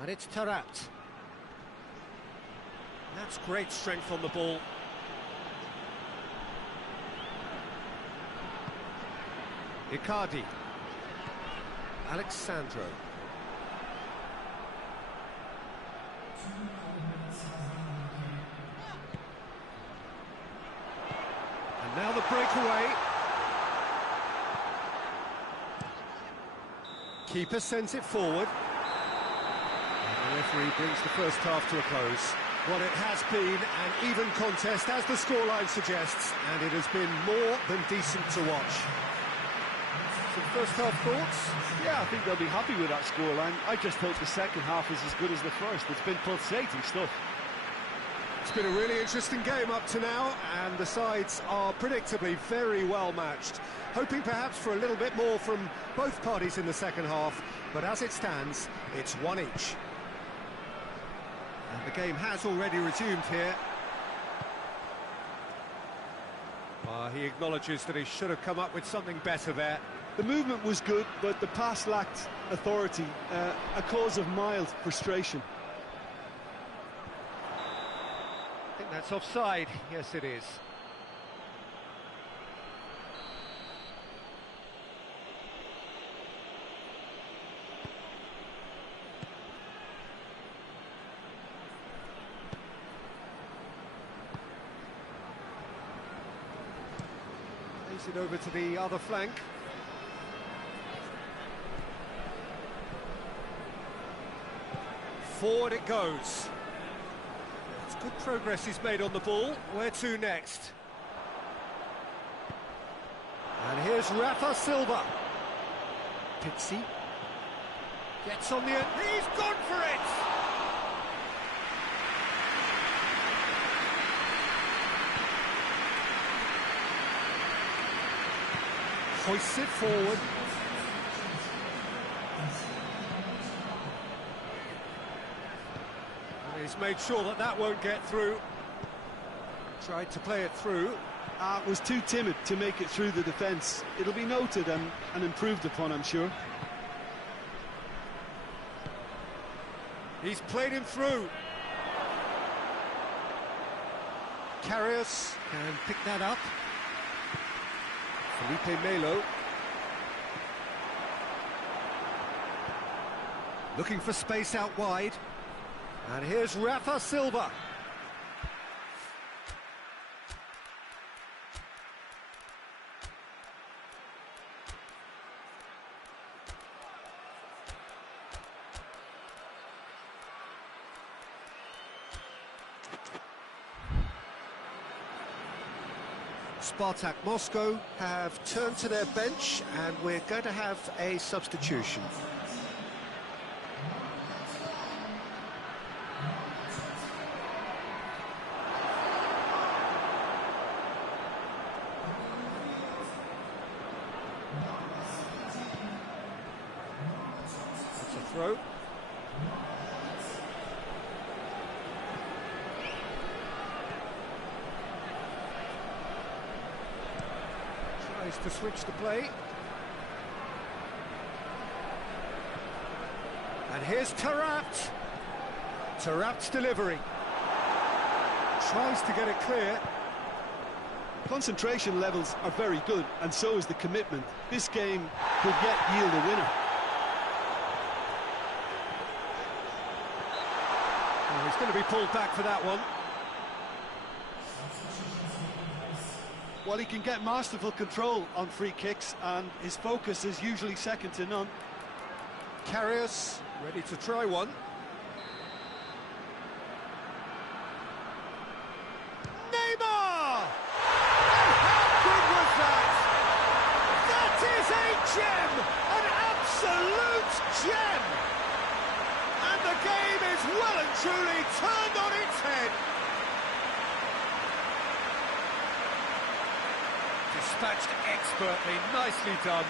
And it's Tarat. That's great strength on the ball. Icardi. Alexandro. And now the breakaway. Keeper sends it forward. Referee brings the first half to a close. Well, it has been an even contest, as the scoreline suggests, and it has been more than decent to watch. Some first half thoughts? Yeah, I think they'll be happy with that scoreline. I just hope the second half is as good as the first. It's been pulsating stuff. It's been a really interesting game up to now, and the sides are predictably very well matched. Hoping perhaps for a little bit more from both parties in the second half, but as it stands, it's one each. And the game has already resumed here. He acknowledges that he should have come up with something better there. The movement was good, but the pass lacked authority, a cause of mild frustration. I think that's offside. Yes, it is. Plays it over to the other flank. Forward it goes. It's good progress he's made on the ball. Where to next? And here's Rafa Silva. Pizzi gets on the end. He's gone for it! Hoists it forward. He's made sure that that won't get through. Tried to play it through. Was too timid to make it through the defence. It'll be noted and improved upon, I'm sure. He's played him through. Karius can pick that up. Felipe Melo. Looking for space out wide. And here's Rafa Silva. Spartak Moscow have turned to their bench, and we're going to have a substitution. That's a throw. To switch the play. And here's Taarabt. Taarabt's delivery. Tries to get it clear. Concentration levels are very good, and so is the commitment. This game could yet yield a winner. Oh, he's going to be pulled back for that one. Well, he can get masterful control on free kicks, and his focus is usually second to none. Karius ready to try one. Neymar! And how good was that? That is a gem! An absolute gem! And the game is well and truly turned on its head. Dispatched expertly, nicely done.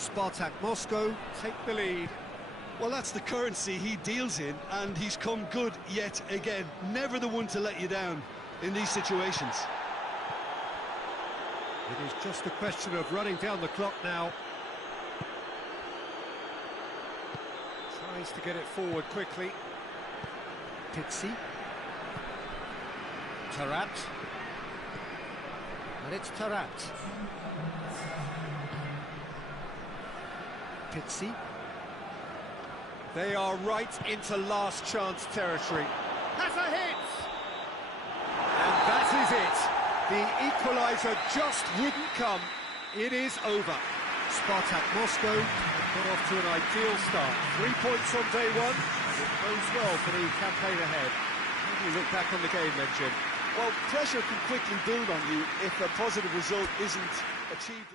Spartak Moscow take the lead. Well, that's the currency he deals in, and he's come good yet again. Never the one to let you down in these situations. It is just a question of running down the clock now. Tries to get it forward quickly. Pizzi. Tarat. And it's Tarat. Pizzi. They are right into last chance territory. Has a hit! And that is it. The equaliser just wouldn't come. It is over. Spartak Moscow got off to an ideal start. 3 points on day one, and it bodes well for the campaign ahead. How do you look back on the game then, Jim? Well, pressure can quickly build on you if a positive result isn't achieved.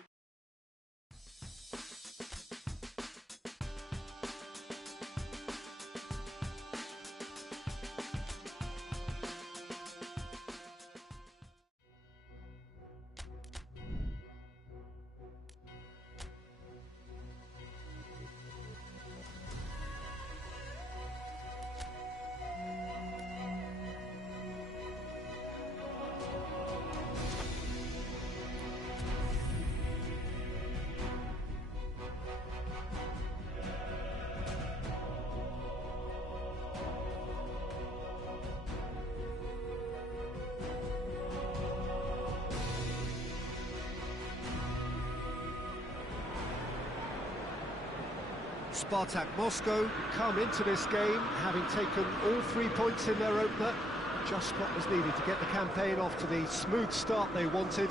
Spartak Moscow come into this game having taken all 3 points in their opener. Just what was needed to get the campaign off to the smooth start they wanted.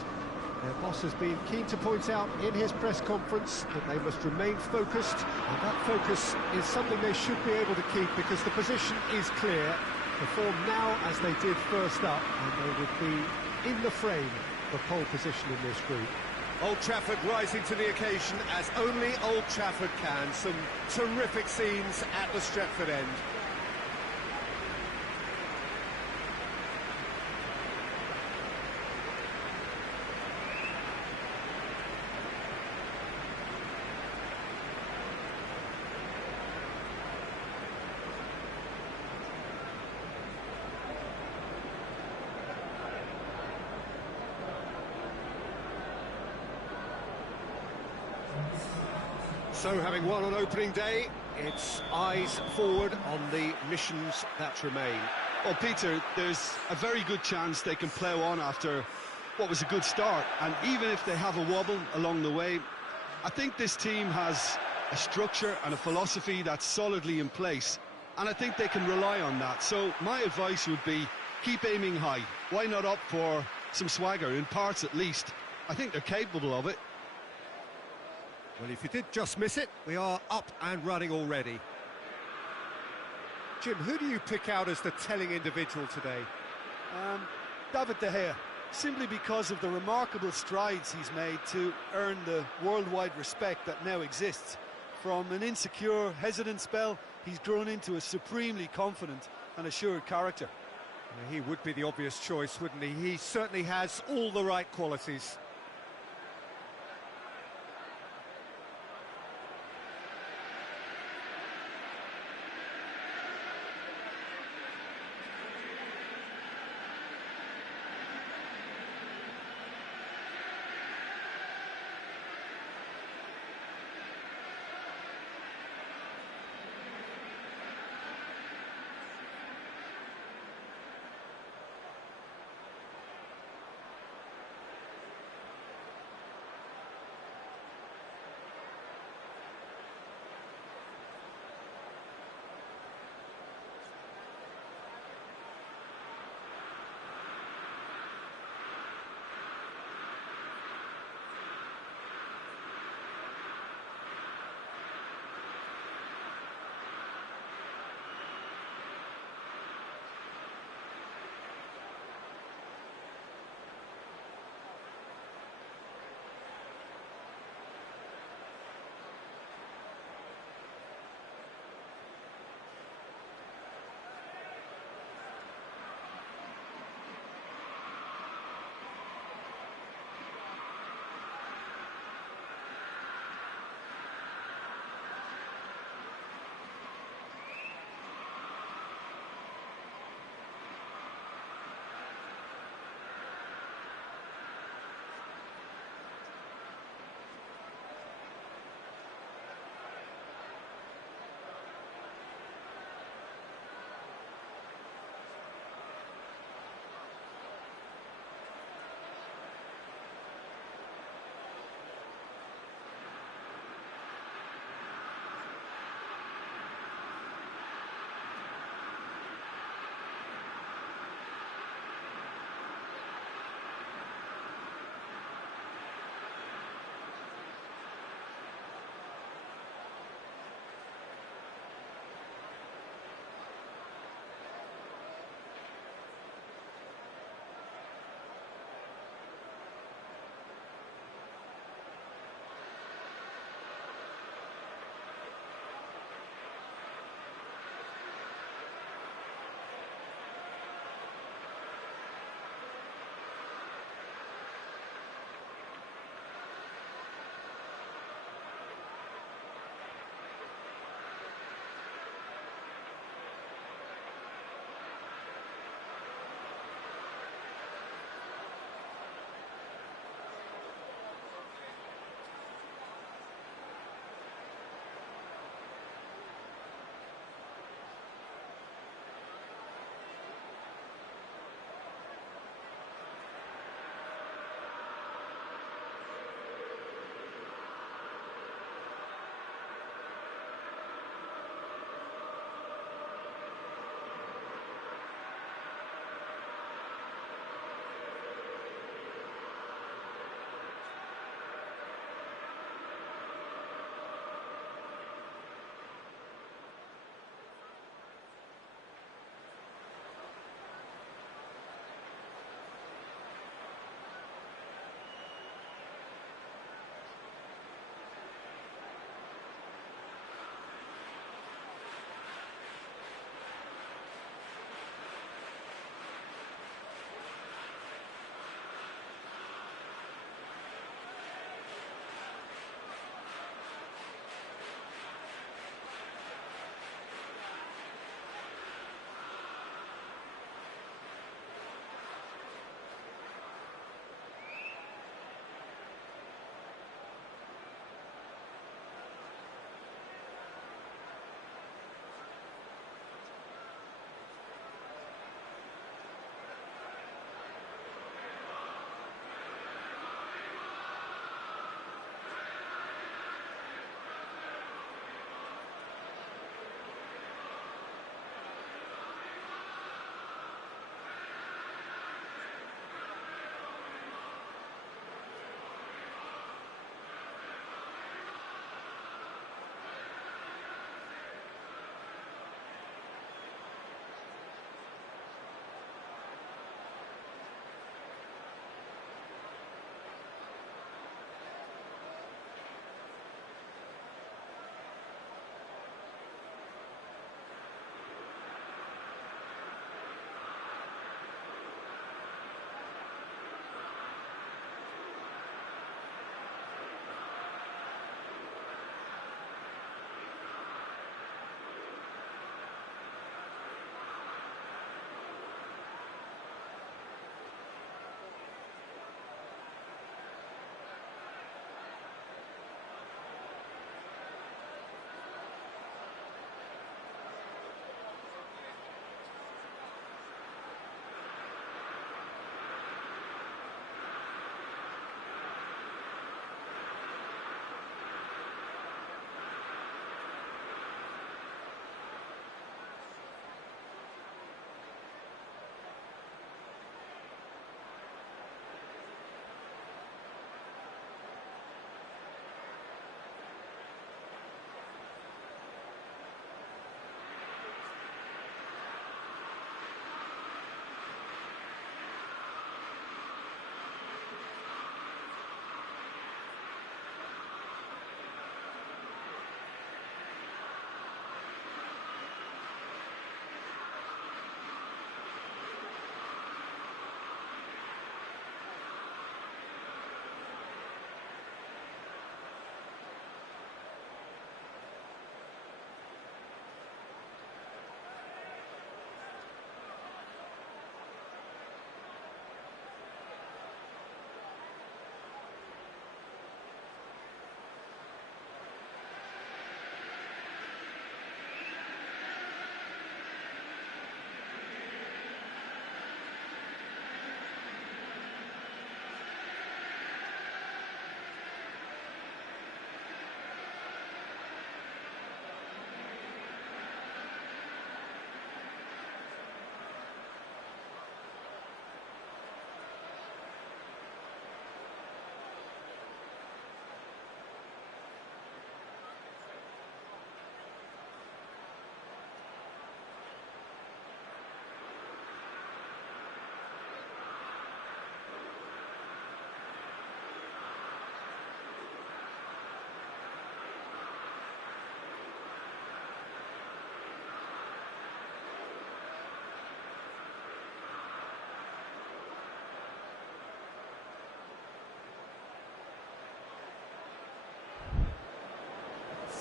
Their boss has been keen to point out in his press conference that they must remain focused, and that focus is something they should be able to keep because the position is clear. Perform now as they did first up, and they would be in the frame for pole position in this group. Old Trafford rising to the occasion as only Old Trafford can. Some terrific scenes at the Stretford end. So, having won on opening day, it's eyes forward on the missions that remain. Well, Peter, there's a very good chance they can plough on after what was a good start. And even if they have a wobble along the way, I think this team has a structure and a philosophy that's solidly in place. And I think they can rely on that. So my advice would be, keep aiming high. Why not opt for some swagger, in parts at least? I think they're capable of it. Well, if you did just miss it, we are up and running already. Jim, who do you pick out as the telling individual today? David De Gea, simply because of the remarkable strides he's made to earn the worldwide respect that now exists. From an insecure, hesitant spell, he's grown into a supremely confident and assured character. He would be the obvious choice, wouldn't he? He certainly has all the right qualities.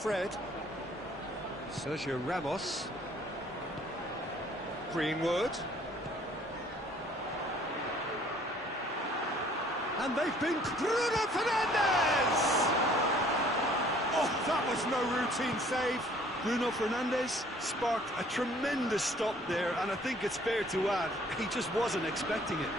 Fred. Sergio Ramos. Greenwood. And they've been... Bruno Fernandes! Oh, that was no routine save. Bruno Fernandes sparked a tremendous stop there, and I think it's fair to add, he just wasn't expecting it.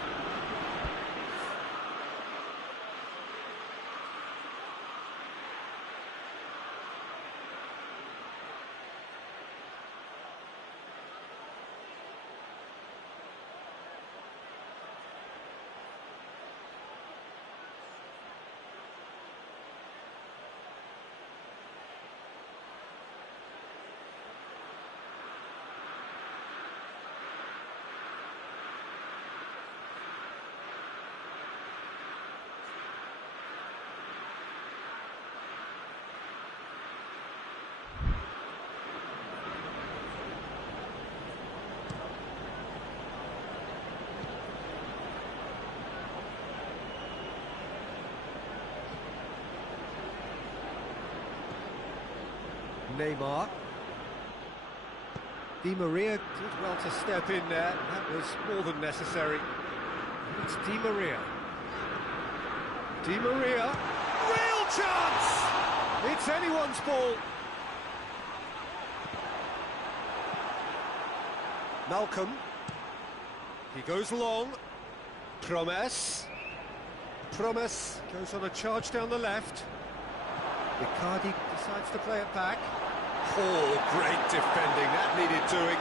Neymar. Di Maria did well to step in there. That was more than necessary. It's Di Maria. Di Maria. Real chance! It's anyone's ball. Malcolm. He goes long. Promes. Promes goes on a charge down the left. Icardi decides to play it back. Oh, great defending, that needed doing.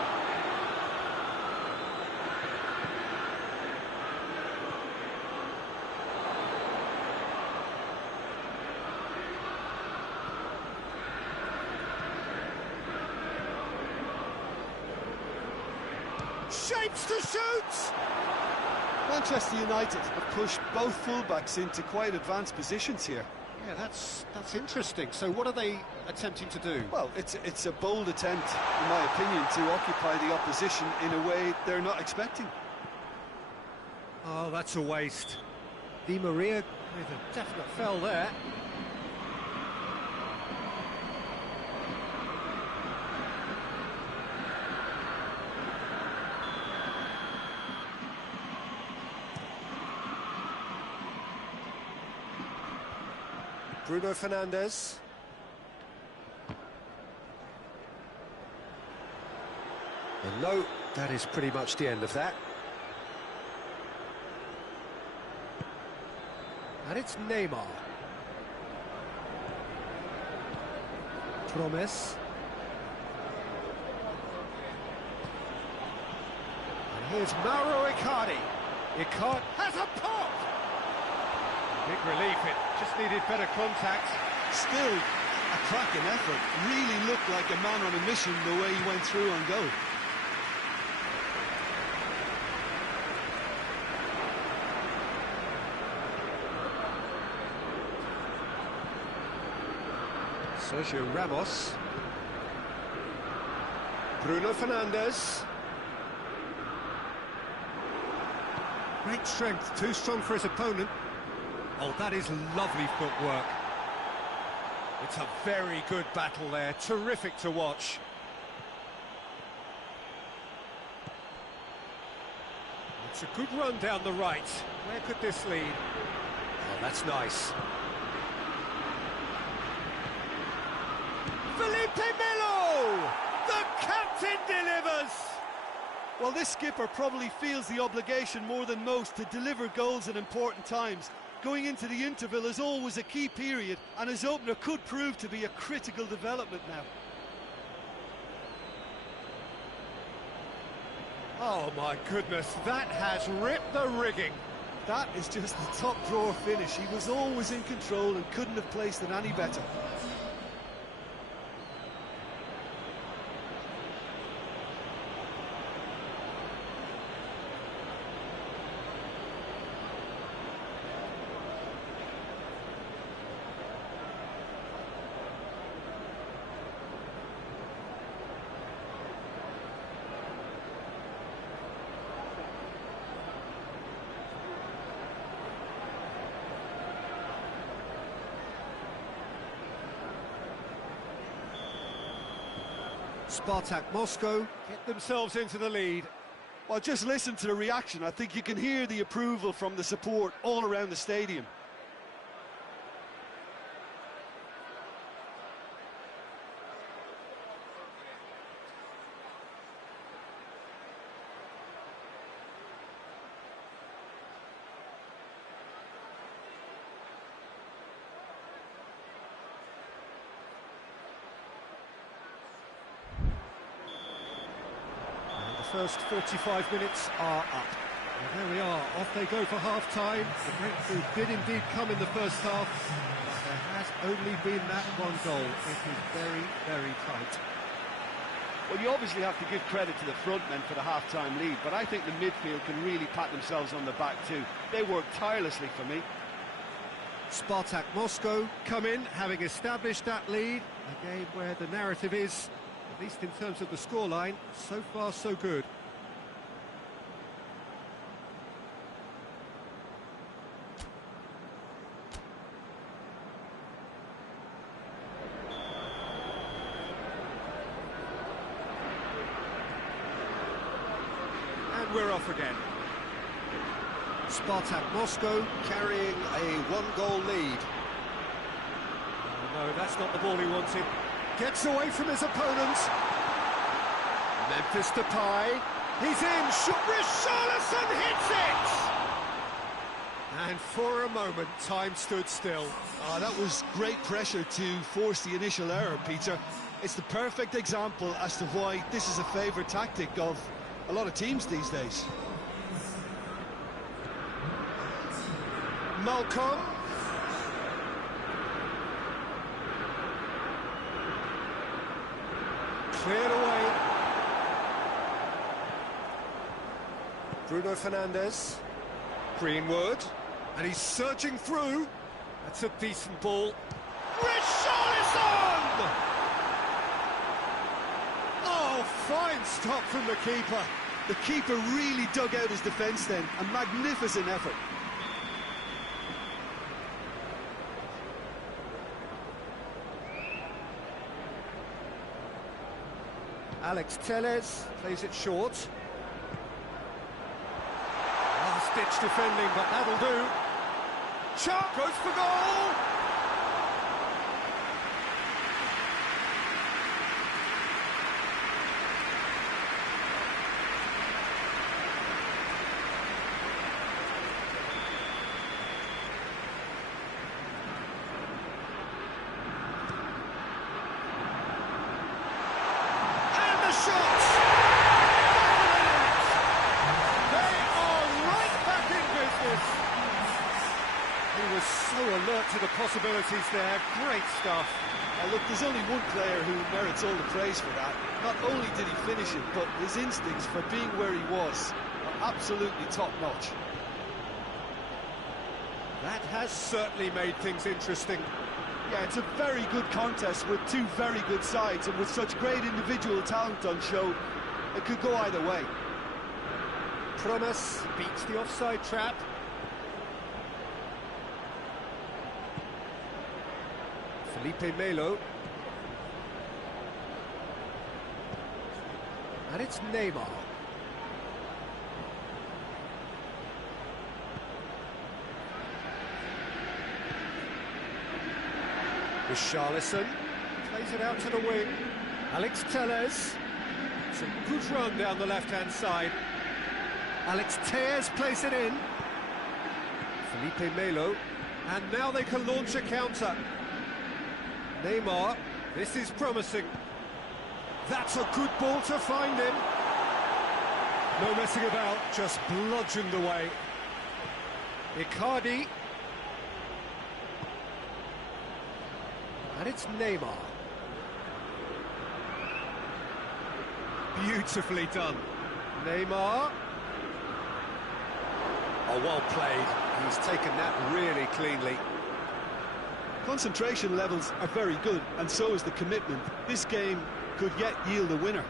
Shapes to shoot! Manchester United have pushed both fullbacks into quite advanced positions here. Yeah, that's interesting. So what are they attempting to do? Well, it's a bold attempt, in my opinion, to occupy the opposition in a way they're not expecting. Oh, that's a waste. Di Maria with a definite foul there. Bruno Fernandes. And no, that is pretty much the end of that. And it's Neymar. Promes. And here's Mauro Icardi. Icardi has a pop! Big relief, it just needed better contact. Still a cracking effort. Really looked like a man on a mission the way he went through on goal. Sergio Ramos. Bruno Fernandes. Great strength, too strong for his opponent. Oh, that is lovely footwork. It's a very good battle there, terrific to watch. It's a good run down the right. Where could this lead? Oh, that's nice. Felipe Melo! The captain delivers! Well, this skipper probably feels the obligation more than most to deliver goals at important times. Going into the interval is always a key period, and his opener could prove to be a critical development now. Oh my goodness, that has ripped the rigging. That is just the top drawer finish. He was always in control and couldn't have placed it any better. SPARTAK Moscow get themselves into the lead. Well, just listen to the reaction. I think you can hear the approval from the support all around the stadium. First 45 minutes are up. And there we are, off they go for half-time. The breakthrough did indeed come in the first half, but there has only been that one goal. It is very, very tight. Well, you obviously have to give credit to the front men for the half-time lead, but I think the midfield can really pat themselves on the back too. They work tirelessly for me. SPARTAK Moscow come in, having established that lead. A game where the narrative is, at least in terms of the scoreline, so far so good. And we're off again. SPARTAK Moscow carrying a one-goal lead. Oh, no, that's not the ball he wanted. Gets away from his opponent. Memphis Depay. He's in. Richarlison hits it! And for a moment, time stood still. Oh, that was great pressure to force the initial error, Peter. It's the perfect example as to why this is a favourite tactic of a lot of teams these days. Malcolm. Cleared away. Bruno Fernandes. Greenwood. And he's surging through. That's a decent ball. Richarlison! Oh, fine stop from the keeper. The keeper really dug out his defence then. A magnificent effort. Alex Telles plays it short. Last-ditch defending, but that'll do. Shot goes for goal! He was so alert to the possibilities there. Great stuff. Look, there's only one player who merits all the praise for that. Not only did he finish it, but his instincts for being where he was are absolutely top-notch. That has certainly made things interesting. Yeah, it's a very good contest with two very good sides, and with such great individual talent on show, it could go either way. Promise beats the offside trap. Felipe Melo. And it's Neymar. Richarlison plays it out to the wing. Alex Telles. It's a good run down the left-hand side. Alex Telles plays it in. Felipe Melo. And now they can launch a counter. Neymar, this is promising. That's a good ball to find him. No messing about, just bludgeoned away. Icardi. And it's Neymar. Beautifully done. Neymar. Oh, well played. He's taken that really cleanly. Concentration levels are very good, and so is the commitment. This game could yet yield a winner.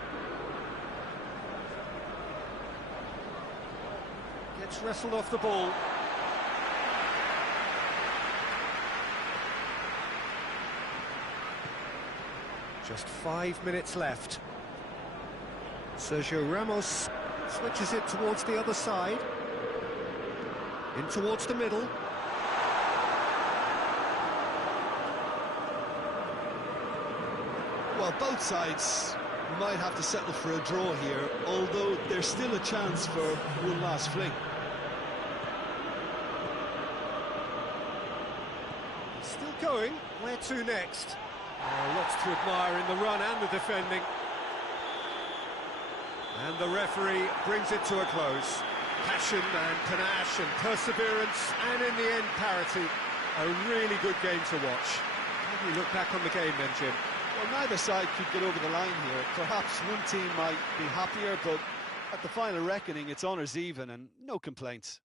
Gets wrestled off the ball. Just 5 minutes left. Sergio Ramos switches it towards the other side. In towards the middle. Well, both sides might have to settle for a draw here, although there's still a chance for one last fling. Still going. Where to next? Lots to admire in the run and the defending. And the referee brings it to a close. Passion and panache and perseverance, and in the end, parity. A really good game to watch. How do you look back on the game then, Jim? Well, neither side could get over the line here. Perhaps one team might be happier, but at the final reckoning, it's honours even and no complaints.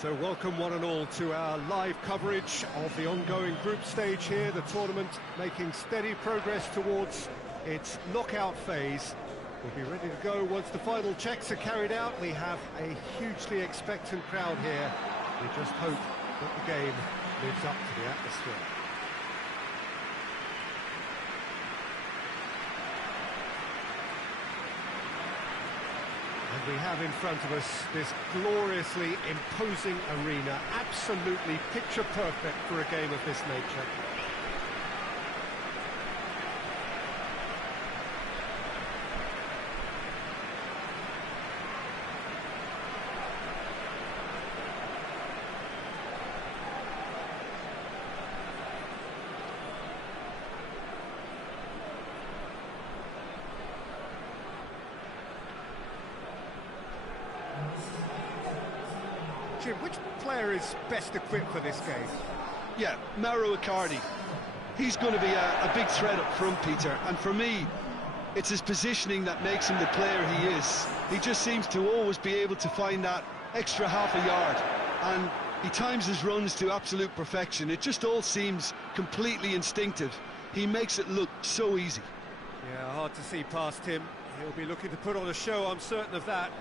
So welcome one and all to our live coverage of the ongoing group stage here, the tournament making steady progress towards its knockout phase. We'll be ready to go once the final checks are carried out. We have a hugely expectant crowd here. We just hope that the game lives up to the atmosphere. And we have in front of us this gloriously imposing arena, absolutely picture perfect for a game of this nature. Jim, which player is best equipped for this game? Yeah, Icardi. He's going to be a big threat up front, Peter, and for me, it's his positioning that makes him the player he is. He just seems to always be able to find that extra half a yard, and He times his runs to absolute perfection. It just all seems completely instinctive. He makes it look so easy. Yeah, hard to see past him. He'll be looking to put on a show, I'm certain of that.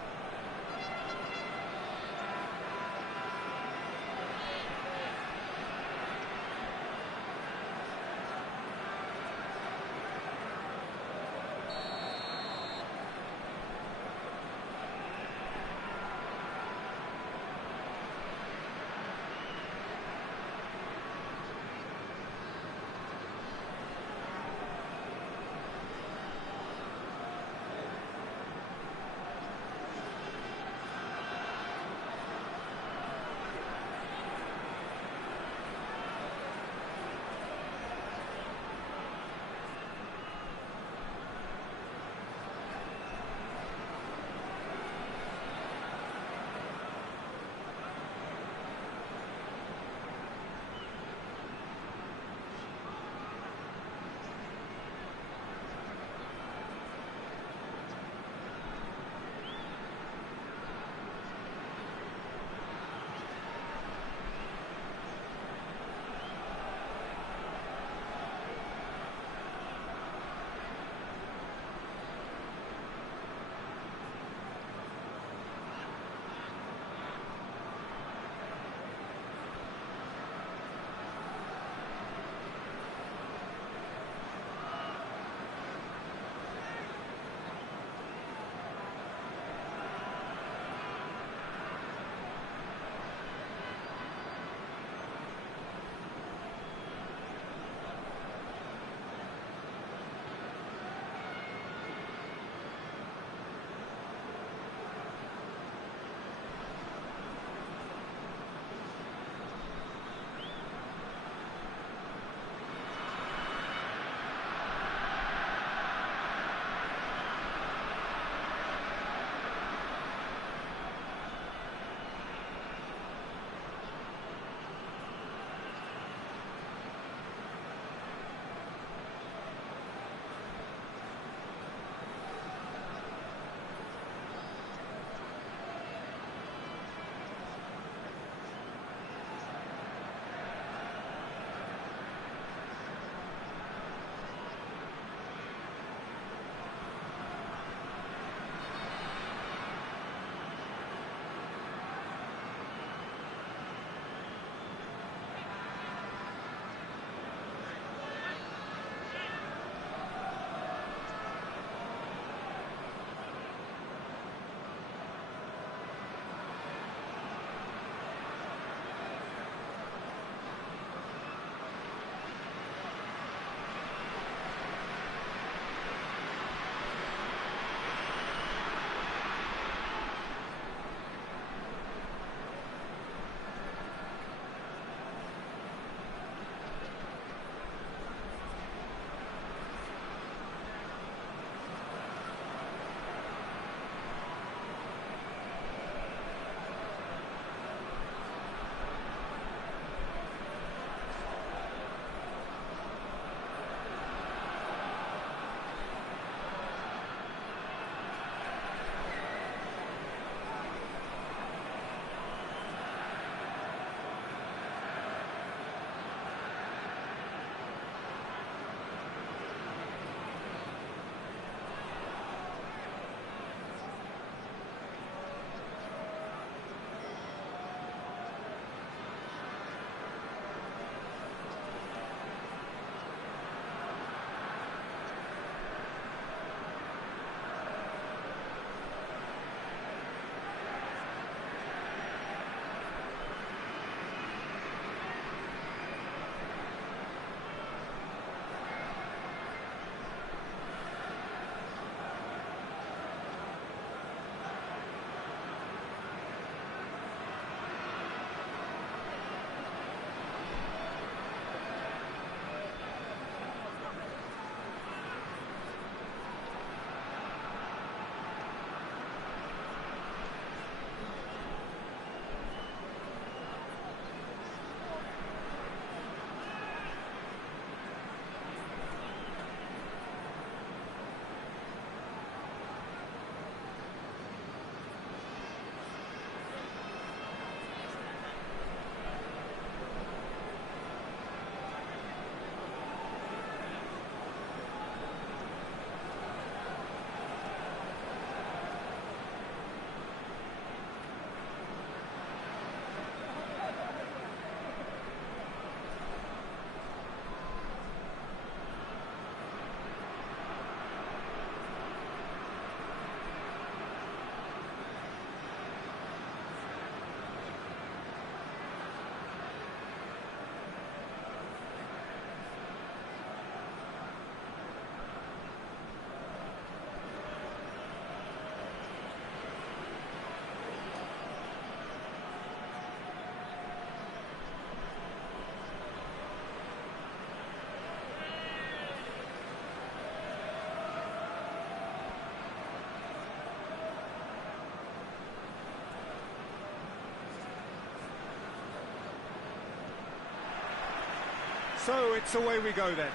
So it's away we go then.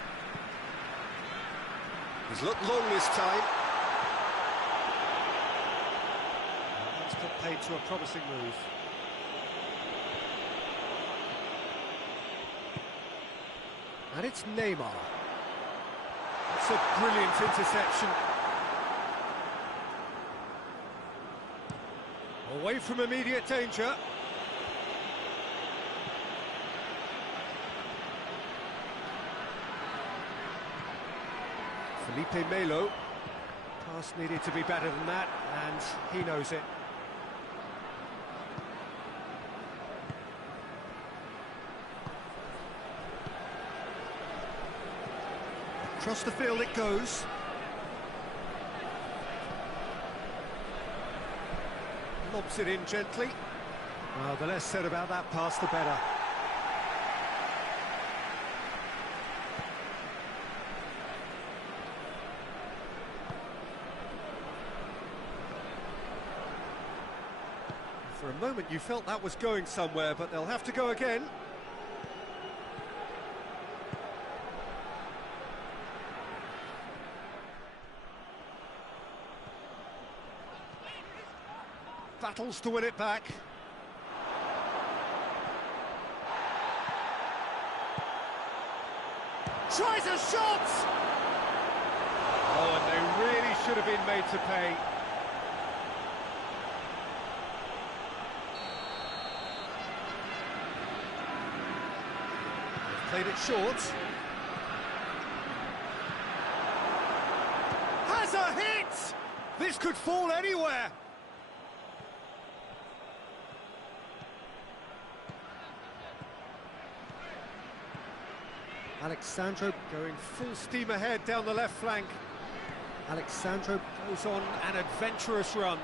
He's looked long this time. That's put paid to a promising move. And it's Neymar. It's a brilliant interception. Away from immediate danger. Felipe Melo. Pass needed to be better than that, and he knows it. Across the field it goes. Lobs it in gently. Well, the less said about that pass, the better. For a moment you felt that was going somewhere, but they'll have to go again. Battles to win it back. Tries a shot! Oh, and they really should have been made to pay. Played it short. Has a hit! This could fall anywhere. Alexandro going full steam ahead down the left flank. Alexandro goes on an adventurous run.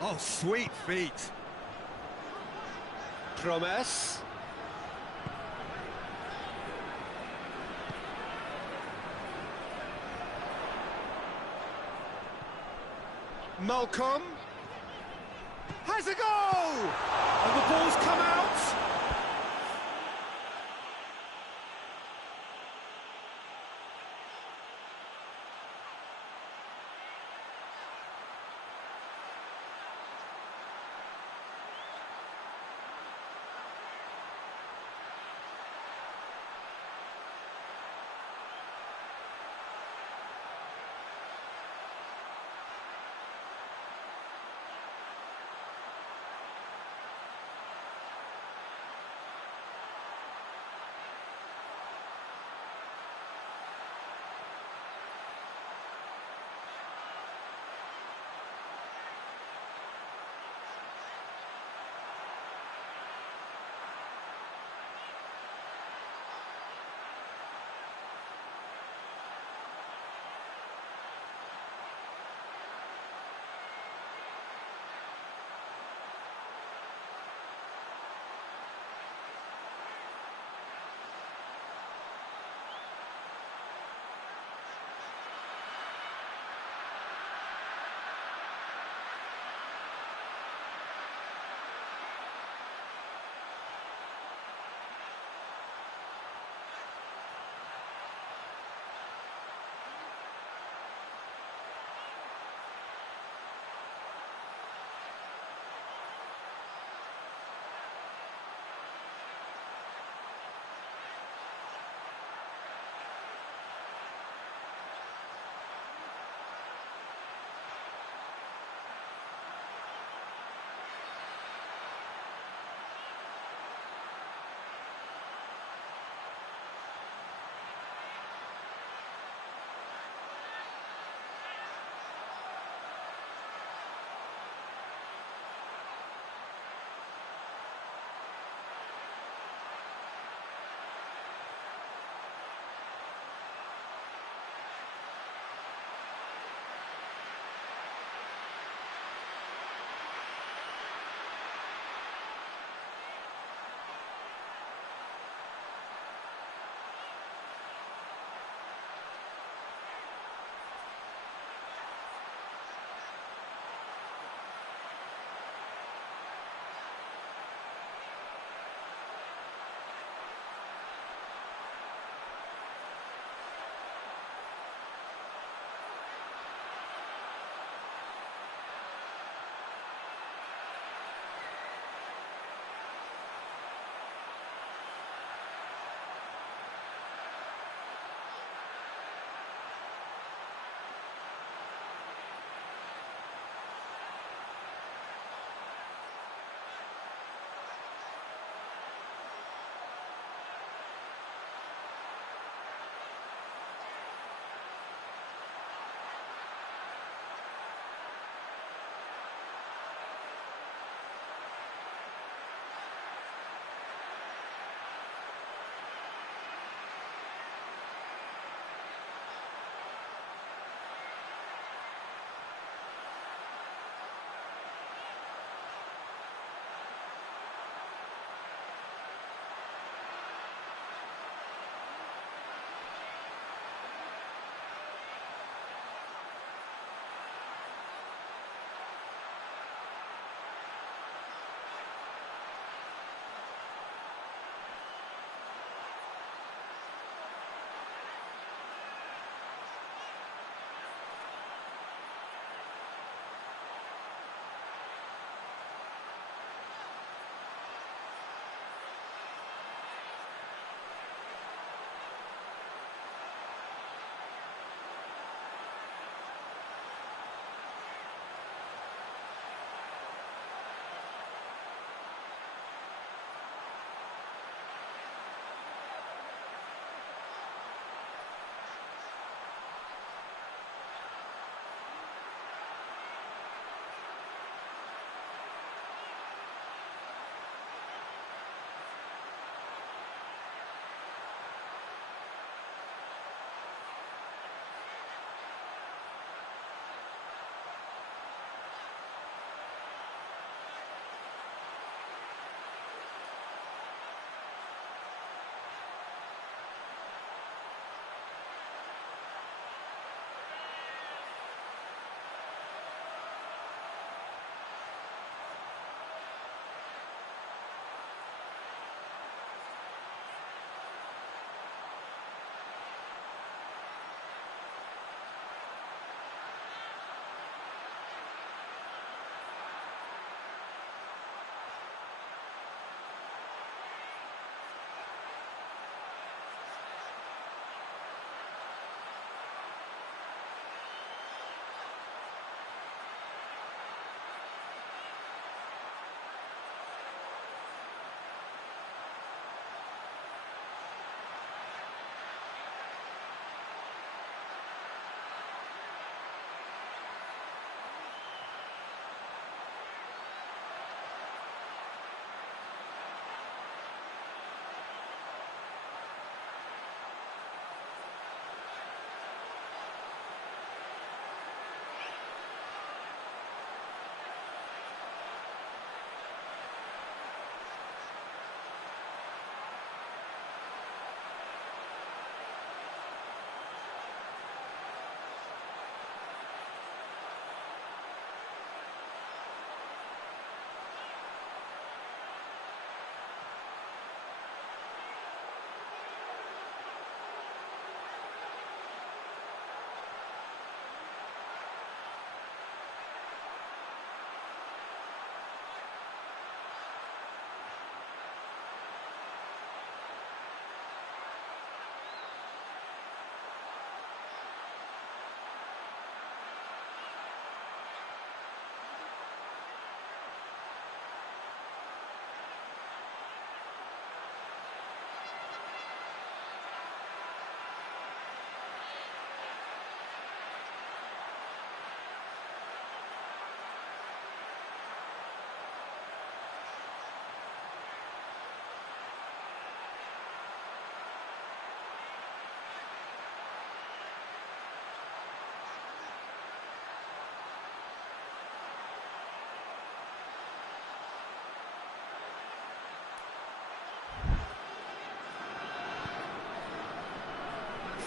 Oh, sweet feet. Promes. Malcolm. Has a goal! And the ball's come out.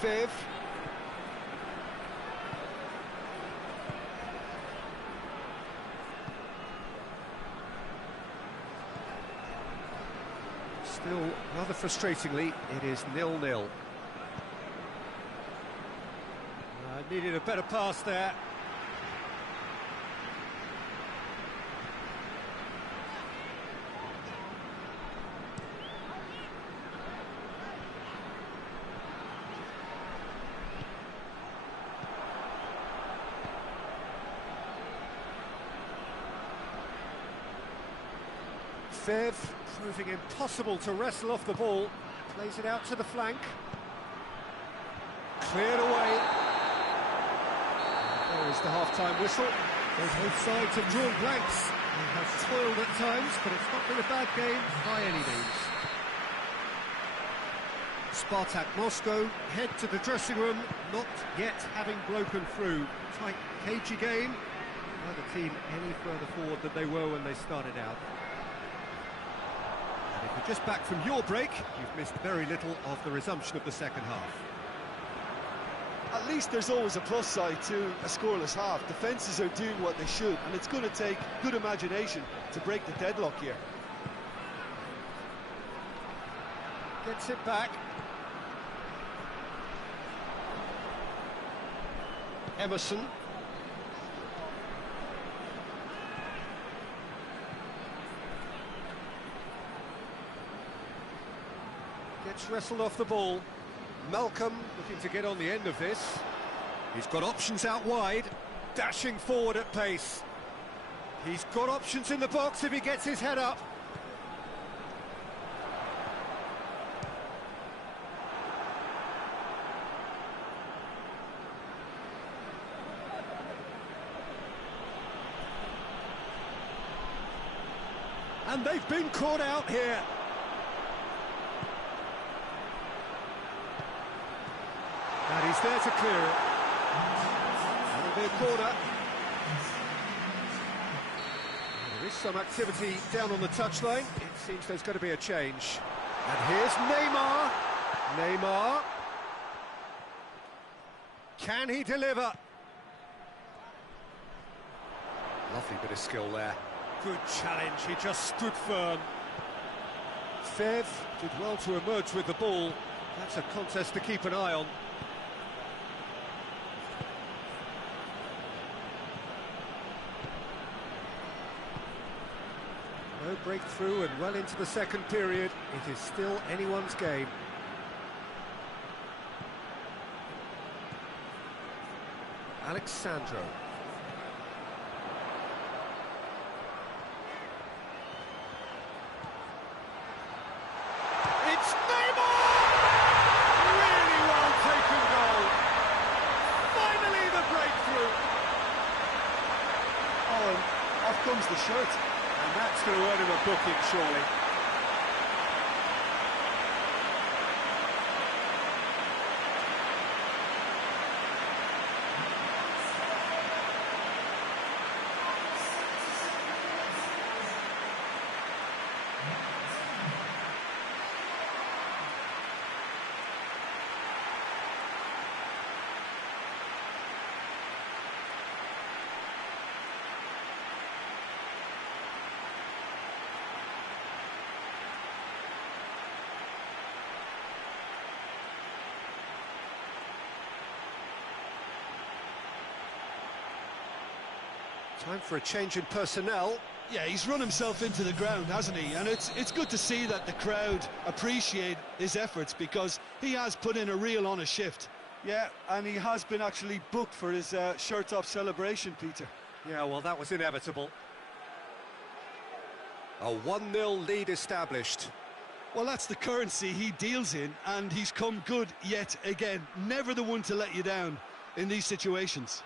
Viv. Still, rather frustratingly, it is 0-0. Needed a better pass there. Viv, proving impossible to wrestle off the ball, plays it out to the flank. Cleared away. There is the half-time whistle. Both sides have drawn blanks. They have toiled at times, but it's not been a bad game by any means. SPARTAK Moscow head to the dressing room, not yet having broken through. Tight, cagey game. Neither team any further forward than they were when they started out. And if you're just back from your break, you've missed very little of the resumption of the second half. At least there's always a plus side to a scoreless half. Defences are doing what they should, and it's going to take good imagination to break the deadlock here. Gets it back. Emerson. Gets wrestled off the ball. Malcolm looking to get on the end of this. He's got options out wide, dashing forward at pace. He's got options in the box if he gets his head up. And they've been caught out here. And he's there to clear it. That'll be a corner. There is some activity down on the touchline. It seems there's going to be a change. And here's Neymar. Neymar. Can he deliver? Lovely bit of skill there. Good challenge, he just stood firm. Fev did well to emerge with the ball. That's a contest to keep an eye on. No breakthrough and well into the second period. It is still anyone's game. Alexandro. It's Neymar! Really well taken goal. Finally the breakthrough. Oh, and off comes the shirt. And that's going to earn him a booking, surely. Time for a change in personnel. Yeah, he's run himself into the ground, hasn't he? And it's good to see that the crowd appreciate his efforts, because he has put in a real honest shift. Yeah, and he has been actually booked for his shirt-off celebration, Peter. Yeah, well, that was inevitable. A 1-0 lead established. Well, that's the currency he deals in, and he's come good yet again. Never the one to let you down in these situations.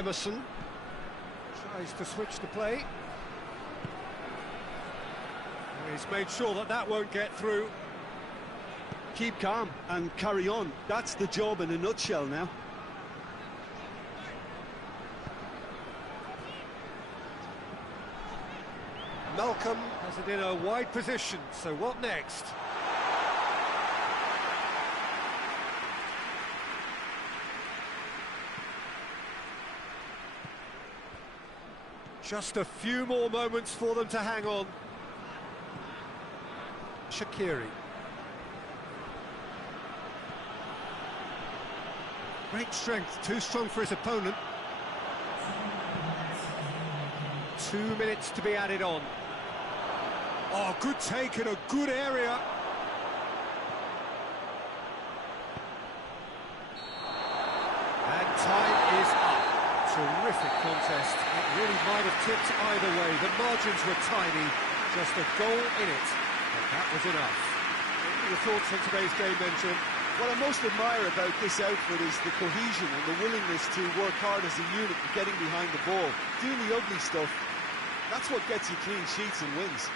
Emerson tries to switch the play. He's made sure that that won't get through. Keep calm and carry on. That's the job in a nutshell now. Malcolm has it in a wide position, so what next? Just a few more moments for them to hang on. Shaqiri. Great strength, too strong for his opponent. 2 minutes to be added on. Oh, good take in a good area. And time is up. Terrific contest. It really might have tipped either way. The margins were tiny, just a goal in it. And that was enough. What are your thoughts on today's game then, Jim? What I most admire about this outfit is the cohesion and the willingness to work hard as a unit and getting behind the ball. Doing the ugly stuff, that's what gets you clean sheets and wins.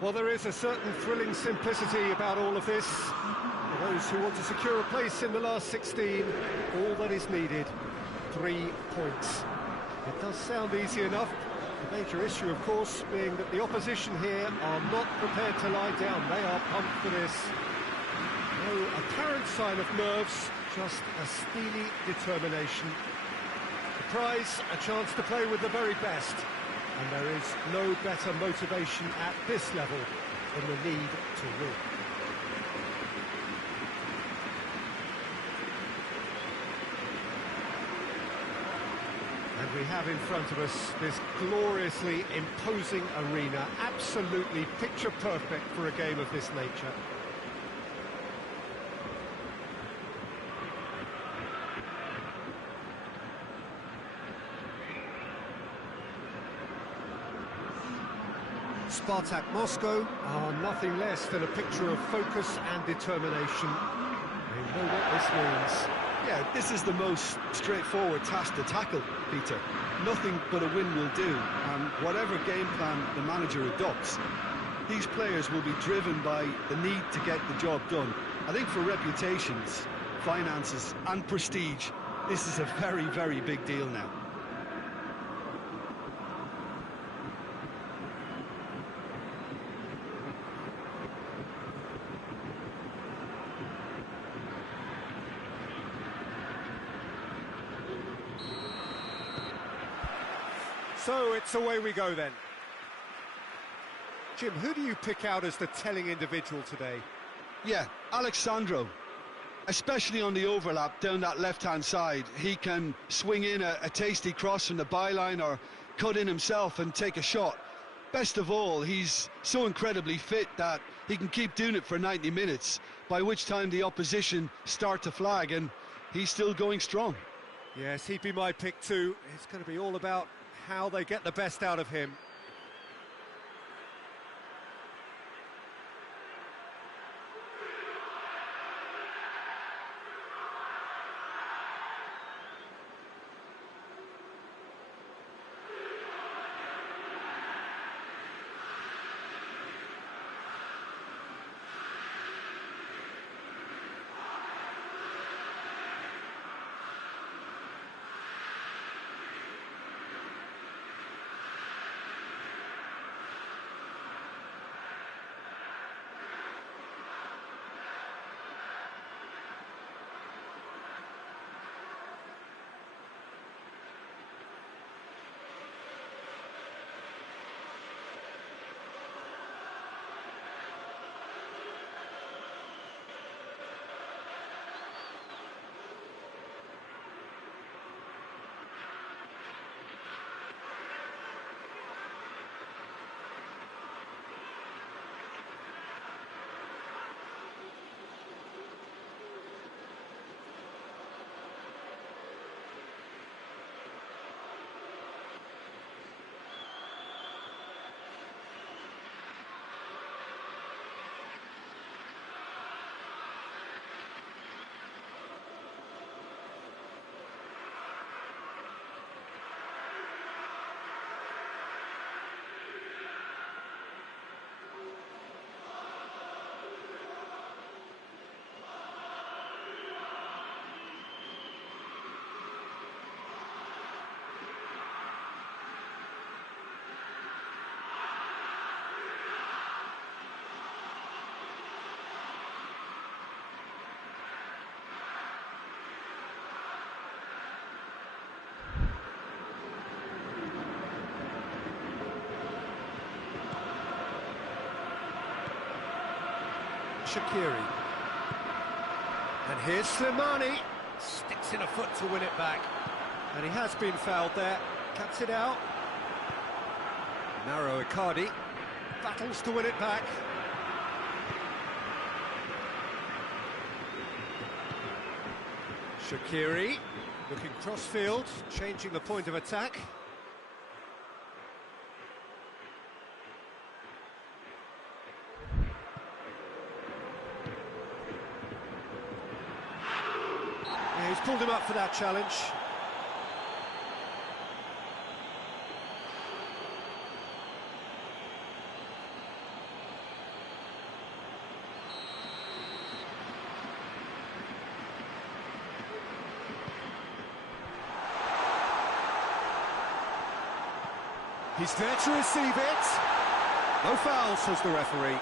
Well, there is a certain thrilling simplicity about all of this. For those who want to secure a place in the last 16, all that is needed, 3 points. It does sound easy enough. The major issue, of course, being that the opposition here are not prepared to lie down. They are pumped for this. No apparent sign of nerves, just a steely determination. The prize, a chance to play with the very best. And there is no better motivation at this level than the need to win. And we have in front of us this gloriously imposing arena, absolutely picture perfect for a game of this nature. Spartak Moscow are nothing less than a picture of focus and determination. They know what this means. Yeah, this is the most straightforward task to tackle, Peter. Nothing but a win will do, and whatever game plan the manager adopts, these players will be driven by the need to get the job done. I think for reputations, finances and prestige, this is a very, very big deal now. So it's away we go then. Jim, who do you pick out as the telling individual today? Yeah, Alexandro. Especially on the overlap down that left-hand side. He can swing in a tasty cross from the byline or cut in himself and take a shot. Best of all, he's so incredibly fit that he can keep doing it for 90 minutes, by which time the opposition start to flag, and he's still going strong. Yes, he'd be my pick too. It's going to be all about how they get the best out of him. Shaqiri. And here's Slimani. Sticks in a foot to win it back. And he has been fouled there. Cuts it out. Narrow Icardi. Battles to win it back. Shaqiri. Looking cross-field. Changing the point of attack. He's pulled him up for that challenge. He's there to receive it. No foul, says the referee.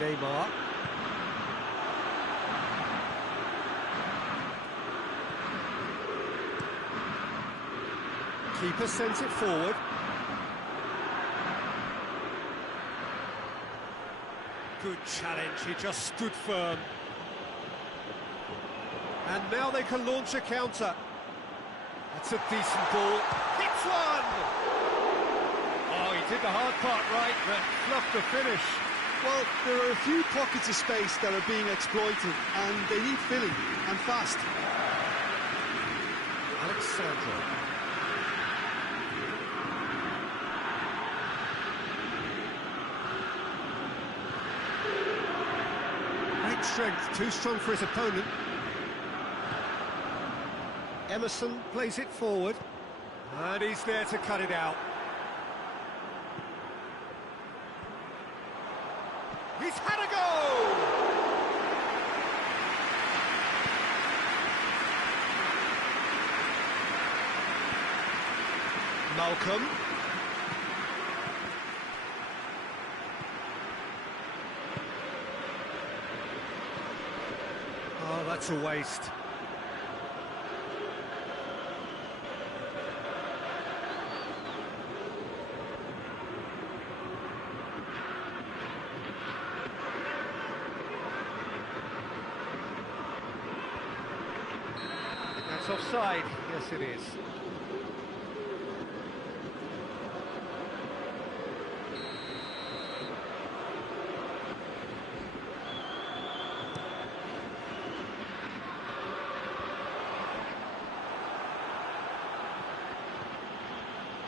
Neymar. Keeper sends it forward. Good challenge, he just stood firm. And now they can launch a counter. That's a decent ball. Hits one! Oh, he did the hard part right, but fluffed the finish. Well, there are a few pockets of space that are being exploited, and they need filling, and fast. Alexandro. Great strength, too strong for his opponent. Emerson plays it forward, and he's there to cut it out. He's had a go! Malcolm. Oh, that's a waste. That's offside. Yes, it is.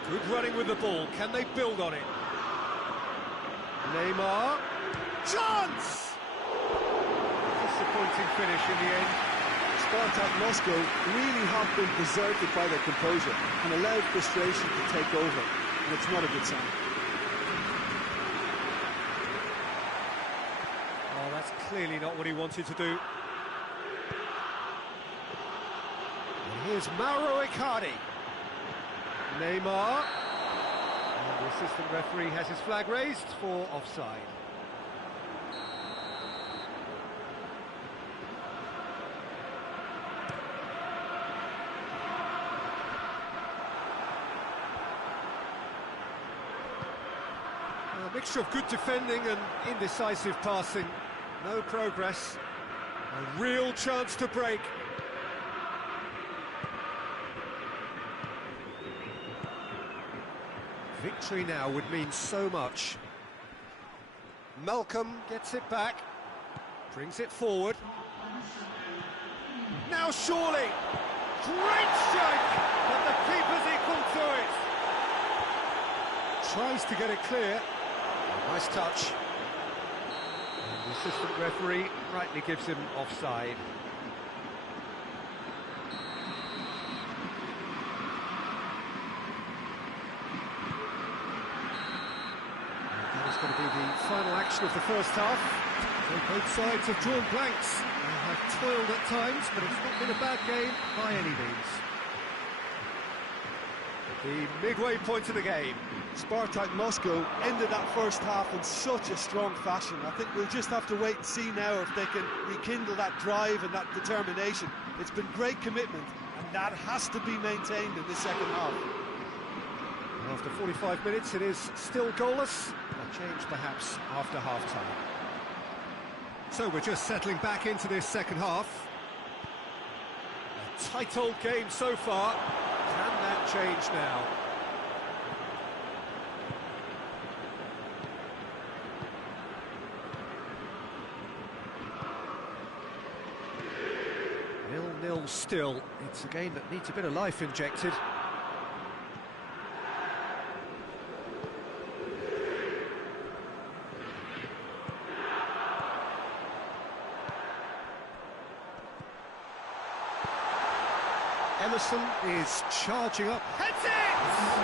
Good running with the ball. Can they build on it? Neymar. Chance! Disappointing finish in the end. SPARTAK Moscow really have been deserted by their composure and allowed frustration to take over, and it's not a good sign. Oh, that's clearly not what he wanted to do. And here's Mauro Icardi. Neymar. And the assistant referee has his flag raised for offside. A mixture of good defending and indecisive passing. No progress. A real chance to break. Victory now would mean so much. Malcolm gets it back. Brings it forward. Now surely! Great strike! But the keeper's equal to it. Tries to get it clear. Nice touch. And the assistant referee rightly gives him offside. And that is going to be the final action of the first half. So both sides have drawn blanks. They have toiled at times, but it's not been a bad game by any means. The midway point of the game. SPARTAK Moscow ended that first half in such a strong fashion. I think we'll just have to wait and see now if they can rekindle that drive and that determination. It's been great commitment, and that has to be maintained in the second half. After 45 minutes, it is still goalless. A change perhaps after half-time. So we're just settling back into this second half. A tight old game so far. Can that change now? Nil-nil still. It's a game that needs a bit of life injected. Emerson is charging up. Heads it! He's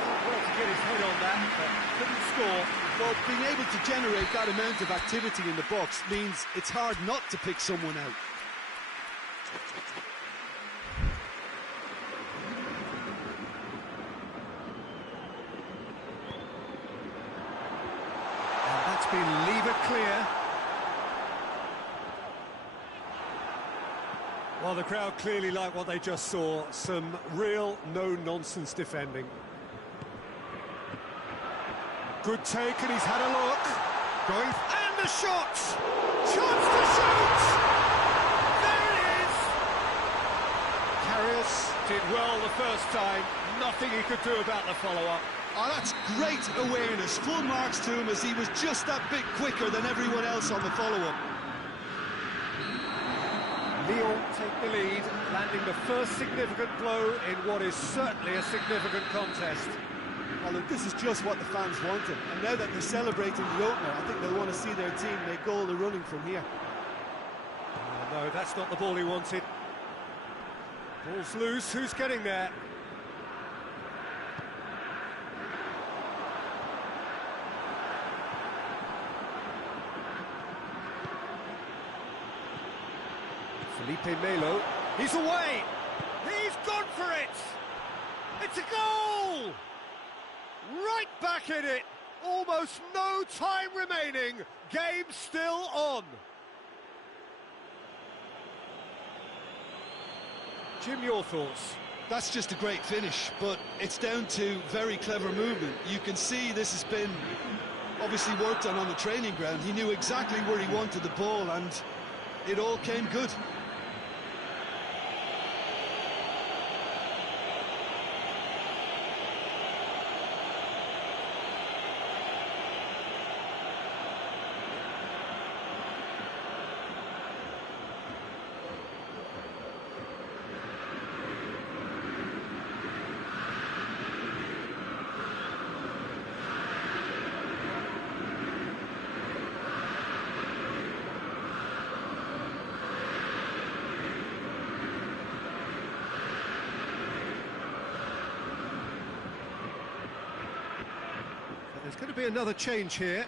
done well to get his tried on that, but couldn't score. Well, being able to generate that amount of activity in the box means it's hard not to pick someone out. And that's been levered clear. Well, the crowd clearly like what they just saw. Some real no-nonsense defending. Good take, and he's had a look. Going, and the shot! Chance to shoot! There it is! Karius did well the first time. Nothing he could do about the follow-up. Oh, that's great awareness. Full marks to him as he was just that bit quicker than everyone else on the follow-up. Lyon take the lead, landing the first significant blow in what is certainly a significant contest. Well, look, this is just what the fans wanted. And now that they're celebrating the opener, I think they'll want to see their team make all the running from here. Oh, no, that's not the ball he wanted. Ball's loose, who's getting there? Felipe Melo, he's away! He's gone for it! It's a goal! Right back in it! Almost no time remaining. Game still on. Jim, your thoughts? That's just a great finish, but it's down to very clever movement. You can see this has been obviously worked on the training ground. He knew exactly where he wanted the ball, and it all came good. There's going to be another change here.